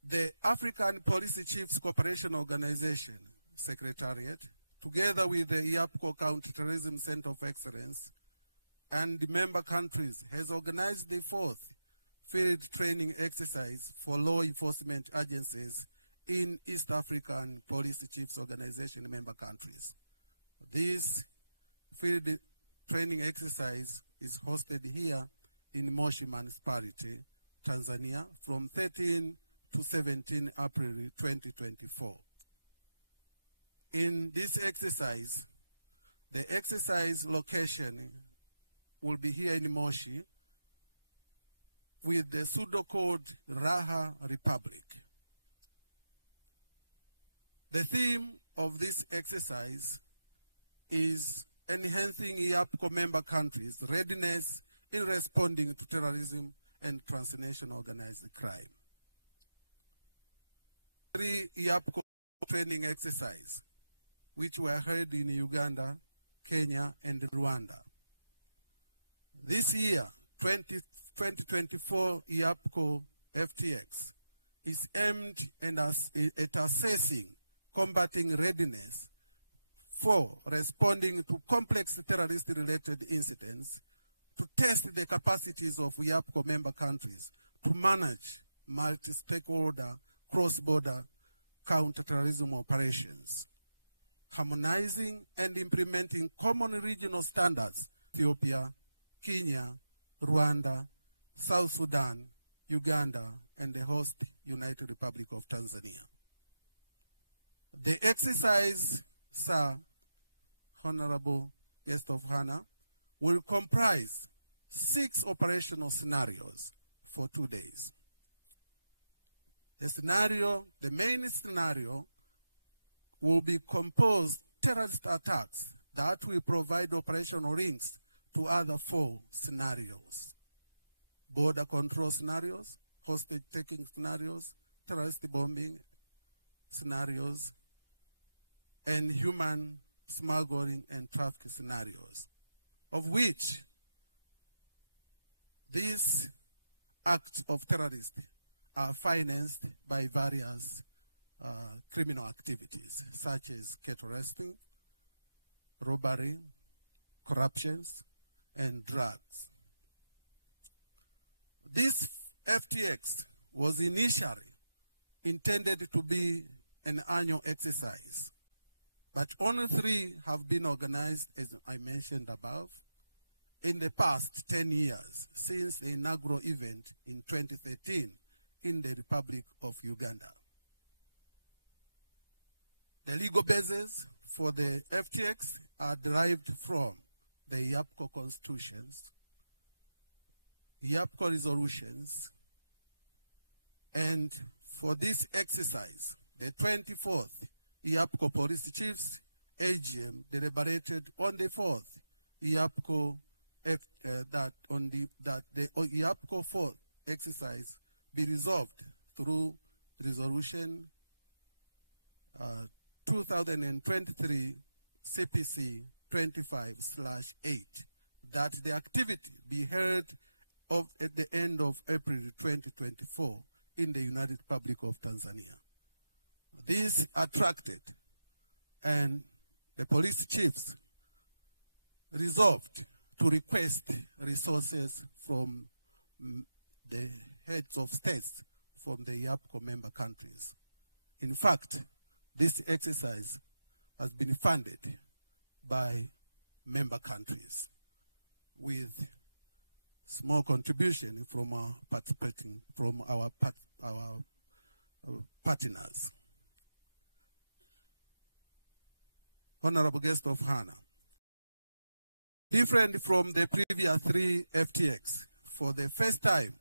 the African Policy Chiefs Cooperation Organization Secretariat, together with the EAPCCO Counterterrorism Center of Excellence and the member countries, has organized the 4th field training exercise for law enforcement agencies in East African Policy Chiefs Organization member countries. This field training exercise is hosted here in MOSHI municipality, Tanzania, from 13 to 17 April 2024. In this exercise, the exercise location will be here in MOSHI with the pseudocode Raha Republic. The theme of this exercise is enhancing EAPCCO member countries' readiness in responding to terrorism and transnational organized crime. 3 EAPCCO training exercises, which were held in Uganda, Kenya, and Rwanda. This year, 2024 EAPCCO FTX is aimed at assessing combating readiness for responding to complex terrorist-related incidents, to test the capacities of EAPCCO member countries to manage multi-stakeholder, cross-border counter-terrorism operations, harmonizing and implementing common regional standards, Ethiopia, Kenya, Rwanda, South Sudan, Uganda, and the host United Republic of Tanzania. The exercise, Sir, Honorable Guest of Honor, will comprise 6 operational scenarios for 2 days. The main scenario will be composed terrorist attacks that will provide operational links to other 4 scenarios: border control scenarios, hostage-taking scenarios, terrorist bombing scenarios, and human smuggling and trafficking scenarios, of which these acts of terrorism are financed by various criminal activities, such as cattle arresting, robbery, corruptions, and drugs. This FTX was initially intended to be an annual exercise, but only 3 have been organized, as I mentioned above, in the past 10 years, since the inaugural event in 2013 in the Republic of Uganda. The legal basis for the FTX are derived from the EAPCCO constitutions, EAPCCO resolutions. And for this exercise, the 24th EAPCCO Police Chiefs AGM deliberated on the 4th EAPCCO that the EAPCCO 4th exercise be resolved through resolution 2023 CPC 25/8, that the activity be held at the end of April 2024 in the United Republic of Tanzania. This attracted, and the police chiefs resolved to request resources from the heads of states from the EAPCCO member countries. In fact, this exercise has been funded by member countries with small contribution from our partners. Honorable guest of honor, different from the previous 3 FTX, for the first time,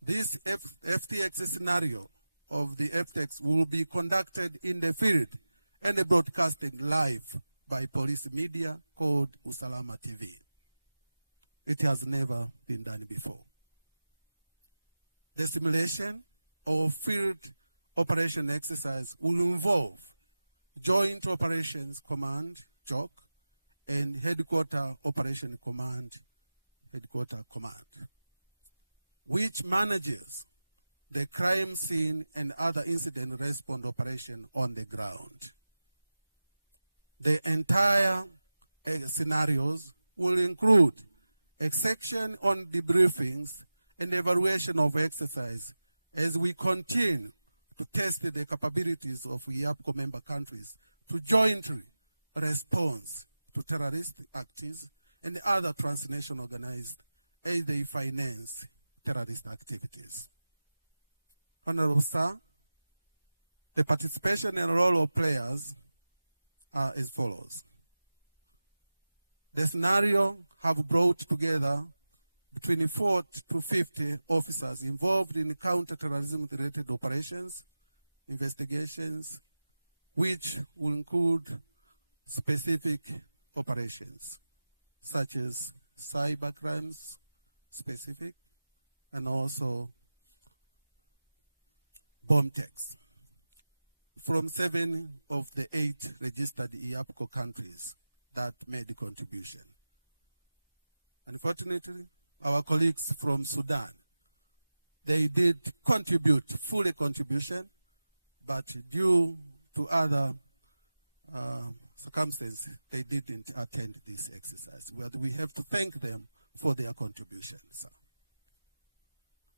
this FTX scenario of the FTX will be conducted in the field and broadcasting live by police media called USALAMA TV. It has never been done before. The simulation of field operation exercise will involve Joint Operations Command, JOC, and Headquarter Operation Command, Headquarter Command, which manages the crime scene and other incident response operation on the ground. The entire scenarios will include a section on debriefings and evaluation of exercise as we continue to test the capabilities of EAPCCO member countries to jointly respond to terrorist acts and other transnational organized as they finance terrorist activities. Honorable Sir, the participation and role of players are as follows. The scenario have brought together between 40 to 50 officers involved in counter-terrorism-related operations, investigations, which will include specific operations, such as cyber crimes specific, and also bomb techs, from 7 of the 8 registered EAPCCO countries that made the contribution. Unfortunately, our colleagues from Sudan, they did contribute, fully contribution, but due to other circumstances, they didn't attend this exercise. We have to thank them for their contribution, sir.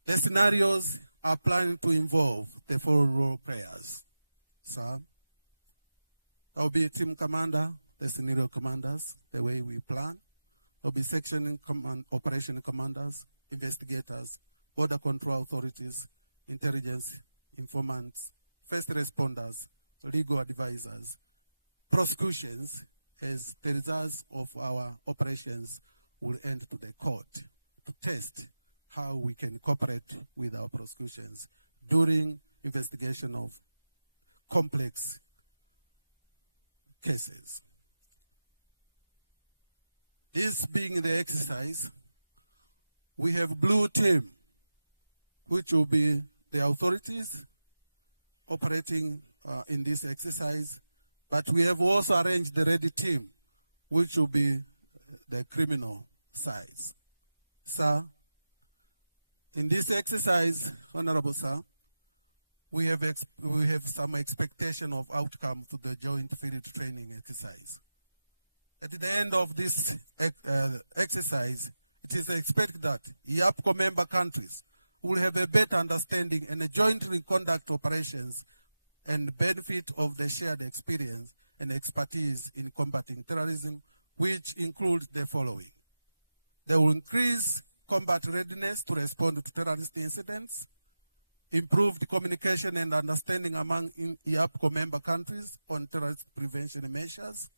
The scenarios are planning to involve the following role players, sir. There will be a team commander, the scenario commanders, the way we plan. There will be section operation commanders, investigators, border control authorities, intelligence, informants, first responders, legal advisors, prosecutions, as the results of our operations will end to the court to test how we can cooperate with our prosecutions during investigation of complex cases. This being the exercise, we have blue team, which will be the authorities operating in this exercise, but we have also arranged the red team, which will be the criminal sides. Sir, in this exercise, Honorable Sir, we have some expectation of outcome to the joint field training exercise. At the end of this exercise, it is expected that EAPCCO member countries will have a better understanding and jointly conduct operations and benefit of the shared experience and expertise in combating terrorism, which include the following. They will increase combat readiness to respond to terrorist incidents, improved communication and understanding among EAPCCO member countries on terrorist prevention measures,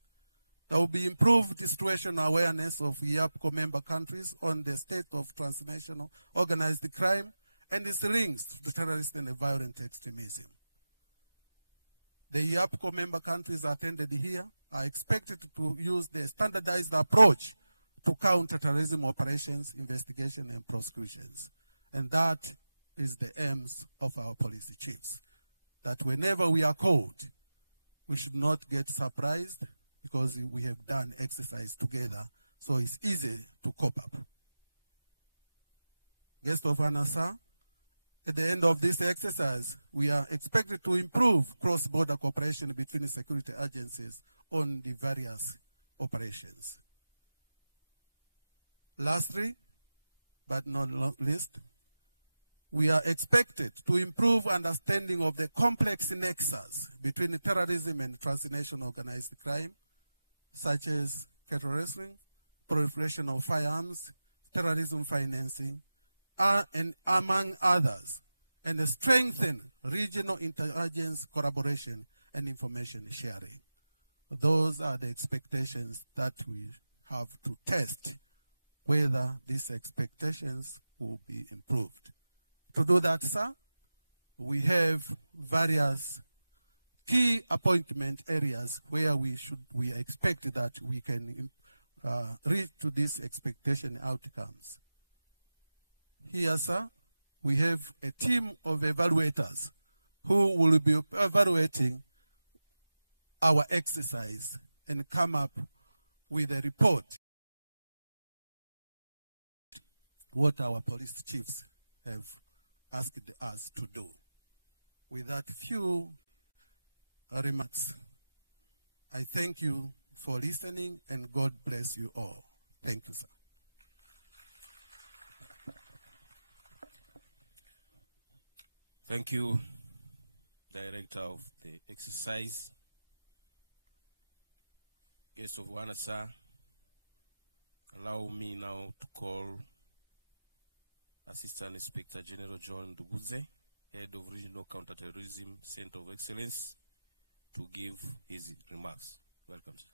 There will be improved situational awareness of EAPCCO member countries on the state of transnational organized crime and its links to terrorism and violent extremism. The EAPCCO member countries attended here are expected to use the standardized approach to counter-terrorism operations, investigation, and prosecutions. And that is the aims of our police chiefs, that whenever we are called, we should not get surprised because we have done exercise together, so it's easy to cope up. Guest of honor, sir, at the end of this exercise, we are expected to improve cross-border cooperation between security agencies on the various operations. Lastly, but not least, we are expected to improve understanding of the complex nexus between terrorism and transnational organized crime, such as terrorism, proliferation of firearms, terrorism financing, and among others, and strengthen regional intelligence collaboration and information sharing. Those are the expectations that we have to test whether these expectations will be improved. To do that, sir, we have various key appointment areas where we expect that we can reach to these expectation outcomes. Here, sir, we have a team of evaluators who will be evaluating our exercise and come up with a report what our police chiefs have asked us to do. With that few remarks, I thank you for listening, and God bless you all. Thank you, sir. Thank you, Director of the exercise. Guest of honor, sir, allow me now to call Assistant Inspector General John Duguze, Head of Regional Counterterrorism Center of Excellence, to give his remarks. Welcome, sir.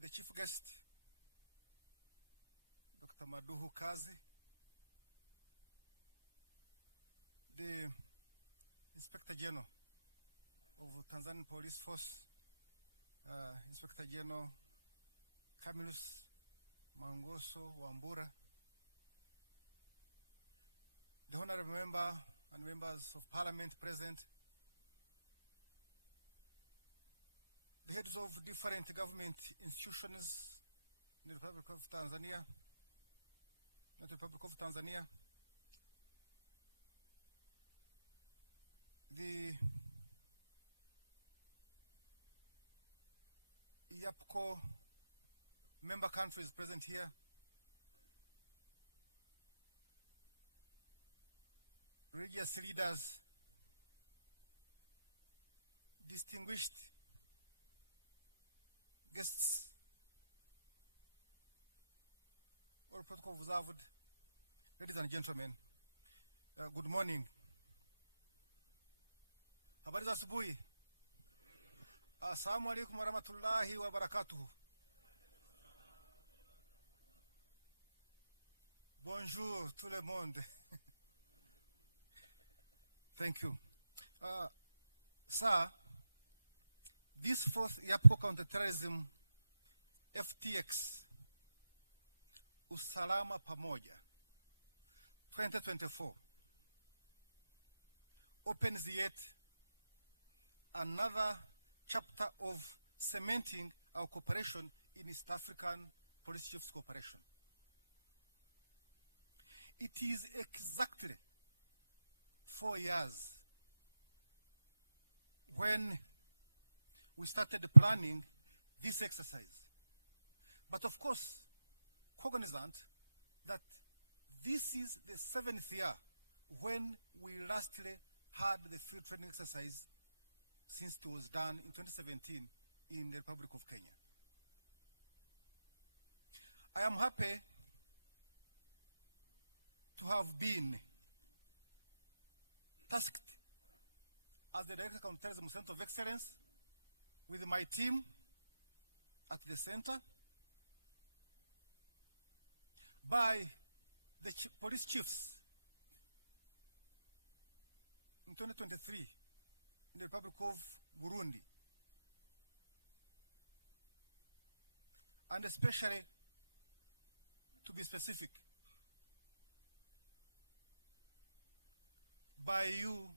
The chief guest, Dr. Maduhu Kazi, the Inspector General of Tanzanian Police Force, Inspector General Camillus Mangoso Wambura, the honorable member and members of parliament present, the heads of different government institutions in the Republic of Tanzania, the EAPCCO member countries present here, religious leaders, distinguished guests, all protocol observed, ladies and gentlemen, good morning. Habari za asubuhi. Assalamu alaikum warahmatullahi wabarakatuh. Bonjour tout le monde. Thank you. Sir, this fourth EAPCCO counterterrorism FTX USALAMA PAMOJA 2024 opens yet another chapter of cementing our cooperation in East African Police Chiefs cooperation. It is exactly 4 years when we started planning this exercise. But of course, cognizant that this is the 7th year when we lastly had the field training exercise since it was done in 2017 in the Republic of Kenya. I am happy to have been tasked as the Director of Counterterrorism Center of Excellence with my team at the center by the police chiefs in 2023 in the Republic of Burundi, and especially, to be specific, by you,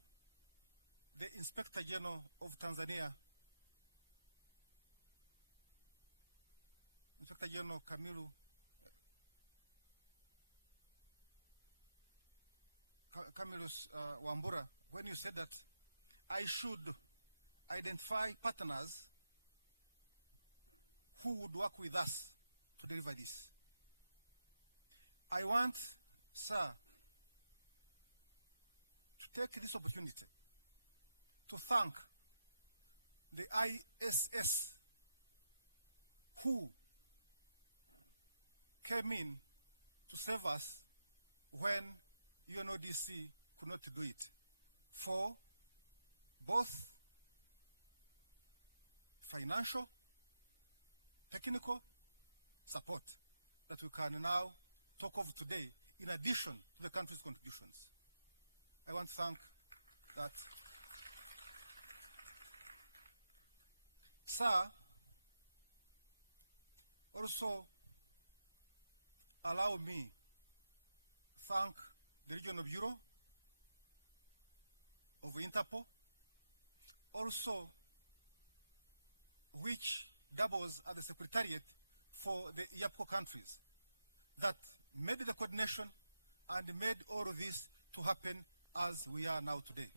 the Inspector General of Tanzania, Inspector General Camillus Wambura, when you said that I should identify partners who would work with us to deliver this. I want, sir, to take this opportunity to thank the ISS who came in to save us when UNODC could not do it, for both financial, technical support that we can now talk of today, in addition to the country's contributions. I want to thank that. Sir, also allow me to thank the Regional Bureau of Interpol, also which doubles as the Secretariat for the EAPCCO countries, that made the coordination and made all of this to happen as we are now today.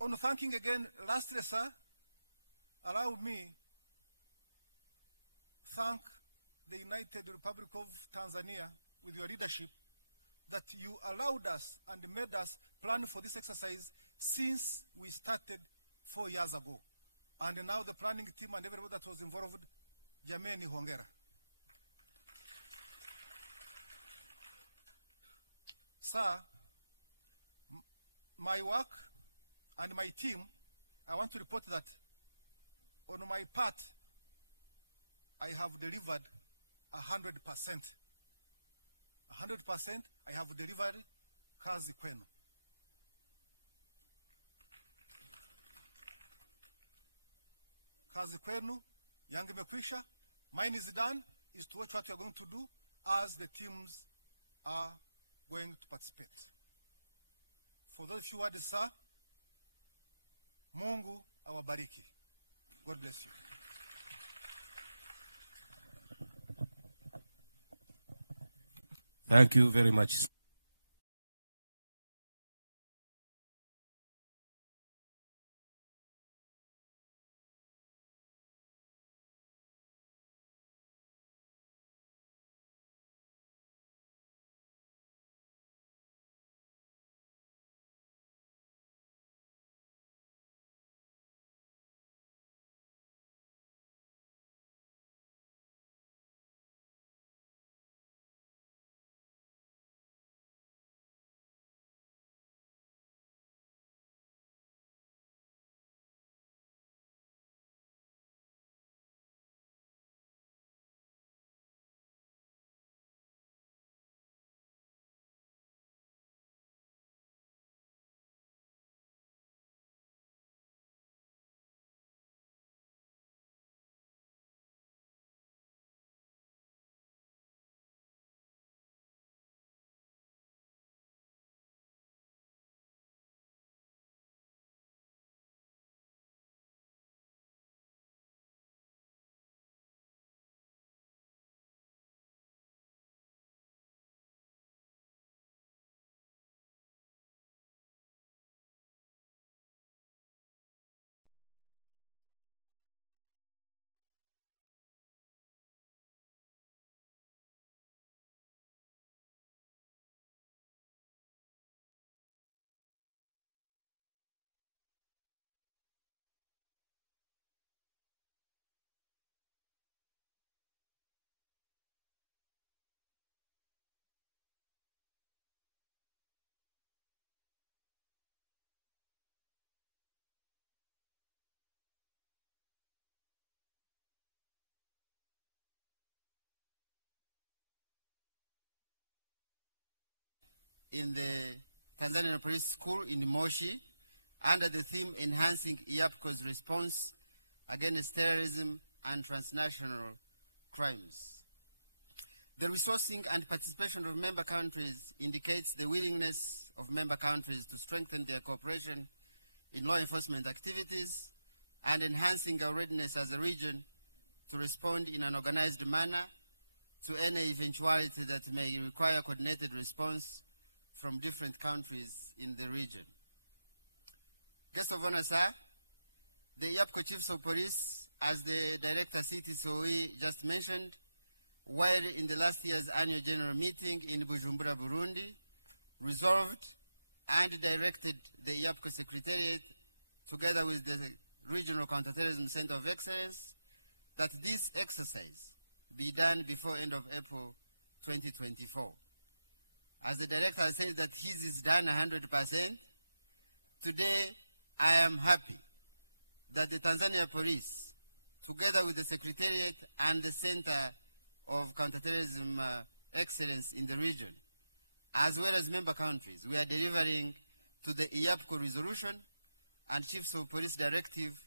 On thanking again, lastly, sir, allow me thank the United Republic of Tanzania with your leadership, that you allowed us and made us plan for this exercise since we started 4 years ago. And now the planning team and everybody that was involved, jameni hongera. Sir, my work and my team, I want to report that on my part, I have delivered 100%. 100% I have delivered kazi kwenu. Kazi kwenu, yangu imekwisha. Mine is done, is to watch what you are going to do as the teams are going to participate. For those few words, sir, Mungu awabariki. God bless you. Thank you very much. in the Tanzanian Police School in MOSHI under the theme Enhancing EAPPCO's Response Against Terrorism and Transnational Crimes. The resourcing and participation of member countries indicates the willingness of member countries to strengthen their cooperation in law enforcement activities and enhancing our readiness as a region to respond in an organized manner to any eventuality that may require coordinated response from different countries in the region. Guest of honor, sir, the EAPPCO Chiefs of Police, as the Director CTCOE just mentioned, while in the last year's annual general meeting in Bujumbura, Burundi, resolved and directed the EAPPCO Secretariat, together with the Regional Counterterrorism Center of Excellence, that this exercise be done before end of April 2024. As the Director said that his is done 100%, today I am happy that the Tanzania Police, together with the Secretariat and the Center of Counterterrorism Excellence in the region, as well as member countries, we are delivering to the EAPPCO resolution and Chiefs of Police Directive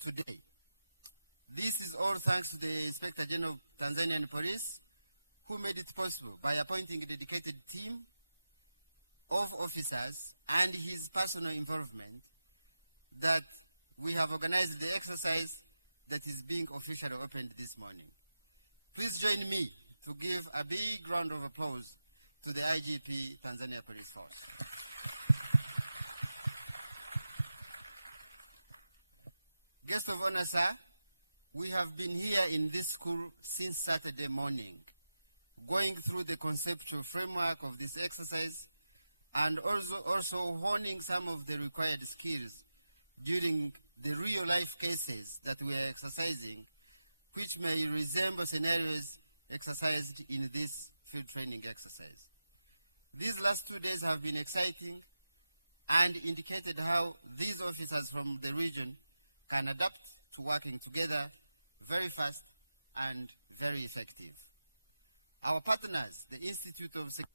today. This is all thanks to the Inspector General of Tanzanian Police, who made it possible by appointing a dedicated team of officers and his personal involvement that we have organized the exercise that is being officially opened this morning. Please join me to give a big round of applause to the IGP Tanzania Police Force. Guest of honor, sir, we have been here in this school since Saturday morning, going through the conceptual framework of this exercise and also honing some of the required skills during the real-life cases that we are exercising, which may resemble scenarios exercised in this field training exercise. These last 2 days have been exciting and indicated how these officers from the region can adapt to working together very fast and very effective. Our partners, the Institute of Security,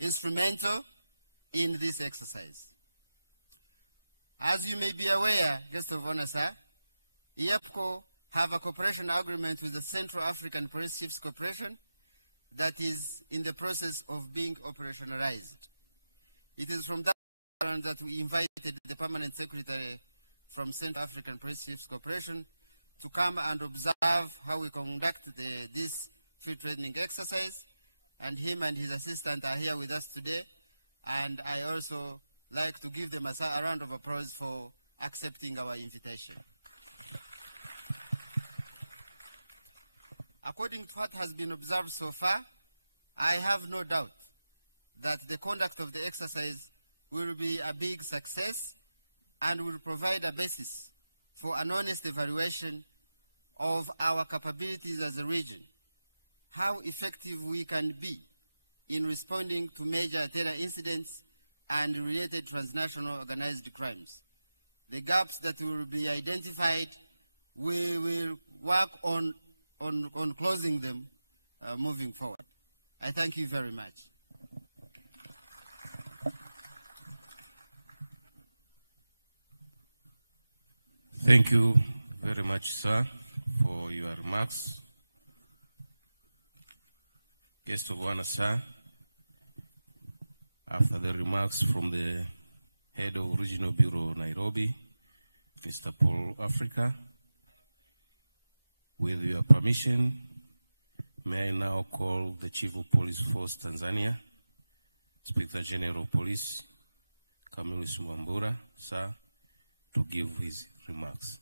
instrumental in this exercise. As you may be aware, guest of honor, sir, EAPPCO have a cooperation agreement with the Central African Police Chiefs Corporation that is in the process of being operationalized. It is from that that we invited the Permanent Secretary from Central African Police Chiefs Corporation to come and observe how we conduct this field training exercise, and him and his assistant are here with us today, and I also like to give them a round of applause for accepting our invitation. According to what has been observed so far, I have no doubt that the conduct of the exercise will be a big success and will provide a basis for an honest evaluation of our capabilities as a region, how effective we can be in responding to major terror incidents and related transnational organized crimes. The gaps that will be identified, we will work on closing them moving forward. I thank you very much. Thank you very much, sir, for your remarks. Guest of honor, sir, after the remarks from the head of Regional Bureau, Nairobi, Mr. Paul Africa, with your permission, may I now call the Chief of Police Force Tanzania, Inspector General of Police, Camillus Mwambura, sir, to give his remarks.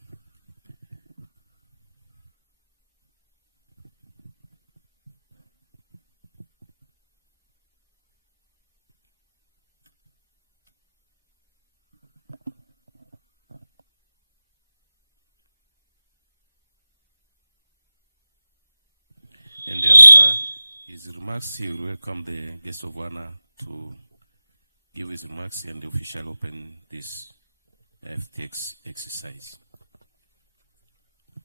And after his remarks, he will welcome the guest of honor to give his remarks and the official open this FTX exercise.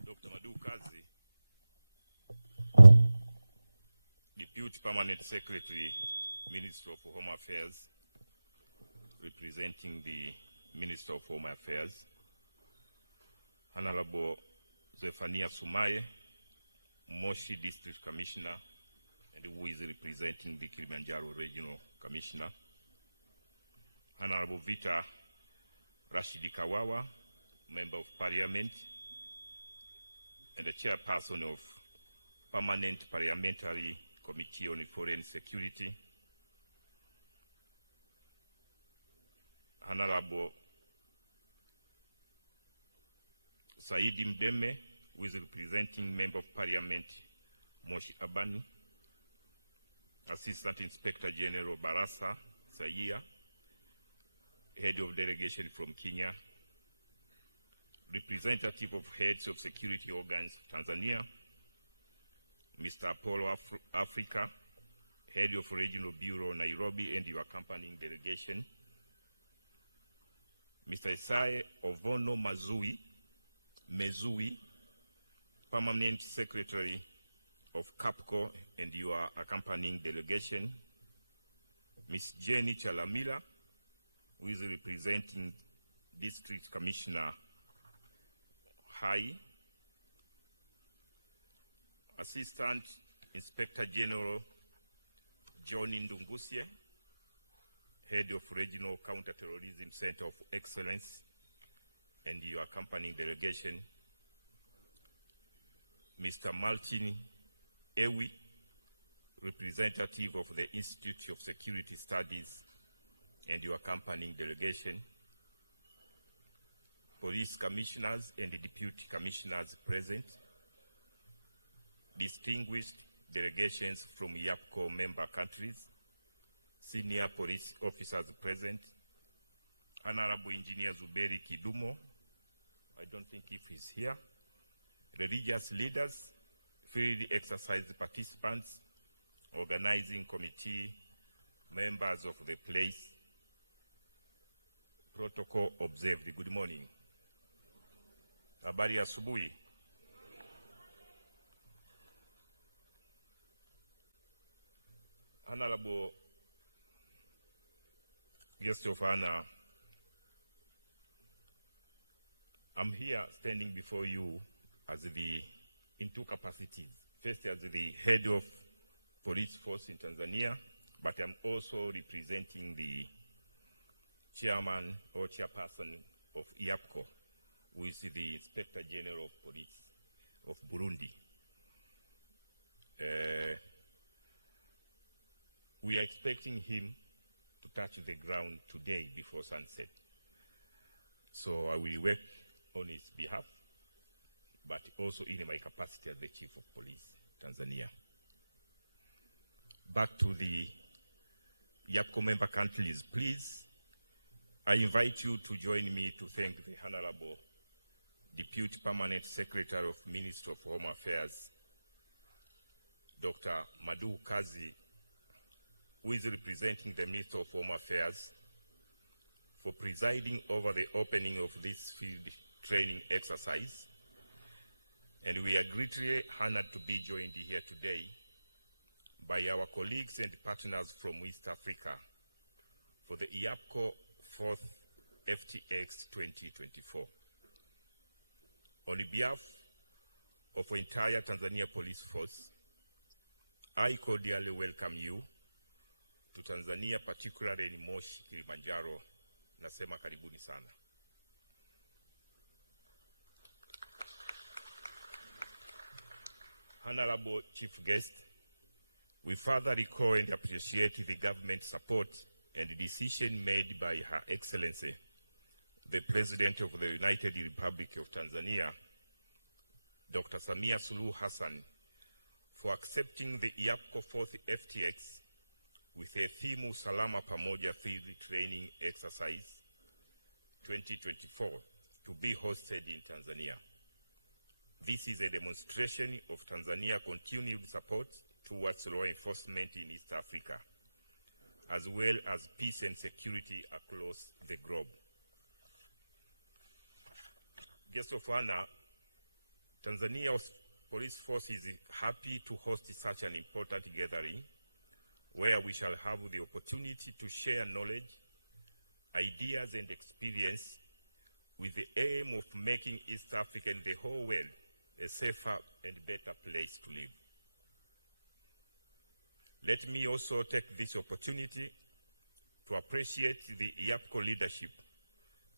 Dr. Madu Kazi, Deputy Permanent Secretary, Minister of Home Affairs, representing the Minister of Home Affairs, Honorable Zephania Sumaye, MOSHI District Commissioner, and who is representing the Kilimanjaro Regional Commissioner, Honorable Vita Rashidi Kawawa, Member of Parliament, and the Chairperson of Permanent Parliamentary Committee on Foreign Security, Honorable Saidi Mdeme, who is representing Member of Parliament Moshi Abani, Assistant Inspector General Barasa Sayia, Head of Delegation from Kenya, Representative of Heads of Security Organs of Tanzania, Mr. Apollo Africa, Head of Regional Bureau Nairobi and your accompanying delegation, Mr. Isai Ovono Mezui, Permanent Secretary of EAPPCO and your accompanying delegation, Ms. Jenny Chalamila, who is representing District Commissioner Hai, Assistant Inspector General John Ndungusye, Head of Regional Counterterrorism Center of Excellence, and your accompanying delegation, Mr. Martin Ewi, representative of the Institute of Security Studies, and your accompanying delegation, police commissioners and the deputy commissioners present, distinguished delegations from EAPCCO member countries, senior police officers present, Honorable Engineer Zuberi Kidumo, I don't think if he's here, religious leaders, field exercise participants, organizing committee, members of the place, protocol observed. Good morning. Habari asubuhi. Honorable guest of honor, I'm here standing before you in two capacities. First, as the head of police force in Tanzania, but I'm also representing the chairman or chairperson of EAPPCO, who is the Inspector General of Police of Burundi. We are expecting him to touch the ground today before sunset. So I will work on his behalf, but also in my capacity as the Chief of Police, Tanzania. Back to the EAPPCO member countries, please, I invite you to join me to thank the Honorable Deputy Permanent Secretary of Ministry of Home Affairs, Dr. Madu Kazi, who is representing the Minister of Home Affairs, for presiding over the opening of this field training exercise. And we are greatly honored to be joined here today by our colleagues and partners from East Africa for the EAPPCO 4th FTX 2024. On behalf of the entire Tanzania Police Force, I cordially welcome you to Tanzania, particularly in Moshi, Kilimanjaro. Nasema karibuni sana. Honorable Chief Guest, we further recall and appreciate the government support and the decision made by Her Excellency, the President of the United Republic of Tanzania, Dr. Samia Suluhu Hassan, for accepting the EAPPCO 4th FTX with a theme USALAMA PAMOJA Field Training Exercise 2024 to be hosted in Tanzania. This is a demonstration of Tanzania's continued support towards law enforcement in East Africa, as well as peace and security across the globe. Guest of honor, Tanzania's police force is happy to host such an important gathering where we shall have the opportunity to share knowledge, ideas, and experience with the aim of making East Africa and the whole world a safer and better place to live. Let me also take this opportunity to appreciate the EAPCCO leadership,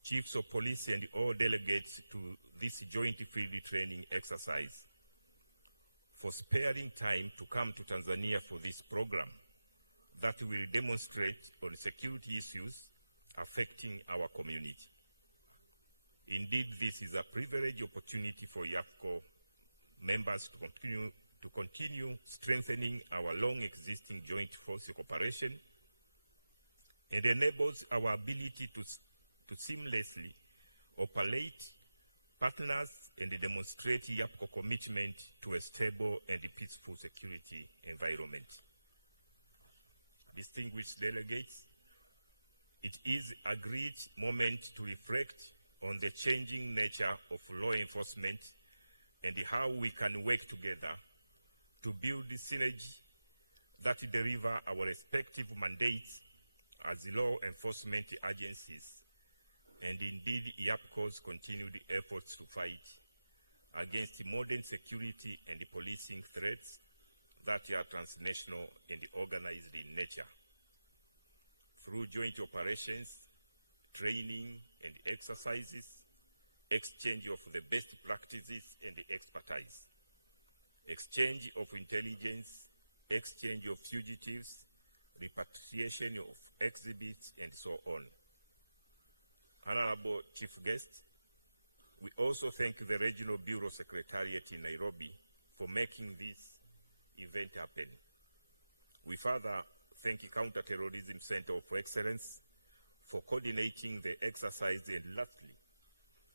chiefs of police, and all delegates to this joint field training exercise for sparing time to come to Tanzania for this program that will demonstrate on security issues affecting our community. Indeed, this is a privileged opportunity for EAPCCO members to continue strengthening our long-existing joint force cooperation, and enables our ability to seamlessly operate, partners, and demonstrate EAPCCO commitment to a stable and peaceful security environment. Distinguished delegates, it is a great moment to reflect on the changing nature of law enforcement and how we can work together to build the synergy that deliver our respective mandates as law enforcement agencies, and indeed EAPCCOs continued efforts to fight against modern security and policing threats that are transnational and organized in nature. Through joint operations, training and exercises, exchange of the best practices and expertise, exchange of intelligence, exchange of fugitives, repatriation of exhibits, and so on. Honorable Chief Guest, we also thank the Regional Bureau Secretariat in Nairobi for making this event happen. We further thank the Counter-Terrorism Center of Excellence for coordinating the exercise, and lastly,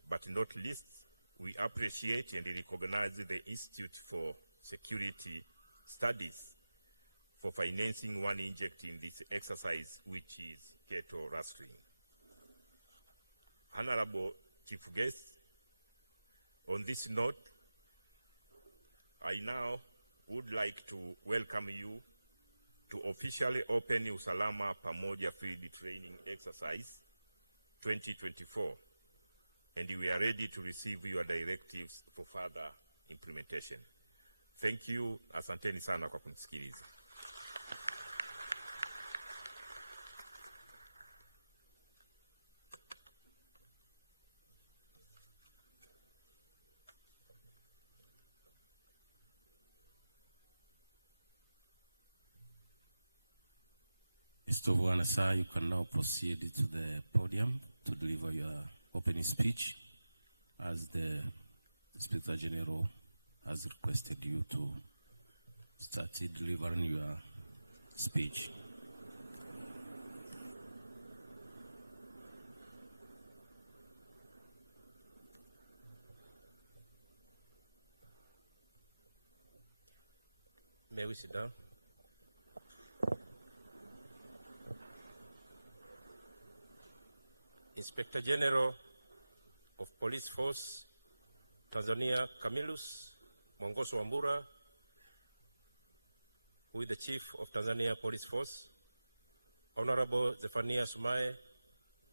but not least, we appreciate and recognize the Institute for Security Studies for financing one inject in this exercise, which is Keto Rustling. Honorable Chief Guest, on this note, I now would like to welcome you to officially open USALAMA PAMOJA Field Training Exercise 2024, and we are ready to receive your directives for further implementation. Thank you. Asanteni sana kwa kunisikiliza. Mr. Wanasa, you can now proceed to the podium to deliver your opening speech, as the Inspector General has requested you to start delivering your speech. May we sit down? Inspector General of Police Force, Tanzania, Camillus Mwongoso Wambura, who is the Chief of Tanzania Police Force, Honorable Zephania Sumaye,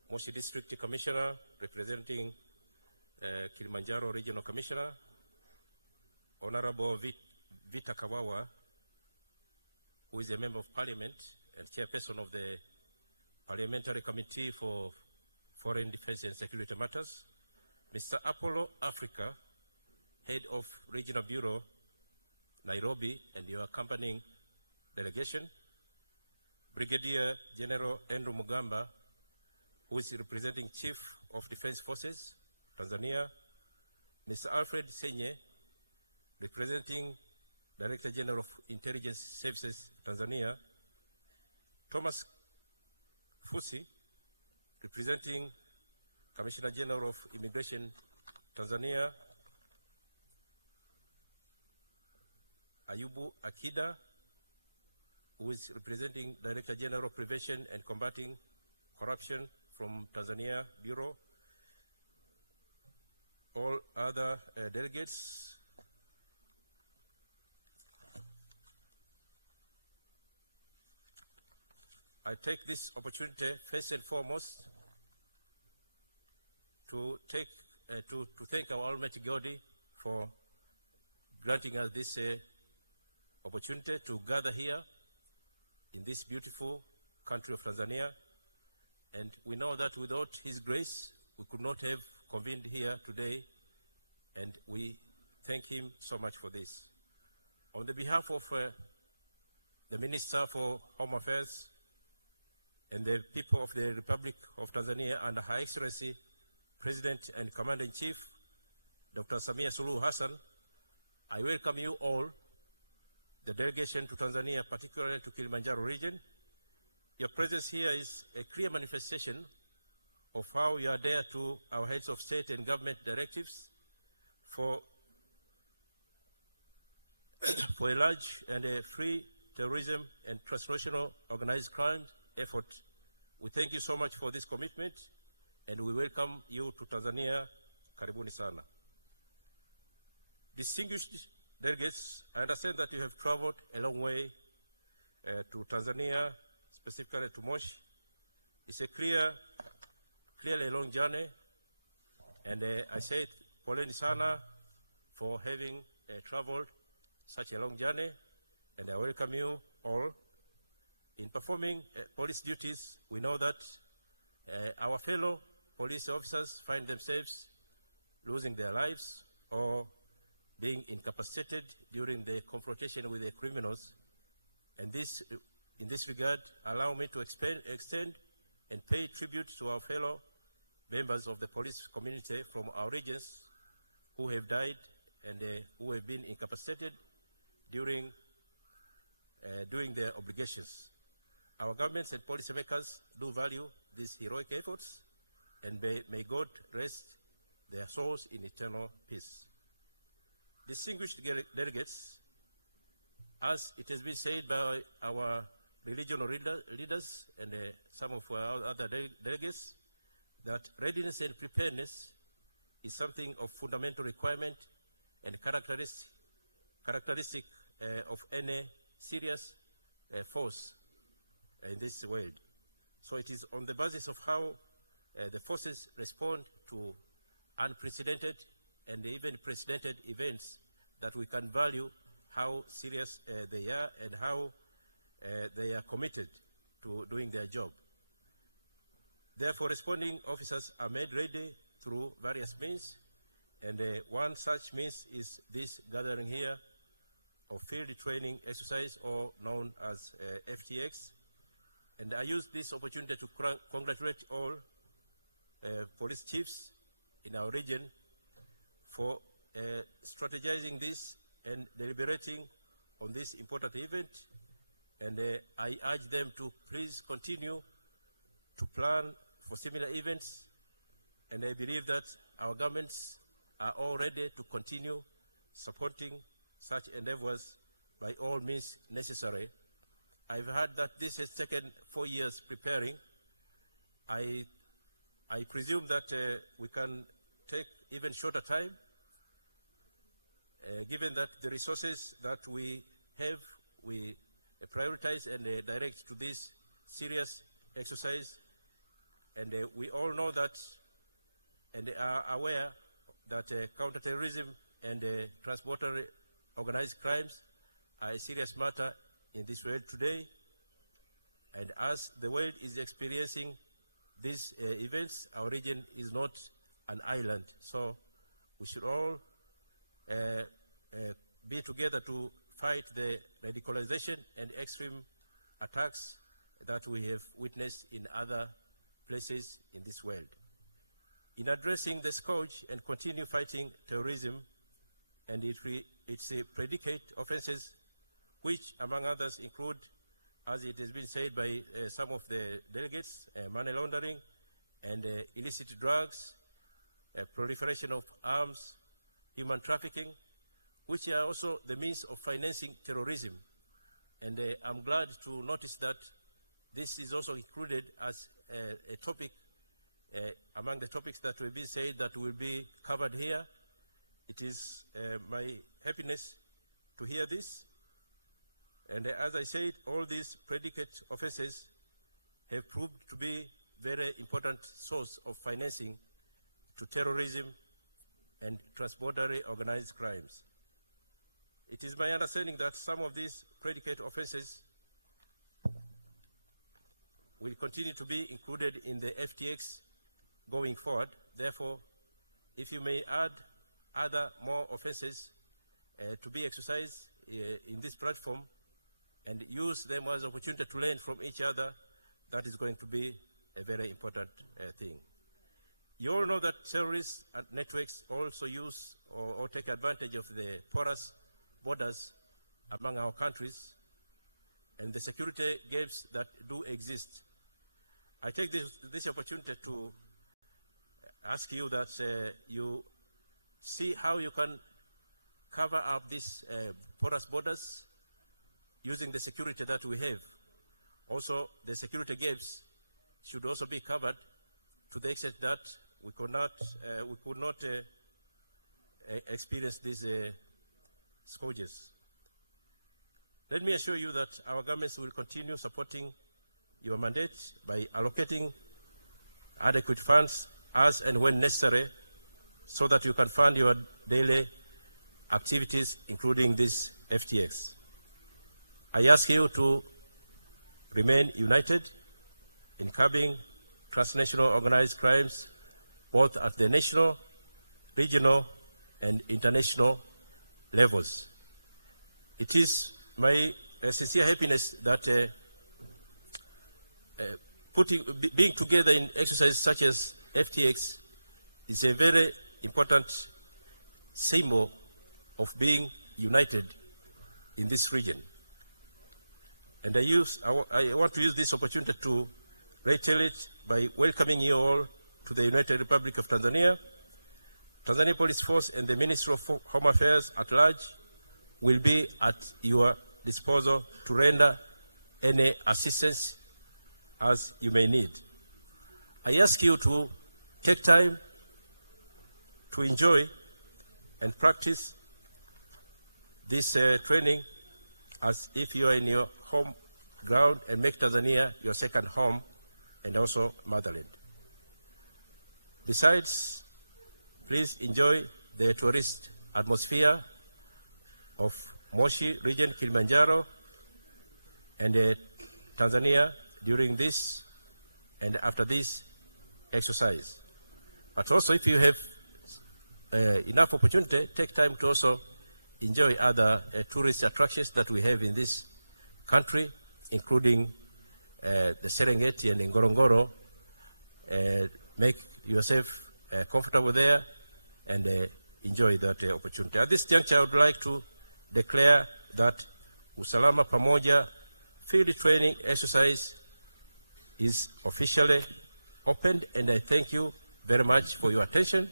Moshi District Commissioner, representing Kilimanjaro Regional Commissioner, Honorable Vita Kawawa, who is a Member of Parliament and Chairperson of the Parliamentary Committee for Foreign Defense and Security Matters, Mr. Apollo Africa, Head of Regional Bureau, Nairobi, and your accompanying delegation, Brigadier General Andrew Mugamba, who is representing Chief of Defense Forces, Tanzania, Mr. Alfred Senye, representing Director General of Intelligence Services, Tanzania, Thomas Fusi, representing Commissioner General of Immigration, Tanzania, Ayubu Akida, who is representing Director General of Prevention and Combating Corruption from Tanzania Bureau, all other delegates, I take this opportunity first and foremost to thank our Almighty God for granting us this opportunity to gather here in this beautiful country of Tanzania. And we know that without His grace, we could not have convened here today, and we thank Him so much for this. On the behalf of the Minister for Home Affairs and the people of the Republic of Tanzania and Her Excellency, President and Commander-in-Chief, Dr. Samia Suluhu Hassan, I welcome you all, the delegation to Tanzania, particularly to Kilimanjaro region. Your presence here is a clear manifestation of how you adhere to our heads of state and government directives for a large and a free terrorism and transnational organized crime effort. We thank you so much for this commitment, and we welcome you to Tanzania. Karibuni sana. Distinguished delegates, I understand that you have traveled a long way to Tanzania, specifically to MOSHI. It's a clearly a long journey, and I say poleni sana for having traveled such a long journey, and I welcome you all. In performing police duties, we know that our fellow police officers find themselves losing their lives or being incapacitated during the confrontation with the criminals. And this, in this regard, allow me to extend and pay tribute to our fellow members of the police community from our regions who have died and who have been incapacitated during doing their obligations. Our governments and policymakers do value these heroic efforts, and may God rest their souls in eternal peace. Distinguished delegates, as it has been said by our regional leaders and some of our other delegates, that readiness and preparedness is something of fundamental requirement and characteristic of any serious force in this world. So it is on the basis of how the forces respond to unprecedented and even precedented events that we can value how serious they are and how they are committed to doing their job. Therefore, responding officers are made ready through various means, and one such means is this gathering here of field training exercise, or known as FTX. And I use this opportunity to congratulate all police chiefs in our region for strategizing this and deliberating on this important event. And I urge them to please continue to plan for similar events. And I believe that our governments are all ready to continue supporting such endeavors by all means necessary. I've heard that this has taken 4 years preparing. I presume that we can take even shorter time, given that the resources that we have, we prioritize and direct to this serious exercise. And we all know that and are aware that counterterrorism and transborder organized crimes are a serious matter in this world today. And as the world is experiencing these events, our region is not an island. So we should all be together to fight the radicalization and extreme attacks that we have witnessed in other places in this world. In addressing the scourge and continue fighting terrorism and its predicate offenses, which among others include, as it has been said by some of the delegates, money laundering and illicit drugs, proliferation of arms, human trafficking, which are also the means of financing terrorism. And I'm glad to notice that this is also included as a topic among the topics that will be said that will be covered here. It is my happiness to hear this. And as I said, all these predicate offenses have proved to be very important source of financing to terrorism and transborder organized crimes. It is my understanding that some of these predicate offenses will continue to be included in the FTX going forward. Therefore, if you may add other more offenses to be exercised in this platform and use them as an opportunity to learn from each other, that is going to be a very important thing. You all know that terrorist networks also use or take advantage of the porous borders among our countries and the security gaps that do exist. I take this opportunity to ask you that you see how you can cover up these porous borders using the security that we have. Also, the security gaps should also be covered to the extent that we could not experience these scourges. Let me assure you that our governments will continue supporting your mandate by allocating adequate funds as and when necessary so that you can fund your daily activities, including this FTX. I ask you to remain united in curbing transnational organized crimes, both at the national, regional, and international levels. It is my sincere happiness that being together in exercises such as FTX is a very important symbol of being united in this region. And I want to use this opportunity to reiterate by welcoming you all to the United Republic of Tanzania. Tanzania Police Force and the Ministry of Home Affairs at large will be at your disposal to render any assistance as you may need. I ask you to take time to enjoy and practice this training as if you are in your home ground and make Tanzania your second home and also motherland. Besides, please enjoy the tourist atmosphere of MOSHI region, Kilimanjaro, and Tanzania during this and after this exercise. But also, if you have enough opportunity, take time to also enjoy other tourist attractions that we have in this country, including the Serengeti and Ngorongoro. Make yourself comfortable there and enjoy that opportunity. At this juncture, I would like to declare that USALAMA PAMOJA field training exercise is officially opened, and I thank you very much for your attention,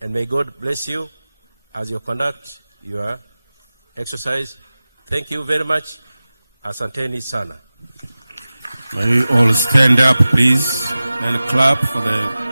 and may God bless you as you conduct your exercise. Thank you very much. Asanteni sana. May we all stand up, please, and clap for the...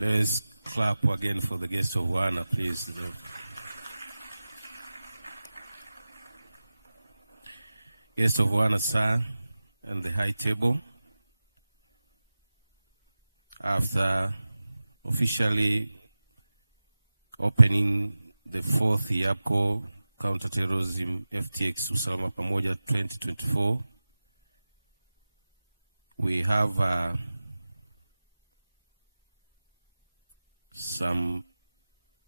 Let's clap again for the guest of honor, please. Guest of honor, sir, and the high table. After officially opening the 4th EAPCCO Counterterrorism FTX USALAMA PAMOJA 2024, we have some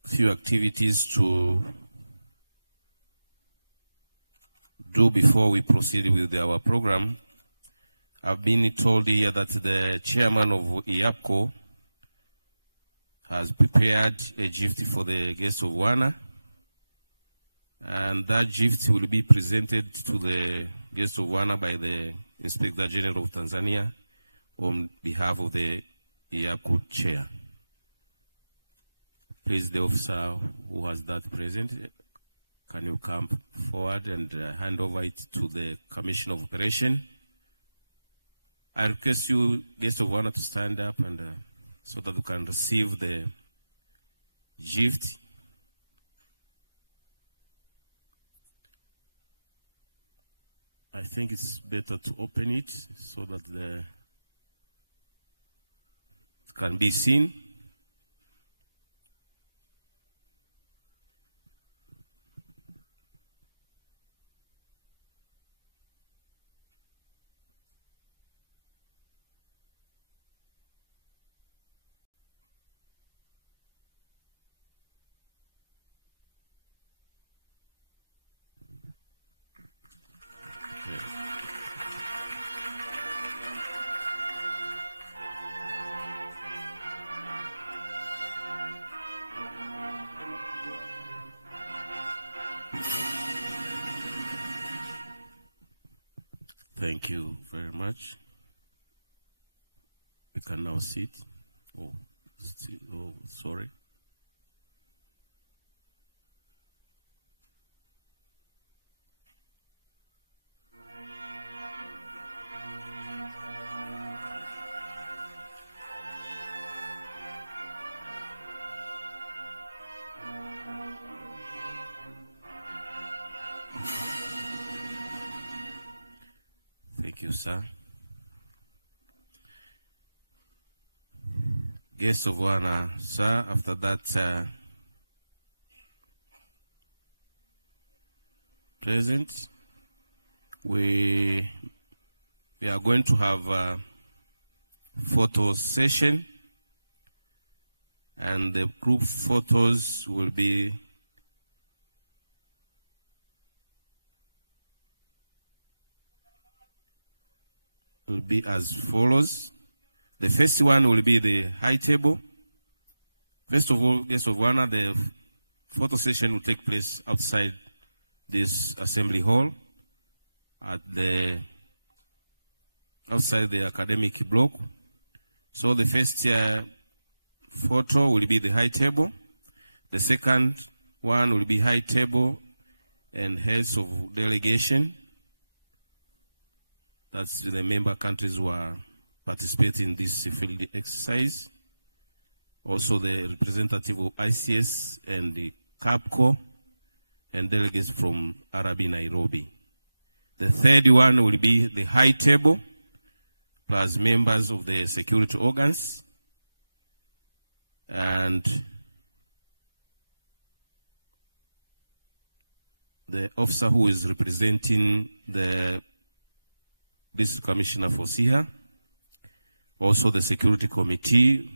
few activities to do before we proceed with our program. I've been told here that the chairman of EAPPCO has prepared a gift for the guest of honor, and that gift will be presented to the guest of honor by the Inspector General of Tanzania on behalf of the EAPPCO chair. Please, the officer who has that present, can you come forward and hand over it to the Commission of Operation? I request you, guests of honor, to stand up and so that we can receive the gift. I think it's better to open it so that it can be seen. Thank you very much. We can now sit. Oh, sorry. Thank you, sir. Guests of honor, sir, after that present, we are going to have a photo session, and the group photos will be as follows. The first one will be the high table. First of all, guests of honor, the photo session will take place outside this assembly hall outside the academic block. So the first photo will be the high table. The second one will be high table and heads of delegation. That's the member countries who are participating in this field exercise. Also the representative of ICS and the EAPPCO and delegates from Arabi Nairobi. The third one will be the high table plus members of the security organs and the officer who is representing the District Commissioner for SIHA, also the security committee,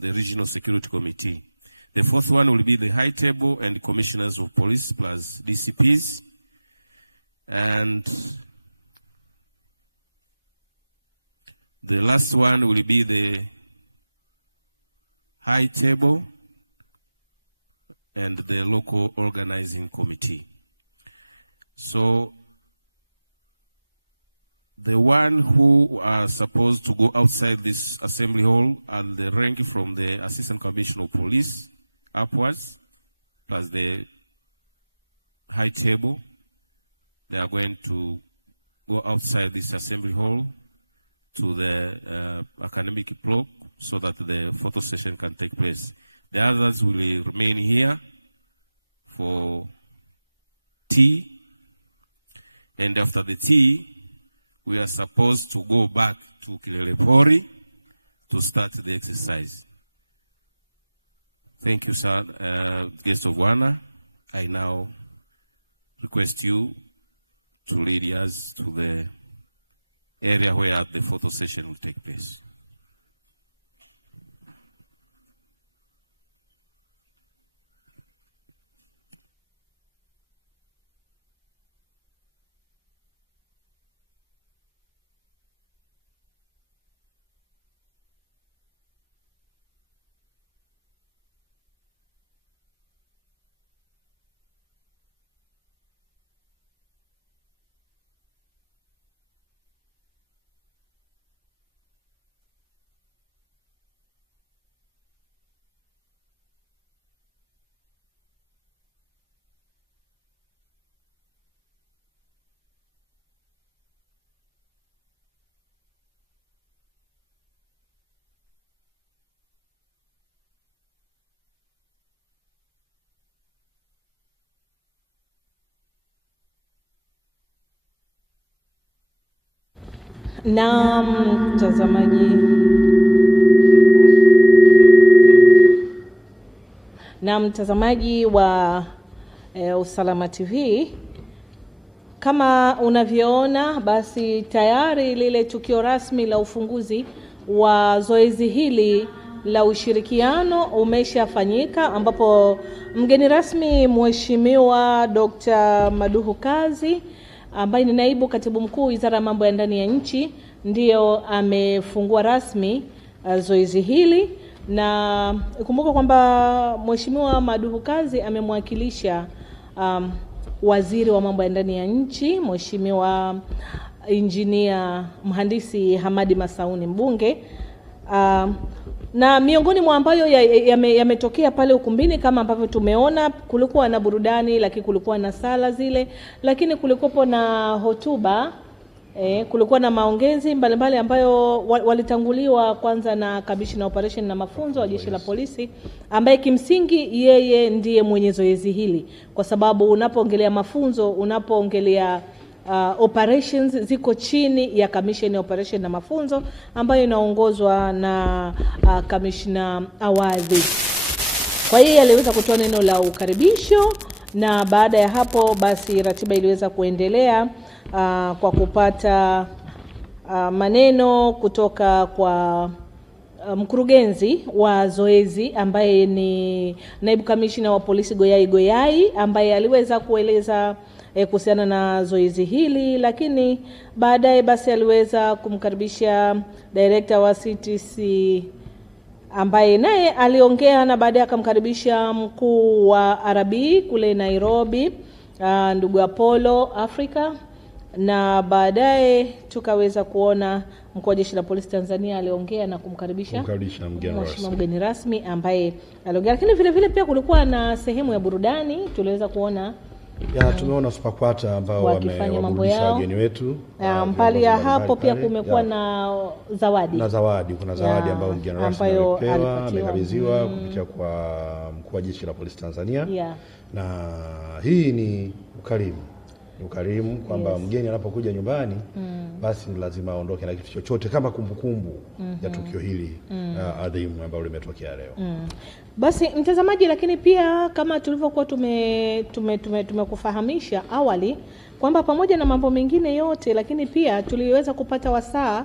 the regional security committee. The fourth one will be the high table and the commissioners of police plus DCPs. And the last one will be the high table and the local organizing committee. So the one who are supposed to go outside this assembly hall are the rank from the Assistant Commissioner of Police upwards, plus the high table. They are going to go outside this assembly hall to the academic block so that the photo session can take place. The others will remain here for tea, and after the tea, we are supposed to go back to Kilelepori to start the exercise. Thank you, sir. Guest of honor, I now request you to lead us to the area where the photo session will take place. Na mtazamaji, wa Usalama TV, kama unavyoona basi tayari lile tukio rasmi la ufunguzi wa zoezi hili la ushirikiano umeshafanyika, ambapo mgeni rasmi Mheshimiwa Dr. Maduhu Kazi ambaye ni naibu katibu mkuu Wizara ya Mambo ya Ndani ya Nchi ndio amefungua rasmi zoezi hili. Na kumbuka kwamba Mheshimiwa Maduhu Kazi amemwakilisha Waziri wa Mambo ya Ndani ya Nchi, Mheshimiwa Injinia Mhandisi Hamadi Masauni Mbunge. Na miongoni mwa ambayo yametokea pale ukumbini, kama ambavyo tumeona, kulikuwa na burudani, lakini kulikuwa na sala zile, lakini kulikuwa na hotuba, kulikuwa na maongezi mbalimbali ambayo walitanguliwa kwanza na Kamishna Operation na Mafunzo wa Jeshi la Polisi, ambaye kimsingi yeye ndiye mwenye zoezi hili, kwa sababu unapoongelea mafunzo, unapoongelea operations ziko chini ya Commission Operation na Mafunzo ambayo inaongozwa na Kamishna Awadhi. Kwa hiyo aliweza kutoa neno la ukaribisho, na baada ya hapo basi ratiba iliweza kuendelea kwa kupata maneno kutoka kwa mkurugenzi wa zoezi ambaye ni naibu kamishna wa polisi Goyai ambaye aliweza kueleza kuhusiana na zoezi hili, lakini baadaye basi aliweza kumkaribisha director wa CTC ambaye naye aliongea, na baadaye akamkaribisha mkuu wa RB kule Nairobi, ndugu Apollo Africa, na baadaye tukaweza kuona mkuu wa Jeshi la Polisi Tanzania aliongea na kumkaribisha mgeni rasmi ambaye aliongea. Lakini vile vile pia kulikuwa na sehemu ya burudani, tuliweza kuona tumeona Superquata ambao wamewaburudisha wageni wetu. Mbali ya hapo pia kumekuwa na zawadi. Kuna zawadi ambayo mgeni rasmi alipewa, amekabidhiwa kupitia kwa mkuu wa Jeshi la Polisi Tanzania. Na hii ni ukarimu kwamba mgeni anapokuja nyumbani basi lazima aondoke na kitu chochote kama kumbukumbu ya tukio hili adhimu ambalo limetokea leo. Basi mtazamaji, lakini pia kama tulivyokuwa tumekufahamisha awali kwamba pamoja na mambo mengine yote, lakini pia tuliweza kupata wasaa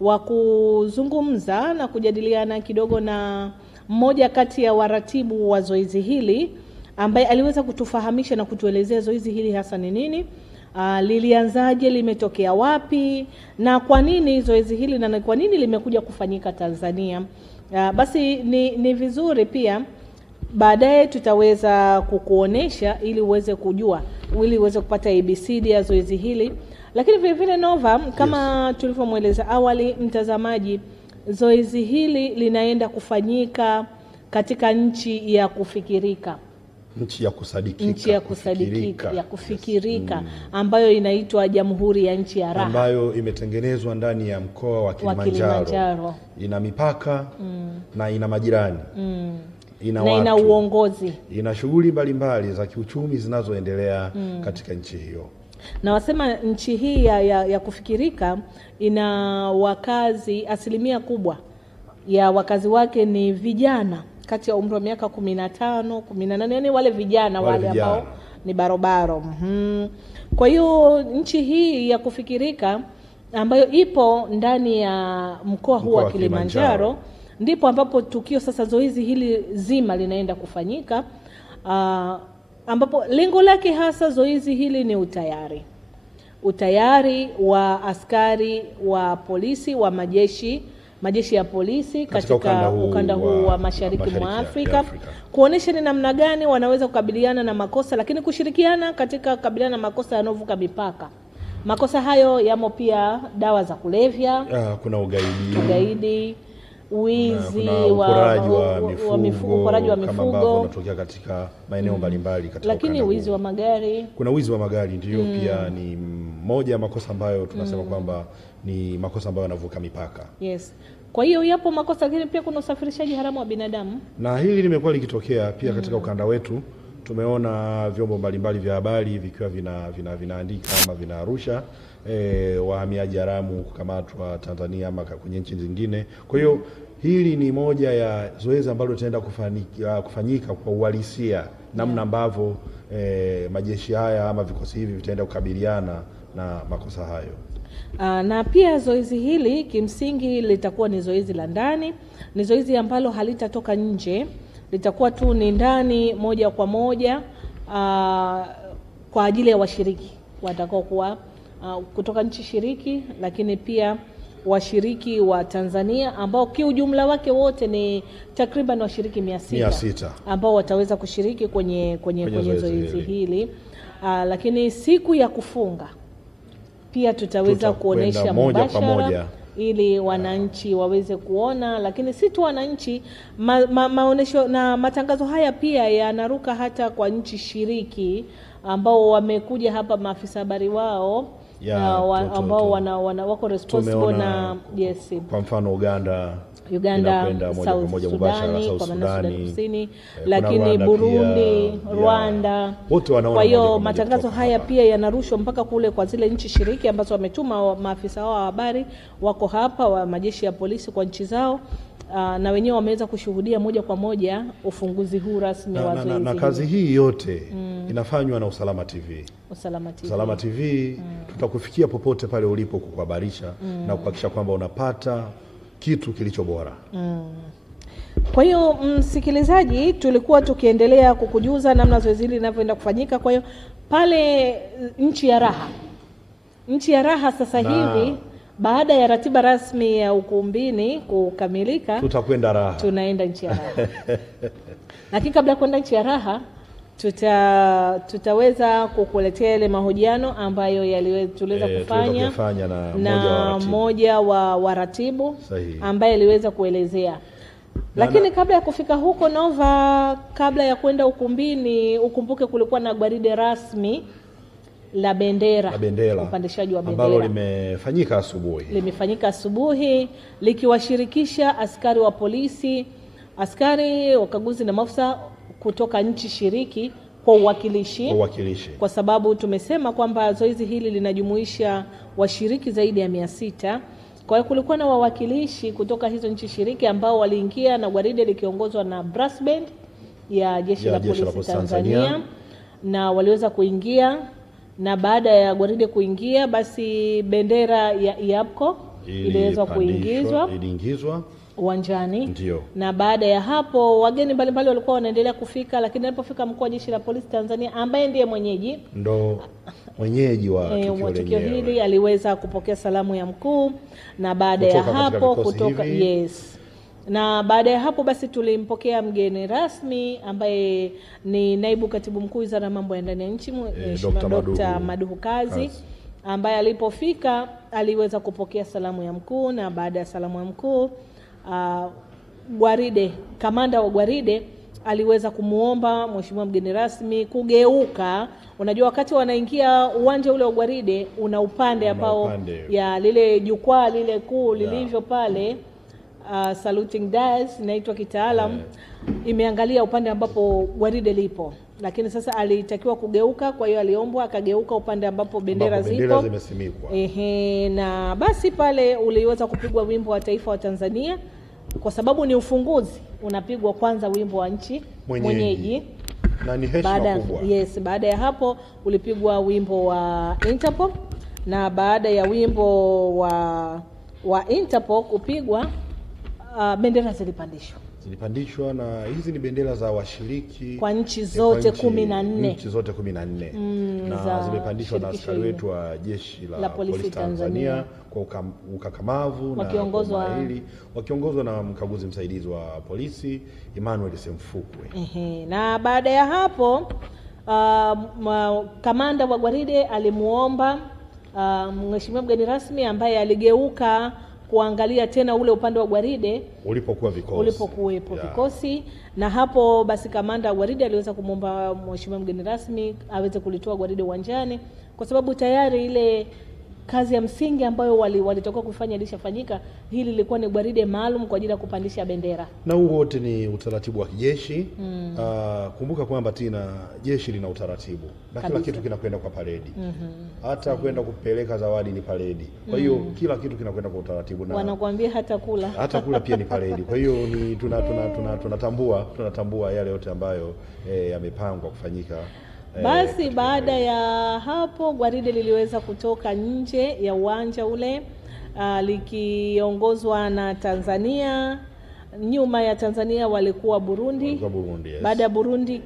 wa kuzungumza na kujadiliana kidogo na mmoja kati ya waratibu wa zoezi hili, ambaye aliweza kutufahamisha na kutuelezea zoezi hili hasa ni nini, lilianzaje, limetokea wapi, na kwa nini zoezi hili na kwa nini limekuja kufanyika Tanzania. Basi ni vizuri pia baadaye tutaweza kukuonesha ili uweze kujua, ili uweze kupata ABCD ya zoezi hili. Lakini vile vile Nova, kama tulivyomueleza awali mtazamaji, zoezi hili linaenda kufanyika katika nchi ya kufikirika. Nchi ya kufikirika ambayo inaitwa Jamhuri ya Nchi ya Raha, ambayo imetengenezwa ndani ya mkoa wa Kilimanjaro. Ina mipaka na ina majirani. Ina uongozi. Ina shughuli mbalimbali za kiuchumi zinazoendelea katika nchi hiyo. Na wasema nchi hii ya kufikirika ina wakazi, asilimia kubwa ya wakazi wake ni vijana kati ya umri wa miaka 15, 18, yani wale vijana wale ambao ni barobaro. Kwa hiyo nchi hii ya kufikirika ambayo ipo ndani ya mkoa huu wa Kilimanjaro ndipo ambapo tukio sasa zoezi hili zima linaenda kufanyika, ambapo lengo lake hasa zoezi hili ni utayari wa askari wa polisi wa majeshi ya polisi katika ukanda huu wa mashariki mwa Afrika, kuonesha ni namna gani wanaweza kukabiliana na makosa, lakini kushirikiana katika kukabiliana na makosa yanovuka mipaka. Makosa hayo yamo pia dawa za kulevya, kuna ugaidi, wizi, uporaji wa mifugo unatokea katika maeneo mbalimbali katika, lakini wizi wa magari, kuna wizi wa magari ndio pia ni moja ya makosa ambayo tunasema kwamba ni makosa ambayo yanavuka mipaka. Kwa hiyo yapo makosa, lakini pia kuna usafirishaji haramu wa binadamu, na hili limekuwa likitokea pia katika ukanda wetu. tumeona vyombo mbalimbali vya habari vikiwa vinaandika ama vinarusha wahamiaji haramu kukamatwa Tanzania ama kwenye nchi zingine. Kwa hiyo hili ni moja ya zoezi ambalo litaenda kufanyika kwa uhalisia namna ambavyo majeshi haya ama vikosi hivi vitaenda kukabiliana na makosa hayo. Na pia zoezi hili kimsingi litakuwa ni zoezi la ndani, ni zoezi ambalo halitatoka nje, litakuwa tu ni ndani moja kwa moja kwa ajili ya washiriki watakao kuwa kutoka nchi shiriki, lakini pia washiriki wa Tanzania ambao kiujumla wake wote ni takriban washiriki 600 ambao wataweza kushiriki kwenye zoezi hili. Lakini siku ya kufunga pia tutaweza kuonesha mubashara ili wananchi waweze kuona, lakini si tu wananchi, maonesho na matangazo haya pia yanaruka hata kwa nchi shiriki ambao wamekuja hapa maafisa habari wao ambao wako responsible na yes. Kwa mfano Uganda South Sudan Kusini, lakini Burundi, Rwanda. Kwa hiyo matangazo haya pia yanarushwa mpaka kule kwa zile nchi shiriki ambazo wametuma maafisa wao wa habari wako hapa wa majeshi ya polisi kwa nchi zao. Na wenyewe wameweza kushuhudia moja kwa moja ufunguzi huu rasmi wa zoezi. Na kazi hii yote inafanywa na Usalama TV. Usalama TV tutakufikia popote pale ulipo kukuhabarisha na kuhakikisha kwamba unapata kitu kilicho bora. Kwa hiyo msikilizaji, tulikuwa tukiendelea kukujuza namna zoezi hili linavyoenda kufanyika. Kwa hiyo pale nchi ya raha sasa hivi baada ya ratiba rasmi ya ukumbini kukamilika, tutakwenda raha. Tunaenda nchi ya raha. Lakini kabla ya kwenda nchi ya raha, tutaweza kukuletea ile mahojiano ambayo tuliweza kufanya na mmoja wa waratibu ambaye aliweza kuelezea. Lakini kabla ya kufika huko Nova, kabla ya kwenda ukumbini, ukumbuke kulikuwa na gwaride rasmi la bendera, upandishaji wa bendera ambalo limefanyika asubuhi likiwashirikisha askari wa polisi, askari wakaguzi na maafisa kutoka nchi shiriki kwa uwakilishi. Kwa sababu tumesema kwamba zoezi hili linajumuisha washiriki zaidi ya 600. Kwa hiyo kulikuwa na wawakilishi kutoka hizo nchi shiriki ambao waliingia na gwaride likiongozwa na brass band ya jeshi la polisi Tanzania, na waliweza kuingia. Na baada ya gwaride kuingia, basi bendera ya EAPCCO iliweza kuingizwa uwanjani. Na baada ya hapo wageni mbalimbali walikuwa wanaendelea kufika, lakini alipofika mkuu wa jeshi la polisi Tanzania ambaye ndiye mwenyeji wa tukio hili aliweza kupokea salamu ya mkuu. Na baada ya hapo na baada ya hapo basi tulimpokea mgeni rasmi ambaye ni naibu katibu mkuu Wizara ya Mambo ya Ndani ya Nchi, Dr. Maduhu Kazi, ambaye alipofika aliweza kupokea salamu ya mkuu. Na baada ya salamu ya mkuu, kamanda wa gwaride aliweza kumuomba mheshimiwa mgeni rasmi kugeuka. Unajua wakati wanaingia uwanja ule wa gwaride una upande ambao ya lile jukwaa lile kuu lilivyo pale, saluting dais inaitwa kitaalam, imeangalia upande ambapo gwaride lipo, lakini sasa alitakiwa kugeuka. Kwa hiyo aliombwa akageuka upande ambapo bendera zimesimikwa. Na basi pale uliweza kupigwa wimbo wa taifa wa Tanzania, kwa sababu ni ufunguzi, unapigwa kwanza wimbo wa nchi mwenyeji. Na ni heshima kubwa. Baada ya hapo ulipigwa wimbo wa Interpol, na baada ya wimbo wa Interpol kupigwa, bendera zilipandishwa na hizi ni bendera za washiriki kwa nchi zote 14. Na zimepandishwa na askari wetu wa jeshi la polisi Tanzania kwa ukakamavu na wakiongozwa na mkaguzi msaidizi wa polisi Emmanuel Semfukwe. Na baada ya hapo kamanda wa gwaride alimuomba mheshimiwa mgeni rasmi ambaye aligeuka kuangalia tena ule upande wa gwaride ulipokuwepo vikosi. Na hapo basi kamanda wa gwaride aliweza kumwomba mheshimiwa mgeni rasmi aweze kulitoa gwaride uwanjani, kwa sababu tayari ile kazi ya msingi ambayo walitoka kufanya ilishafanyika. Hili lilikuwa ni gwaride maalum kwa ajili ya kupandisha bendera. Na huu wote ni utaratibu wa kijeshi. Kumbuka kwamba tena jeshi lina utaratibu. Na kila kitu kinakwenda kwa paredi. Hata kwenda kupeleka zawadi ni paredi. Kwa hiyo kila kitu kinakwenda kwa utaratibu, na wanakuambia hata kula pia ni paredi. Kwa hiyo ni tunatambua yale yote ambayo yamepangwa kufanyika. Basi baada ya hapo gwaride liliweza kutoka nje ya uwanja ule likiongozwa na Tanzania. Nyuma ya Tanzania walikuwa Burundi. Yes. Baada ya Burundi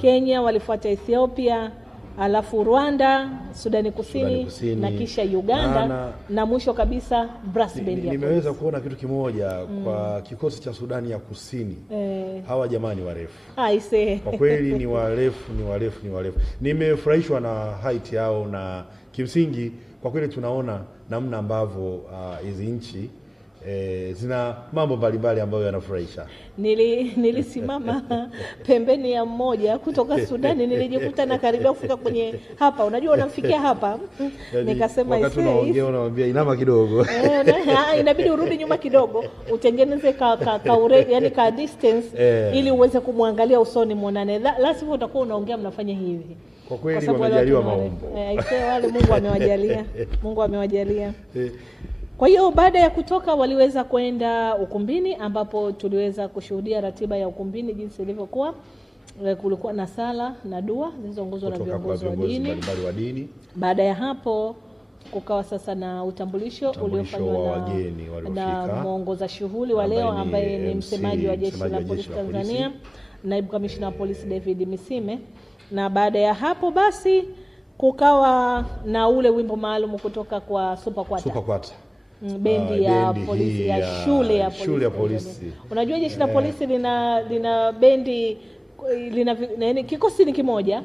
Kenya walifuata Ethiopia, alafu Rwanda, Sudani Kusini na kisha Uganda na mwisho kabisa brass band. Nimeweza kuona kitu kimoja kwa kikosi cha Sudani ya Kusini. Hawa jamani warefu. Kwa kweli ni warefu. Nimefurahishwa na height yao, na kimsingi kwa kweli tunaona namna ambavyo hizi nchi zina mambo mbalimbali ambayo yanafurahisha. Nilisimama pembeni ya mmoja kutoka Sudani, nilijikuta na karibia kufika kwenye hapa. Unajua unamfikia hapa. Nikasema wakati unaongea unamwambia inama kidogo. Inabidi urudi nyuma kidogo, utengeneze ka distance ili uweze kumwangalia usoni muonane. La sivyo utakuwa unaongea mnafanya hivi. Kwa kweli wamejaliwa maombo. Wale Mungu amewajalia. Kwa hiyo baada ya kutoka waliweza kwenda ukumbini, ambapo tuliweza kushuhudia ratiba ya ukumbini jinsi ilivyokuwa. Kulikuwa na sala na dua zilizoongozwa na viongozi wa dini. Baada ya hapo kukawa sasa na utambulisho uliofanywa na muongoza shughuli wa leo ambaye ni msemaji wa Jeshi la Polisi Tanzania, Naibu Kamishna wa Polisi David Misime. Na baada ya hapo basi kukawa na ule wimbo maalum kutoka kwa Super Quarter. Bendi ya polisi ya shule ya polisi. Unajua jeshi la polisi lina bendi, lina kikosi ni kimoja,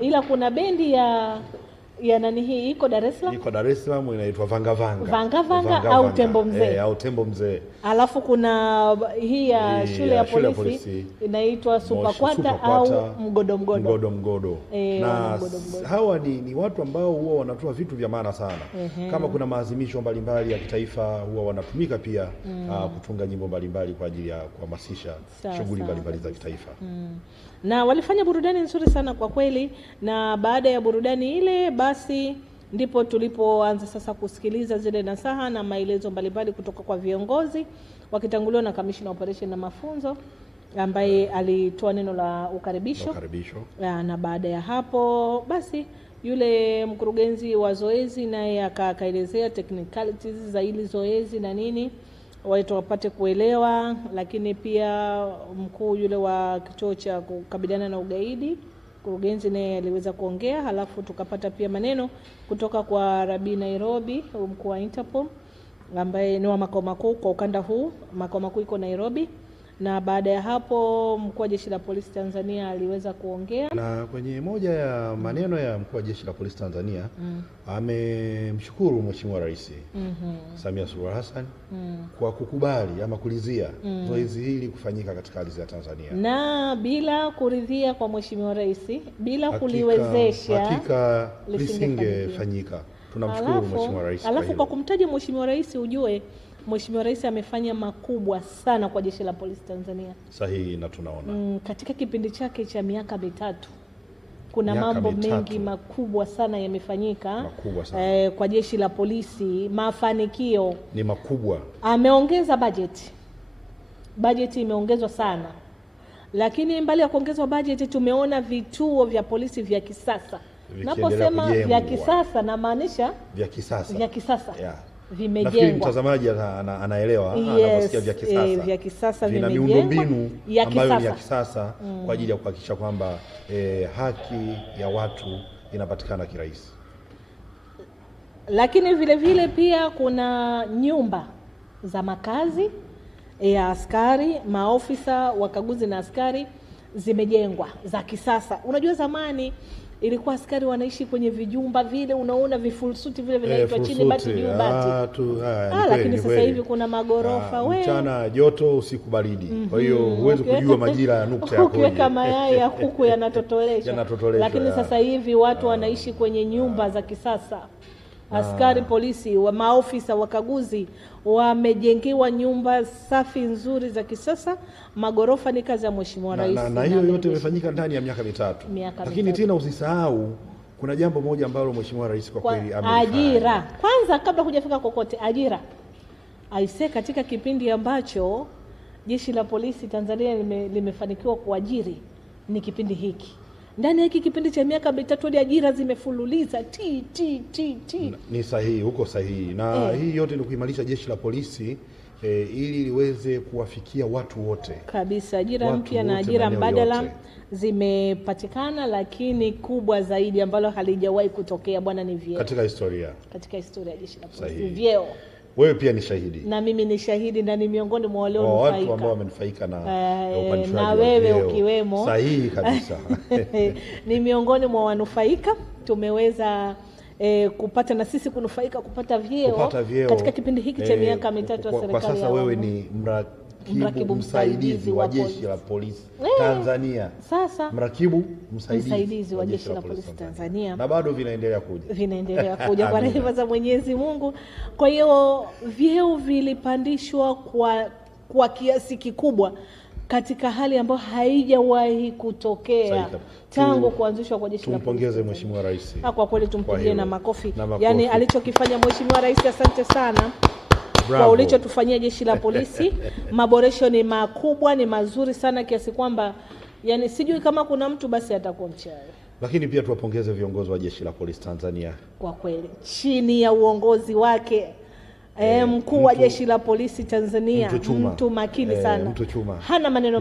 ila kuna bendi ya nani hii iko Dar es Salaam. Iko Dar es Salaam inaitwa Vanga au Tembo Mzee. Au Tembo Mzee. Alafu kuna hii ya shule ya polisi inaitwa Super Quarter au Mgodo. Na hawa ni watu ambao huwa wanatoa vitu vya maana sana. Kama kuna maazimisho mbalimbali ya kitaifa huwa wanatumika pia kutunga nyimbo mbalimbali kwa ajili ya kuhamasisha shughuli mbalimbali za kitaifa. Na walifanya burudani nzuri sana kwa kweli, na baada ya burudani ile basi ndipo tulipoanza sasa kusikiliza zile nasaha na maelezo mbalimbali kutoka kwa viongozi, wakitanguliwa na Kamishna Operation na mafunzo ambaye alitoa neno la ukaribisho. Na baada ya hapo basi yule mkurugenzi wa zoezi naye akaelezea technicalities za hili zoezi na nini watu wapate kuelewa. Lakini pia mkuu yule wa kituo cha kukabiliana na ugaidi, mkurugenzi naye aliweza kuongea. Halafu tukapata pia maneno kutoka kwa Rabi Nairobi, mkuu wa Interpol ambaye ni wa makao makuu kwa ukanda huu. Makao makuu iko Nairobi. Na baada ya hapo mkuu wa Jeshi la Polisi Tanzania aliweza kuongea. Na kwenye moja ya maneno ya mkuu wa Jeshi la Polisi Tanzania amemshukuru Mheshimiwa Rais Samia Suluhu Hassan kwa kukubali ama kulizia zoezi hili kufanyika katika ardhi ya Tanzania. Na bila kuridhia kwa Mheshimiwa Rais, bila kuliwezesha hakika lisingefanyika. Tunamshukuru Mheshimiwa Rais. Alafu kwa kumtaja Mheshimiwa Rais ujue Mheshimiwa Rais amefanya makubwa sana kwa Jeshi la Polisi Tanzania. Sahihi, na tunaona katika kipindi chake cha miaka mitatu kuna mambo mengi makubwa sana yamefanyika kwa Jeshi la Polisi. Mafanikio ni makubwa. Ameongeza bajeti imeongezwa sana, lakini mbali ya kuongezwa bajeti tumeona vituo vya polisi vya kisasa. Naposema vya kisasa na maanisha vya kisasa vimejengwa. Nafikiri mtazamaji anaelewa anaposikia vya kisasa vina miundombinu ambayo ni ya kisasa kwa ajili ya kuhakikisha kwamba haki ya watu inapatikana kirahisi. Lakini vile vile pia kuna nyumba za makazi ya askari, maofisa, wakaguzi na askari zimejengwa za kisasa. Unajua zamani ilikuwa askari wanaishi kwenye vijumba vile, unaona vifulsuti vile vinaitwa chini bati juu bati. Lakini sasa hivi kuna magorofa mchana joto usiku baridi. Kwa hiyo huwezi kujua majira ya nukta yako. Ukiweka mayai ya kuku yanatotolesha. Lakini sasa hivi watu wanaishi kwenye nyumba za kisasa Askari polisi wa maofisa wakaguzi wamejengewa nyumba safi nzuri za kisasa, magorofa. Ni kazi ya Mheshimiwa Rais. Na hiyo yote imefanyika ndani ya miaka mitatu. Lakini tena usisahau kuna jambo moja ambalo Mheshimiwa Rais kwa kweli amelifanya. Ajira. Kwanza kabla hujafika kokote, ajira. Aise, katika kipindi ambacho Jeshi la Polisi Tanzania limefanikiwa kuajiri ni kipindi hiki. Ndani ya hiki kipindi cha miaka mitatu ya ajira zimefululiza Ni sahihi, huko sahihi. Na hii yote ni kuimarisha Jeshi la Polisi ili liweze kuwafikia watu wote. Kabisa, ajira mpya na ajira mbadala zimepatikana, lakini kubwa zaidi ambalo halijawahi kutokea bwana ni vyeo. Katika historia ya Jeshi la Polisi, vyeo. Wewe pia ni shahidi. Na mimi ni shahidi, na ni miongoni mwa wale watu ambao wamenufaika na upandishaji na wewe ukiwemo. Sahihi kabisa. Ni miongoni mwa wanufaika. Tumeweza kupata na sisi kunufaika kupata vyeo katika kipindi hiki cha miaka mitatu ya serikali. Kwa sasa wewe ni mrakibu msaidizi wa Jeshi la Polisi Tanzania. Sasa mrakibu msaidizi wa Jeshi la Polisi Tanzania. Na bado vinaendelea kuja kwa rehema za Mwenyezi Mungu. Kwa hiyo vyeo vilipandishwa kwa kiasi kikubwa katika hali ambayo haijawahi kutokea tangu kuanzishwa kwa Jeshi la Polisi. Tumpongeze Mheshimiwa Rais. Kwa kweli tumpigie na makofi. Yaani alichokifanya Mheshimiwa Rais, asante sana. Bravo. Kwa ulichotufanyia Jeshi la Polisi. Maboresho ni makubwa, ni mazuri sana kiasi kwamba yani sijui kama kuna mtu basi atakuwa mchawi. Lakini pia tuwapongeze viongozi wa Jeshi la Polisi Tanzania. Kwa kweli chini ya uongozi wake mkuu wa Jeshi la Polisi Tanzania, mtu makini sana. Hana maneno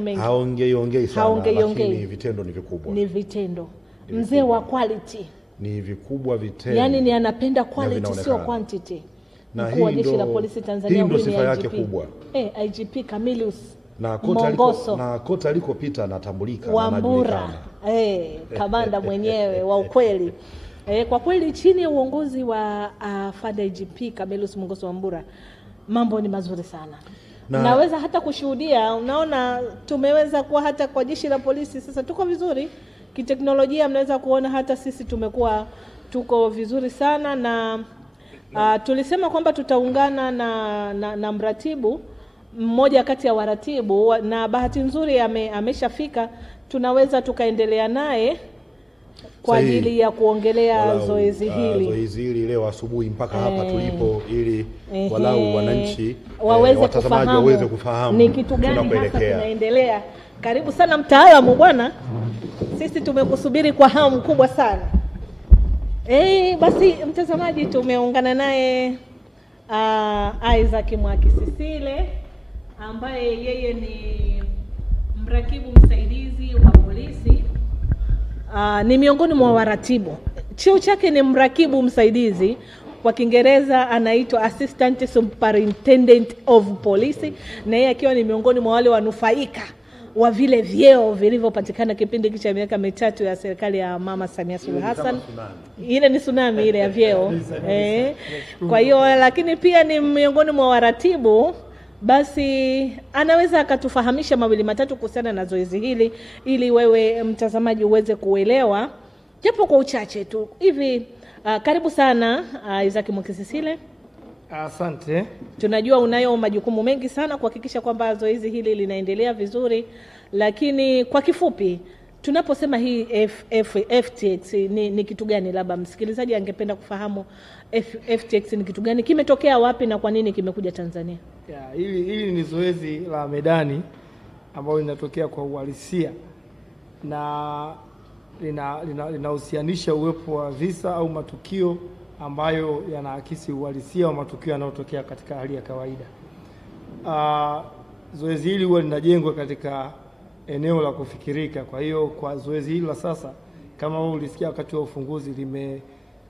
mengi. Haongei sana, lakini vitendo ni vikubwa. Ni vitendo. Mzee wa quality. Ni vikubwa vitendo. Yaani ni anapenda quality sio quantity. Mkuu wa Jeshi la Polisi Tanzania ndio sifa yake kubwa. IGP Camillus na kota alikopita anatambulika na anajulikana. Kamanda mwenyewe wa ukweli. Kwa kweli chini ya uongozi wa Fada IGP Camillus Wambura mambo ni mazuri sana. Naweza hata kushuhudia, unaona tumeweza kuwa hata kwa Jeshi la Polisi sasa tuko vizuri kiteknolojia. Mnaweza kuona hata sisi tuko vizuri sana, na tulisema kwamba tutaungana na mratibu mmoja kati ya waratibu, na bahati nzuri ameshafika. Tunaweza tukaendelea naye kwa ajili ya kuongelea zoezi hili leo asubuhi mpaka hapa tulipo, ili walau wananchi waweze kufahamu ni kitu gani hasa kinaendelea. Karibu sana mtaalamu bwana, sisi tumekusubiri kwa hamu kubwa sana. Basi mtazamaji, tumeungana naye Isaac Mwakisisile ambaye yeye ni mrakibu msaidizi wa polisi. Ni miongoni mwa waratibu. Cheo chake ni mrakibu msaidizi, kwa Kiingereza anaitwa Assistant Superintendent of Police, na yeye akiwa ni miongoni mwa wale wanufaika wa vile vyeo vilivyopatikana kipindi cha miaka mitatu ya serikali ya Mama Samia Suluhu Hassan. Ile ni tsunami ile ya vyeo. Kwa hiyo lakini pia ni miongoni mwa waratibu. Basi anaweza akatufahamisha mawili matatu kuhusiana na zoezi hili, ili wewe mtazamaji uweze kuelewa japo kwa uchache tu hivi. Karibu sana Isaac Mwakisisile. Asante. Tunajua unayo majukumu mengi sana kuhakikisha kwamba zoezi hili linaendelea vizuri, lakini kwa kifupi tunaposema hii FTX ni kitu gani? Labda msikilizaji angependa kufahamu FTX ni kitu gani, kimetokea wapi na kwa nini kimekuja Tanzania? Hili ni zoezi la medani ambalo linatokea kwa uhalisia na linahusianisha uwepo wa visa au matukio ambayo yanaakisi uhalisia wa matukio yanayotokea katika hali ya kawaida. Zoezi hili huwa linajengwa katika eneo la kufikirika. Kwa hiyo kwa zoezi hili la sasa, kama wewe ulisikia wakati wa ufunguzi,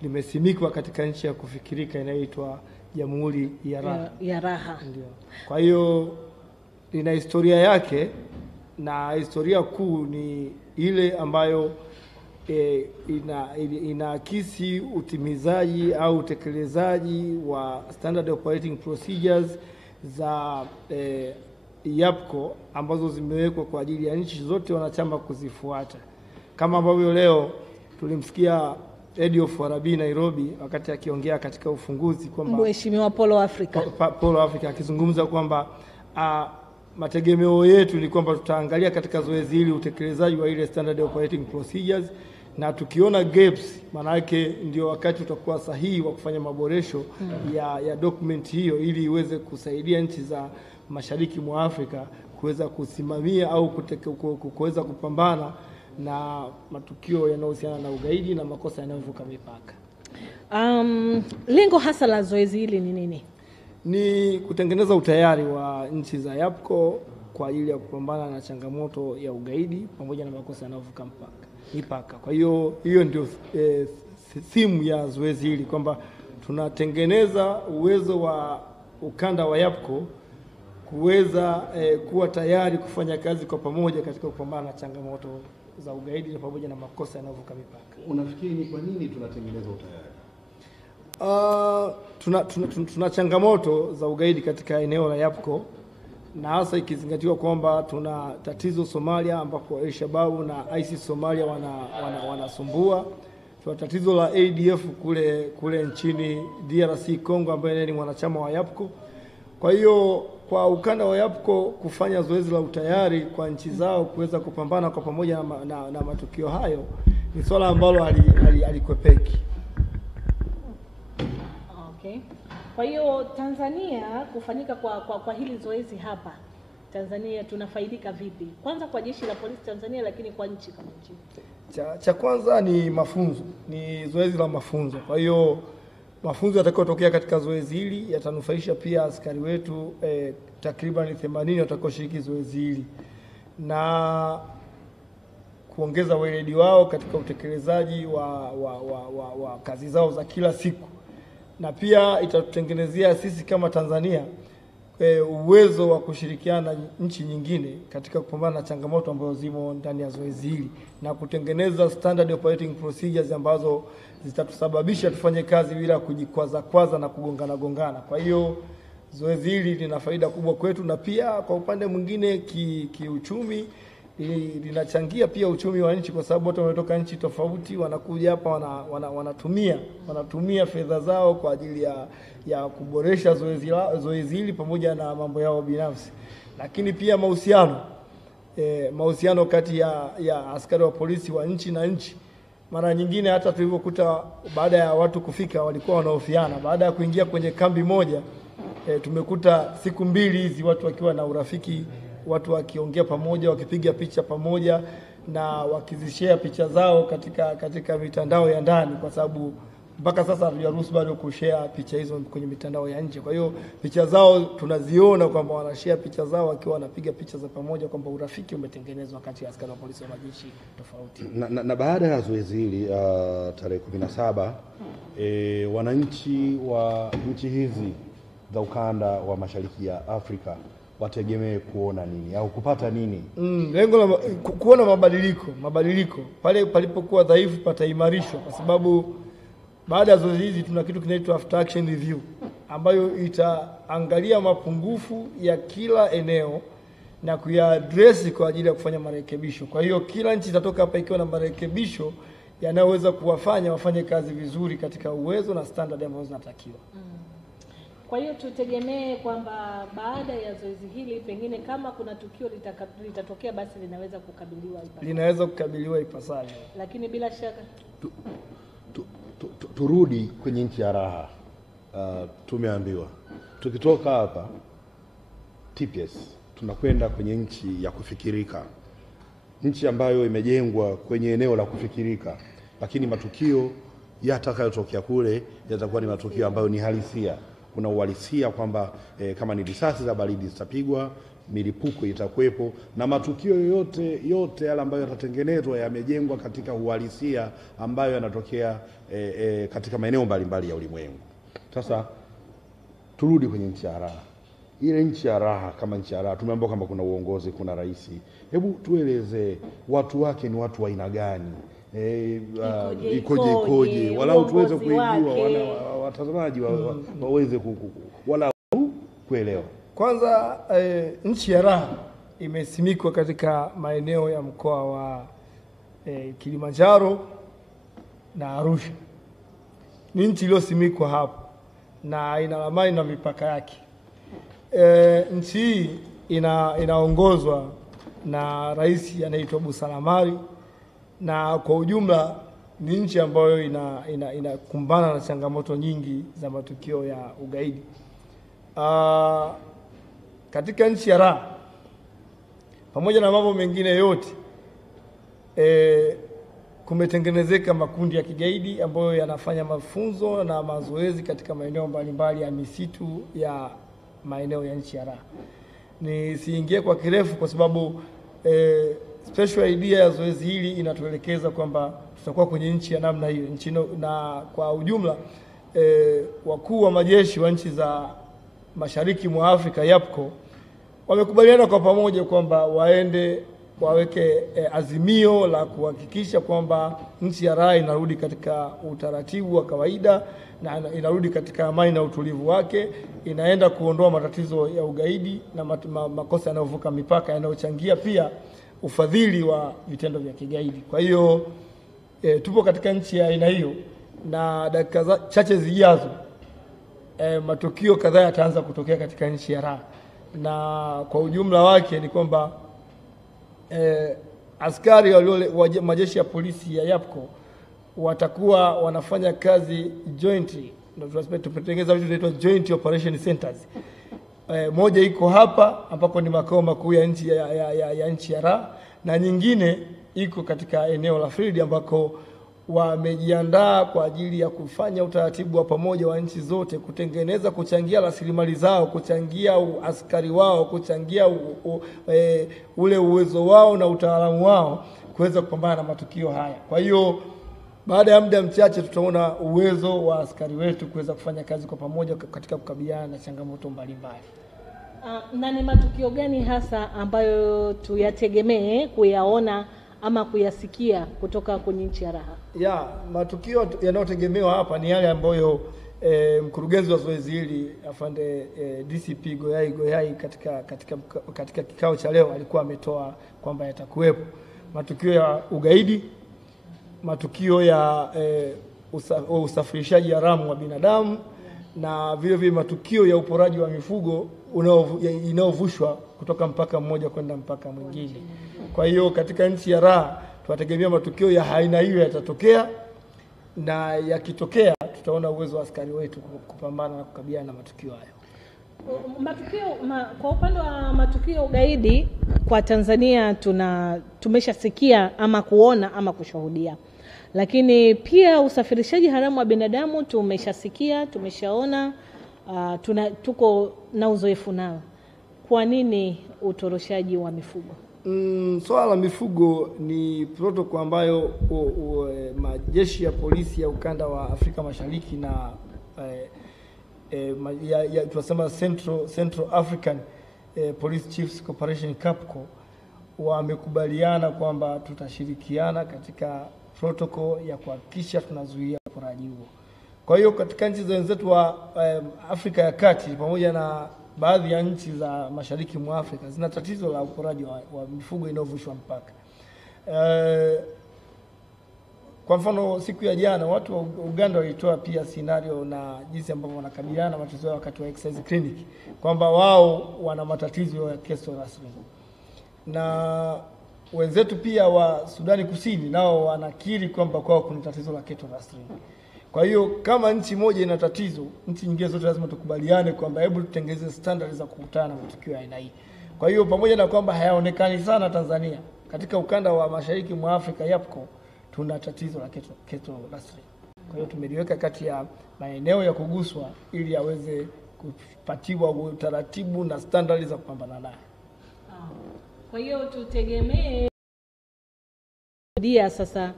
limesimikwa katika nchi ya kufikirika inayoitwa Jamhuri ya Raha. Ndio. Kwa hiyo lina historia yake, na historia kuu ni ile ambayo inaakisi utimizaji au utekelezaji wa standard operating procedures za EAPPCO ambazo zimewekwa kwa ajili ya nchi zote wanachama kuzifuata. Kama ambavyo leo tulimsikia Head of Arabi Nairobi wakati akiongea katika ufunguzi kwamba Mheshimiwa Polo Africa Polo Africa akizungumza kwamba mategemeo yetu ni kwamba tutaangalia katika zoezi hili utekelezaji wa ile standard operating procedures, na tukiona gaps maana yake ndio wakati tutakuwa sahihi wa kufanya maboresho ya document hiyo ili iweze kusaidia nchi za Mashariki mwa Afrika kuweza kusimamia au kuweza kupambana na matukio yanayohusiana na ugaidi na makosa yanayovuka mipaka. Lengo hasa la zoezi hili ni nini? Ni kutengeneza utayari wa nchi za EAPCCO kwa ajili ya kupambana na changamoto ya ugaidi pamoja na makosa yanayovuka mipaka. Kwa hiyo ndio simu ya zoezi hili kwamba tunatengeneza uwezo wa ukanda wa EAPCCO kuweza kuwa tayari kufanya kazi kwa pamoja katika kupambana na changamoto za ugaidi na pamoja na makosa yanayovuka mipaka. Unafikiri ni kwa nini tunatengeneza utayari? Tuna changamoto za ugaidi katika eneo la EAPCCO, na hasa ikizingatiwa kwamba tuna tatizo Somalia ambapo Al-Shabaab na ISIS Somalia wanasumbua. Tuna tatizo la ADF kule nchini DRC Congo ambaye ni mwanachama wa EAPCCO. Kwa hiyo kwa ukanda wa EAPCCO kufanya zoezi la utayari kwa nchi zao kuweza kupambana kwa pamoja na matukio hayo ni swala ambalo alikwepeki. Okay. Kwa hiyo Tanzania kufanyika kwa hili zoezi hapa, Tanzania tunafaidika vipi? Kwanza kwa jeshi la polisi Tanzania, lakini kwa nchi kama nchi. Cha kwanza ni mafunzo, ni zoezi la mafunzo. Kwa hiyo mafunzo yatakayotokea katika zoezi hili yatanufaisha pia askari wetu takriban 80 watakaoshiriki zoezi hili na kuongeza weledi wao katika utekelezaji wa kazi zao za kila siku, na pia itatutengenezea sisi kama Tanzania uwezo wa kushirikiana na nchi nyingine katika kupambana na changamoto ambazo zimo ndani ya zoezi hili na kutengeneza standard operating procedures ambazo zitatusababisha tufanye kazi bila kujikwaza na kugongana. Kwa hiyo zoezi hili lina faida kubwa kwetu, na pia kwa upande mwingine kiuchumi linachangia pia uchumi wa nchi, kwa sababu watu wametoka nchi tofauti wanakuja hapa wanatumia fedha zao kwa ajili ya kuboresha zoezi hili pamoja na mambo yao binafsi. Lakini pia mahusiano kati ya askari wa polisi wa nchi na nchi, mara nyingine hata tulivyokuta baada ya watu kufika walikuwa wanahofiana. Baada ya kuingia kwenye kambi moja tumekuta siku mbili hizi watu wakiwa na urafiki, watu wakiongea pamoja, wakipiga picha pamoja na wakizishare picha zao katika mitandao ya ndani, kwa sababu mpaka sasa hatujaruhusu bado kushare picha hizo kwenye mitandao ya nje. Kwa hiyo picha zao tunaziona kwamba wanashare picha zao wakiwa wanapiga picha za pamoja, kwamba urafiki umetengenezwa kati ya askari wa polisi wa majeshi tofauti. Na baada ya zoezi hili tarehe 17 wananchi wa nchi hizi za ukanda wa Mashariki ya Afrika wategemee kuona nini au kupata nini? Lengo la kuona mabadiliko pale palipokuwa dhaifu pataimarishwa, kwa sababu baada ya zoezi hizi tuna kitu kinaitwa after action review ambayo itaangalia mapungufu ya kila eneo na kuyaadresi kwa ajili ya kufanya marekebisho. Kwa hiyo kila nchi itatoka hapa ikiwa na marekebisho yanayoweza kuwafanya wafanye kazi vizuri katika uwezo na standard ambazo zinatakiwa. Kwa hiyo tutegemee kwamba baada ya zoezi hili pengine kama kuna tukio litatokea basi linaweza kukabiliwa ipasavyo. Lakini bila shaka turudi kwenye nchi ya raha. Tumeambiwa tukitoka hapa TPS tunakwenda kwenye nchi ya kufikirika, nchi ambayo imejengwa kwenye eneo la kufikirika, lakini matukio yatakayotokea kule yatakuwa ni matukio ambayo ni halisia. Kuna uhalisia kwamba kama ni risasi za baridi zitapigwa, milipuko itakuwepo, na matukio yote yale ambayo yatatengenezwa yamejengwa katika uhalisia ambayo yanatokea katika maeneo mbalimbali ya ulimwengu. Sasa turudi kwenye nchi ya raha. Ile nchi ya raha, kama nchi ya raha tumeambiwa kwamba kuna uongozi, kuna rais. Hebu tueleze watu wake ni watu wa aina gani? Ikoje walau tuweze kuijua, watazamaji waweze walau kuelewa. Kwanza nchi ya raha imesimikwa katika maeneo ya mkoa wa Kilimanjaro na Arusha. Ni nchi iliyosimikwa hapo na ina ramani na mipaka yake. Nchi hii inaongozwa na rais anaitwa Busalamari, na kwa ujumla ni nchi ambayo inakumbana na changamoto nyingi za matukio ya ugaidi. Katika nchi ya raha, pamoja na mambo mengine yote, kumetengenezeka makundi ya kigaidi ambayo yanafanya mafunzo na mazoezi katika maeneo mbalimbali ya misitu ya maeneo ya nchi ya raha. Nisiingie kwa kirefu kwa sababu special idea ya zoezi hili inatuelekeza kwamba tutakuwa kwenye nchi ya namna hiyo. Na kwa ujumla wakuu wa majeshi wa nchi za Mashariki mwa Afrika EAPCCO wamekubaliana kwa pamoja kwamba waweke azimio la kuhakikisha kwamba nchi ya raha inarudi katika utaratibu wa kawaida na inarudi katika amani na utulivu wake, inaenda kuondoa matatizo ya ugaidi na makosa yanayovuka mipaka yanayochangia pia ufadhili wa vitendo vya kigaidi. Kwa hiyo tupo katika nchi ya aina hiyo, na dakika chache zijazo matukio kadhaa yataanza kutokea katika nchi ya raha, na kwa ujumla wake ni kwamba askari wa majeshi ya polisi ya EAPCCO watakuwa wanafanya kazi jointly, ndio tunatengeneza vitu vinaitwa joint operation centers. Moja iko hapa ambako ni makao makuu ya nchi ya raha, na nyingine iko katika eneo la field ambako wamejiandaa kwa ajili ya kufanya utaratibu wa pamoja wa nchi zote, kutengeneza, kuchangia rasilimali zao, kuchangia askari wao, kuchangia ule uwezo wao na utaalamu wao kuweza kupambana na matukio haya. Kwa hiyo baada ya muda mchache tutaona uwezo wa askari wetu kuweza kufanya kazi kwa pamoja katika kukabiliana na changamoto mbalimbali. Na ni matukio gani hasa ambayo tuyategemee kuyaona ama kuyasikia kutoka kwenye nchi ya raha? Matukio yanayotegemewa hapa ni yale ambayo mkurugenzi wa zoezi hili afande DCP Goyai katika kikao cha leo alikuwa ametoa kwamba yatakuwepo matukio ya ugaidi, matukio ya usafirishaji haramu wa binadamu, na vile vile matukio ya uporaji wa mifugo inayovushwa kutoka mpaka mmoja kwenda mpaka mwingine. Kwa hiyo katika nchi ya raha tunategemea matukio ya aina hiyo yatatokea, na yakitokea tutaona uwezo wa askari wetu kupambana na kukabiliana na matukio hayo. Kwa upande wa matukio ugaidi kwa Tanzania tumeshasikia ama kuona ama kushuhudia. Lakini pia usafirishaji haramu wa binadamu tumeshasikia, tumeshaona, tuko na uzoefu nao. Kwa nini utoroshaji wa mifugo? Swala la mifugo ni protocol ambayo majeshi ya polisi ya ukanda wa Afrika Mashariki na tunasema Central African Police Chiefs Cooperation EAPPCO wamekubaliana kwamba tutashirikiana katika protocol ya kuhakikisha tunazuia uporaji huo. Kwa hiyo katika nchi wenzetu wa Afrika ya Kati pamoja na baadhi ya nchi za Mashariki mwa Afrika zina tatizo la uporaji wa mifugo inayovushwa mpaka. Kwa mfano siku ya jana watu wa Uganda walitoa pia scenario na jinsi ambavyo wanakabiliana na matatizo wakati wa exercise clinic, kwamba wao wana matatizo ya TERRORISM. Na wenzetu pia wa Sudani Kusini nao wanakiri kwamba kwao kuna tatizo la TERRORISM. Kwa hiyo kama nchi moja ina tatizo, nchi nyingine zote lazima tukubaliane kwamba hebu tutengeze standards za kukutana na matukio ya aina hii. Kwa hiyo pamoja na kwamba hayaonekani sana Tanzania, katika ukanda wa Mashariki mwa Afrika EAPCCO tuna tatizo la TERRORISM. Kwa hiyo tumeliweka kati ya maeneo ya kuguswa ili yaweze kupatiwa utaratibu na standards za kupambana nayo. Kwa hiyo tutegemee sasa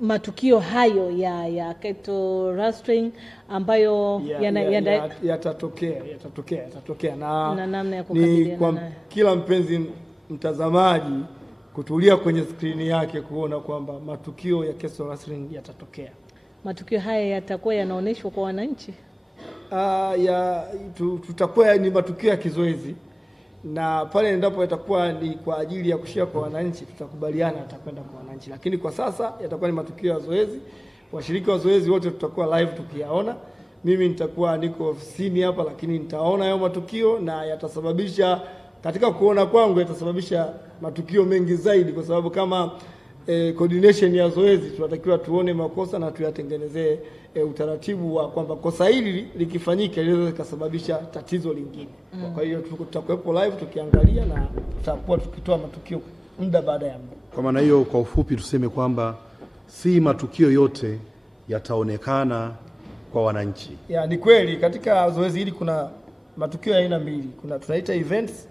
matukio hayo ya TERRORISM ambayo yatatokea na namna ya kukabiliana nayo. Kila mpenzi mtazamaji kutulia kwenye skrini yake kuona kwamba matukio ya TERRORISM yatatokea. Matukio haya yatakuwa yanaonyeshwa kwa wananchi? Tutakuwa ni matukio ya kizoezi, na pale endapo yatakuwa ni kwa ajili ya kushia kwa wananchi tutakubaliana atakwenda kwa wananchi, lakini kwa sasa yatakuwa ni matukio ya zoezi. Washiriki wa zoezi wote tutakuwa live tukiyaona. Mimi nitakuwa niko ofisini hapa, lakini nitaona hayo matukio na yatasababisha, katika kuona kwangu yatasababisha matukio mengi zaidi, kwa sababu kama coordination ya zoezi tunatakiwa tuone makosa na tuyatengenezee utaratibu wa kwamba kosa hili likifanyika linaweza kusababisha tatizo lingine. Kwa hiyo tutakuwepo live tukiangalia na tutakuwa tukitoa matukio muda baada ya muda. Kwa maana hiyo, kwa ufupi tuseme kwamba si matukio yote yataonekana kwa wananchi. Ya, ni kweli katika zoezi hili kuna matukio ya aina mbili. Kuna tunaita events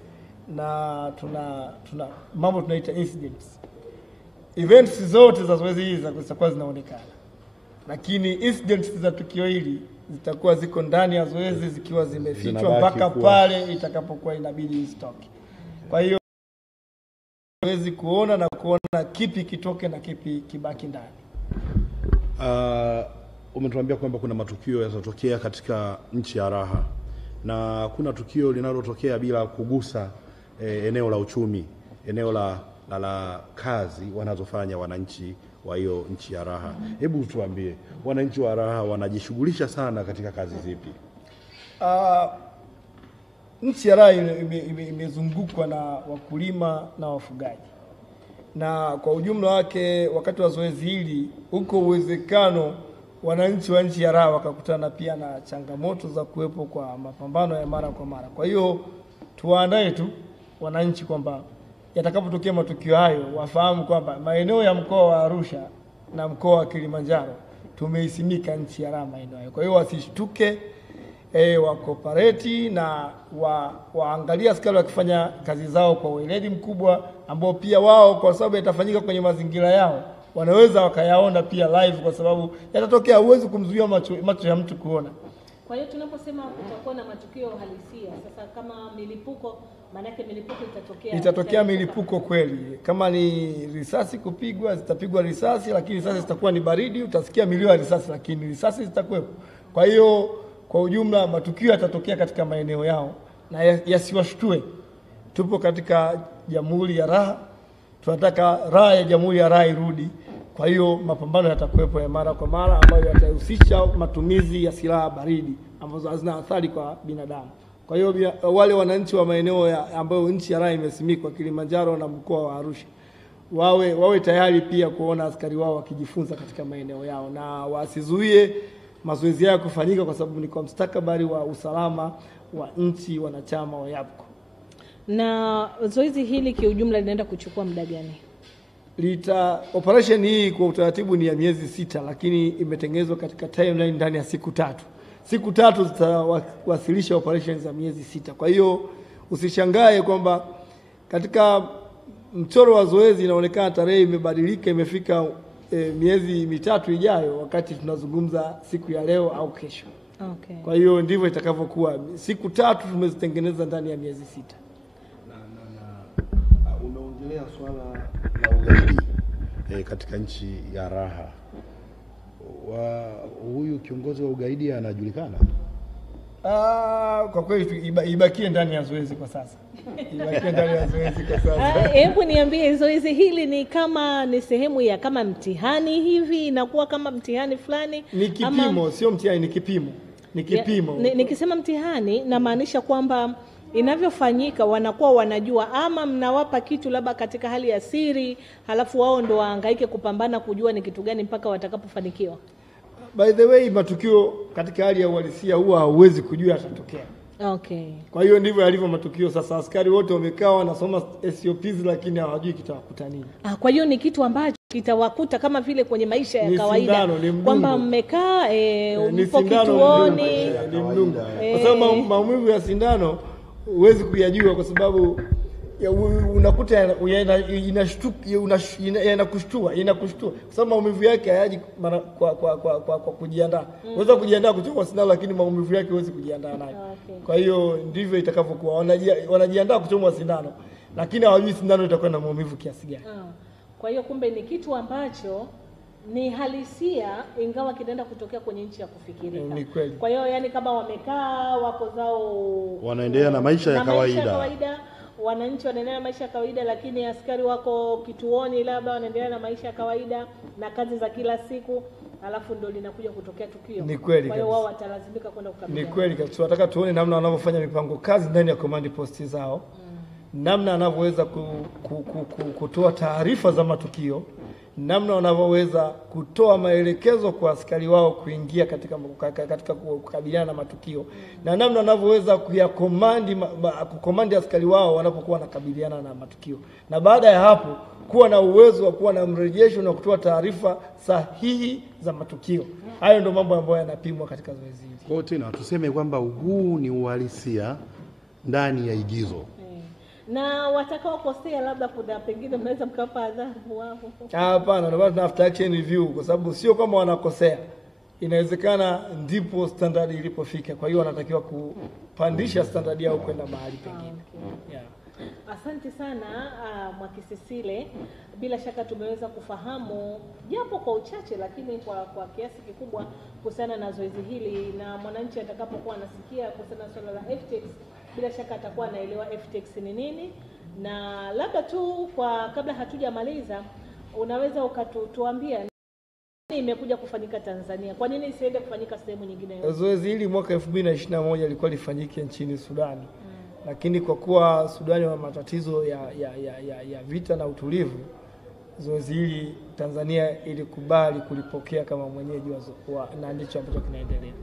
na tuna mambo tunaita incidents. Events zote za zoezi hili zitakuwa zinaonekana, lakini incidents za tukio hili zitakuwa ziko ndani ya zoezi zikiwa zimefichwa mpaka pale itakapokuwa inabidi zitoke. Kwa hiyo zoezi kuona na kuona kipi kitoke na kipi kibaki ndani. Umetuambia kwamba kuna matukio yatatokea katika nchi ya raha na kuna tukio linalotokea bila kugusa eneo la uchumi, eneo la kazi wanazofanya wananchi wa hiyo nchi ya raha. Hebu tuambie, wananchi wa raha wanajishughulisha sana katika kazi zipi? Nchi ya raha imezungukwa na wakulima na wafugaji, na kwa ujumla wake wakati wa zoezi hili uko uwezekano wananchi wa nchi ya raha wakakutana pia na changamoto za kuwepo kwa mapambano ya mara kwa mara. Kwa hiyo tuwaandae tu wananchi kwamba yatakapotokea matukio hayo wafahamu kwamba maeneo ya mkoa wa Arusha na mkoa wa Kilimanjaro tumeisimika nchi ya raha maeneo hayo. Kwa hiyo wasishtuke, wakopareti na waangalia askari wakifanya kazi zao kwa weledi mkubwa, ambao pia wao kwa sababu yatafanyika kwenye mazingira yao wanaweza wakayaona pia live, kwa sababu yatatokea, huwezi kumzuia macho ya mtu kuona. Kwa hiyo tunaposema kutakuwa na matukio halisia, sasa kama milipuko, maana yake milipuko itatokea milipuko kweli. Kama ni risasi kupigwa, zitapigwa risasi, lakini risasi zitakuwa ni baridi, utasikia milio ya risasi, lakini risasi zitakuwepo. Kwa hiyo kwa ujumla matukio yatatokea katika maeneo yao na yasiwashtue. Tupo katika Jamhuri ya Raha, tunataka raha ya Jamhuri ya Raha irudi. Kwa hiyo mapambano yatakuwepo ya mara kwa mara ambayo yatahusisha matumizi ya silaha baridi ambazo hazina athari kwa binadamu. Kwa hiyo wale wananchi wa maeneo ambayo nchi ya raha imesimikwa, Kilimanjaro na mkoa wa Arusha, wawe tayari pia kuona askari wao wakijifunza katika maeneo yao, na wasizuie mazoezi yao kufanyika, kwa sababu ni kwa mustakabali wa usalama wa nchi wanachama wa EAPPCO. Na zoezi hili kiujumla linaenda kuchukua muda gani? Operation hii kwa utaratibu ni ya miezi 6, lakini imetengenezwa katika timeline ndani ya siku 3. Siku 3 zitawasilisha operations za miezi 6. Kwa hiyo usishangae kwamba katika mchoro wa zoezi inaonekana tarehe imebadilika, imefika miezi 3 ijayo wakati tunazungumza siku ya leo au kesho. Okay. Kwa hiyo ndivyo itakavyokuwa. Siku 3 tumezitengeneza ndani ya miezi 6. Umeongelea swala la ugaidi katika nchi ya raha. Huyu kiongozi wa ugaidi anajulikana? Kwa kweli ibakie ndani ya zoezi kwa sasa. Ibakie ndani ya zoezi kwa sasa. Hebu niambie, zoezi hili ni sehemu ya kama mtihani hivi, inakuwa kama mtihani fulani? Ni kipimo, sio mtihani, ni kipimo. Ni kipimo. Nikisema mtihani namaanisha kwamba inavyofanyika wanakuwa wanajua, ama mnawapa kitu labda katika hali ya siri, halafu wao ndo wahangaike kupambana kujua ni kitu gani mpaka watakapofanikiwa? By the way, matukio katika hali ya uhalisia huwa hauwezi kujua yatatokea. Okay. Kwa hiyo ndivyo yalivyo matukio. Sasa askari wote wamekaa wanasoma SOPs, lakini hawajui kitawakuta nini. Kwa hiyo ni kitu ambacho kitawakuta kama vile kwenye maisha ya kawaida, kwamba mmekaa mpo kituoni, ni mdungu. Kwa sababu maumivu ya sindano huwezi kuyajua, kwa sababu unakuta inakushtua, kwa sababu maumivu yake hayaji kwa kujiandaa. Unaweza kujiandaa kuchukua sindano, lakini maumivu yake huwezi kujiandaa nayo. Okay. Kwa hiyo ndivyo itakavyokuwa. Wanajiandaa kuchomwa sindano, lakini hawajui sindano itakuwa na maumivu kiasi gani. Kwa hiyo kumbe ni kitu ambacho ni halisia, ingawa kinaenda kutokea kwenye nchi ya kufikirika. Ni kweli. Kwa hiyo yani kama wamekaa wako zao wanaendelea na maisha ya kawaida, wananchi wanaendelea na maisha ya kawaida, lakini askari wako kituoni labda wanaendelea na maisha ya kawaida na kazi za kila siku. alafu ndo linakuja kutokea tukio. Ni kweli. Kwa hiyo wao watalazimika kwenda kukabiliana. Ni kweli kabisa. Tunataka tuone namna wanavyofanya mipango kazi ndani ya command post zao. Namna wanavyoweza kutoa taarifa za matukio, namna wanavyoweza kutoa maelekezo kwa askari wao kuingia katika kukabiliana na matukio, na namna wanavyoweza kukomandi askari wao wanapokuwa wanakabiliana na matukio, na baada ya hapo kuwa na uwezo wa kuwa na mrejesho na kutoa taarifa sahihi za matukio. Hayo ndio mambo ambayo yanapimwa katika zoezi hili. Kwa tena tuseme kwamba huu ni uhalisia ndani ya igizo. Na watakao kosea labda kuna pengine mnaweza mkapa adhabu wao. Hapana, ndio tuna after action review, kwa sababu sio kama wanakosea. Inawezekana ndipo standard ilipofika. Kwa hiyo wanatakiwa kupandisha standard yao kwenda mahali pengine. Okay. Yeah. Asante sana Mwakisisile. Bila shaka tumeweza kufahamu japo kwa uchache lakini kwa kiasi kikubwa kuhusiana na zoezi hili, na mwananchi atakapokuwa anasikia kuhusiana na swala la FTX bila shaka atakuwa anaelewa FTX ni nini. Na labda tu kabla hatujamaliza, unaweza ukatuambia nini imekuja kufanyika Tanzania? Kwa nini isiende kufanyika sehemu nyingine yote? Zoezi hili mwaka 2021 lilikuwa lifanyike nchini Sudani. Lakini kwa kuwa Sudani wana matatizo ya vita na utulivu, zoezi hili Tanzania ilikubali kulipokea kama mwenyeji na ndicho ambacho kinaendelea.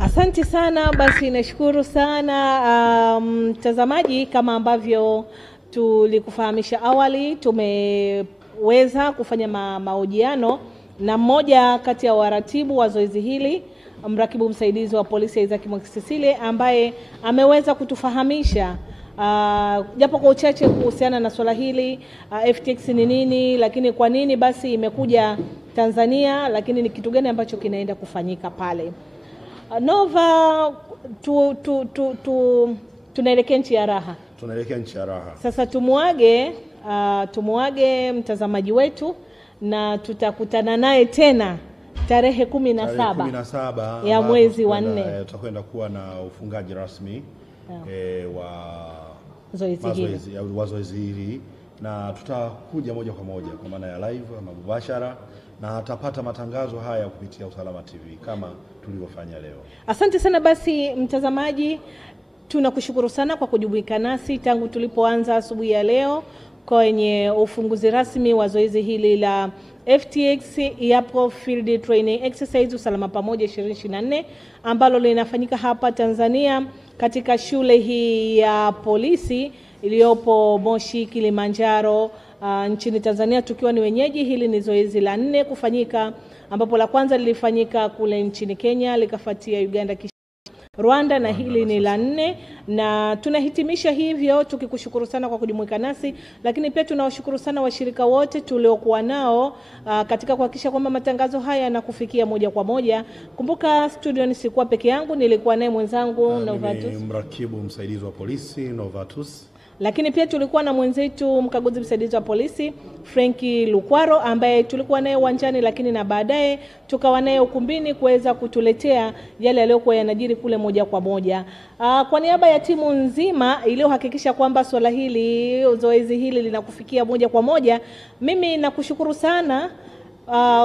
Asante sana. Basi nashukuru sana mtazamaji, kama ambavyo tulikufahamisha awali, tumeweza kufanya mahojiano na mmoja kati ya waratibu wa zoezi hili, mrakibu msaidizi wa polisi Isaac Mwakisisile, ambaye ameweza kutufahamisha japo kwa uchache kuhusiana na swala hili, FTX ni nini, lakini kwa nini basi imekuja Tanzania, lakini ni kitu gani ambacho kinaenda kufanyika pale. Nova, tunaelekea nchi ya raha. Tunaelekea nchi ya raha. Sasa tumuage mtazamaji wetu, na tutakutana naye tena tarehe 17 ya mwezi wa 4. Tutakwenda kuwa na ufungaji rasmi wa zoezi hili, na tutakuja moja kwa moja kwa maana ya live ama mubashara, na atapata matangazo haya kupitia Usalama TV kama tulivyofanya leo. Asante sana. Basi mtazamaji, tunakushukuru sana kwa kujumuika nasi tangu tulipoanza asubuhi ya leo kwenye ufunguzi rasmi wa zoezi hili la FTX EAPCCO Field Training Exercise Usalama Pamoja 2024 ambalo linafanyika hapa Tanzania katika shule hii ya polisi iliyopo Moshi, Kilimanjaro, nchini Tanzania, tukiwa ni wenyeji. Hili ni zoezi la 4 kufanyika, ambapo la kwanza lilifanyika kule nchini Kenya, likafuatia Uganda, Rwanda, na hili ni la 4. Na tunahitimisha hivyo tukikushukuru sana kwa kujumuika nasi, lakini pia tunawashukuru sana washirika wote tuliokuwa nao katika kuhakikisha kwamba matangazo haya yanakufikia moja kwa moja. Kumbuka studio ni sikuwa peke yangu, nilikuwa naye mwenzangu Novatus, mrakibu msaidizi wa polisi Novatus, lakini pia tulikuwa na mwenzetu mkaguzi msaidizi wa polisi Franki Lukwaro, ambaye tulikuwa naye uwanjani, lakini na baadaye tukawa naye ukumbini kuweza kutuletea yale yaliyokuwa yanajiri kule moja kwa moja. Kwa niaba ya timu nzima iliyohakikisha kwamba swala hili, zoezi hili linakufikia moja kwa moja, mimi nakushukuru sana.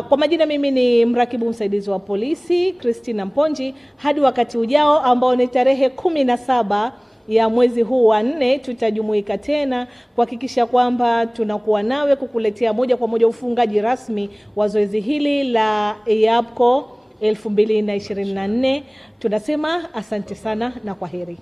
Kwa majina mimi ni mrakibu msaidizi wa polisi Christina Mponji. Hadi wakati ujao ambao ni tarehe 17 ya mwezi huu wa 4, tutajumuika tena kuhakikisha kwamba tunakuwa nawe kukuletea moja kwa moja ufungaji rasmi wa zoezi hili la EAPCCO 2024. Tunasema asante sana na kwaheri.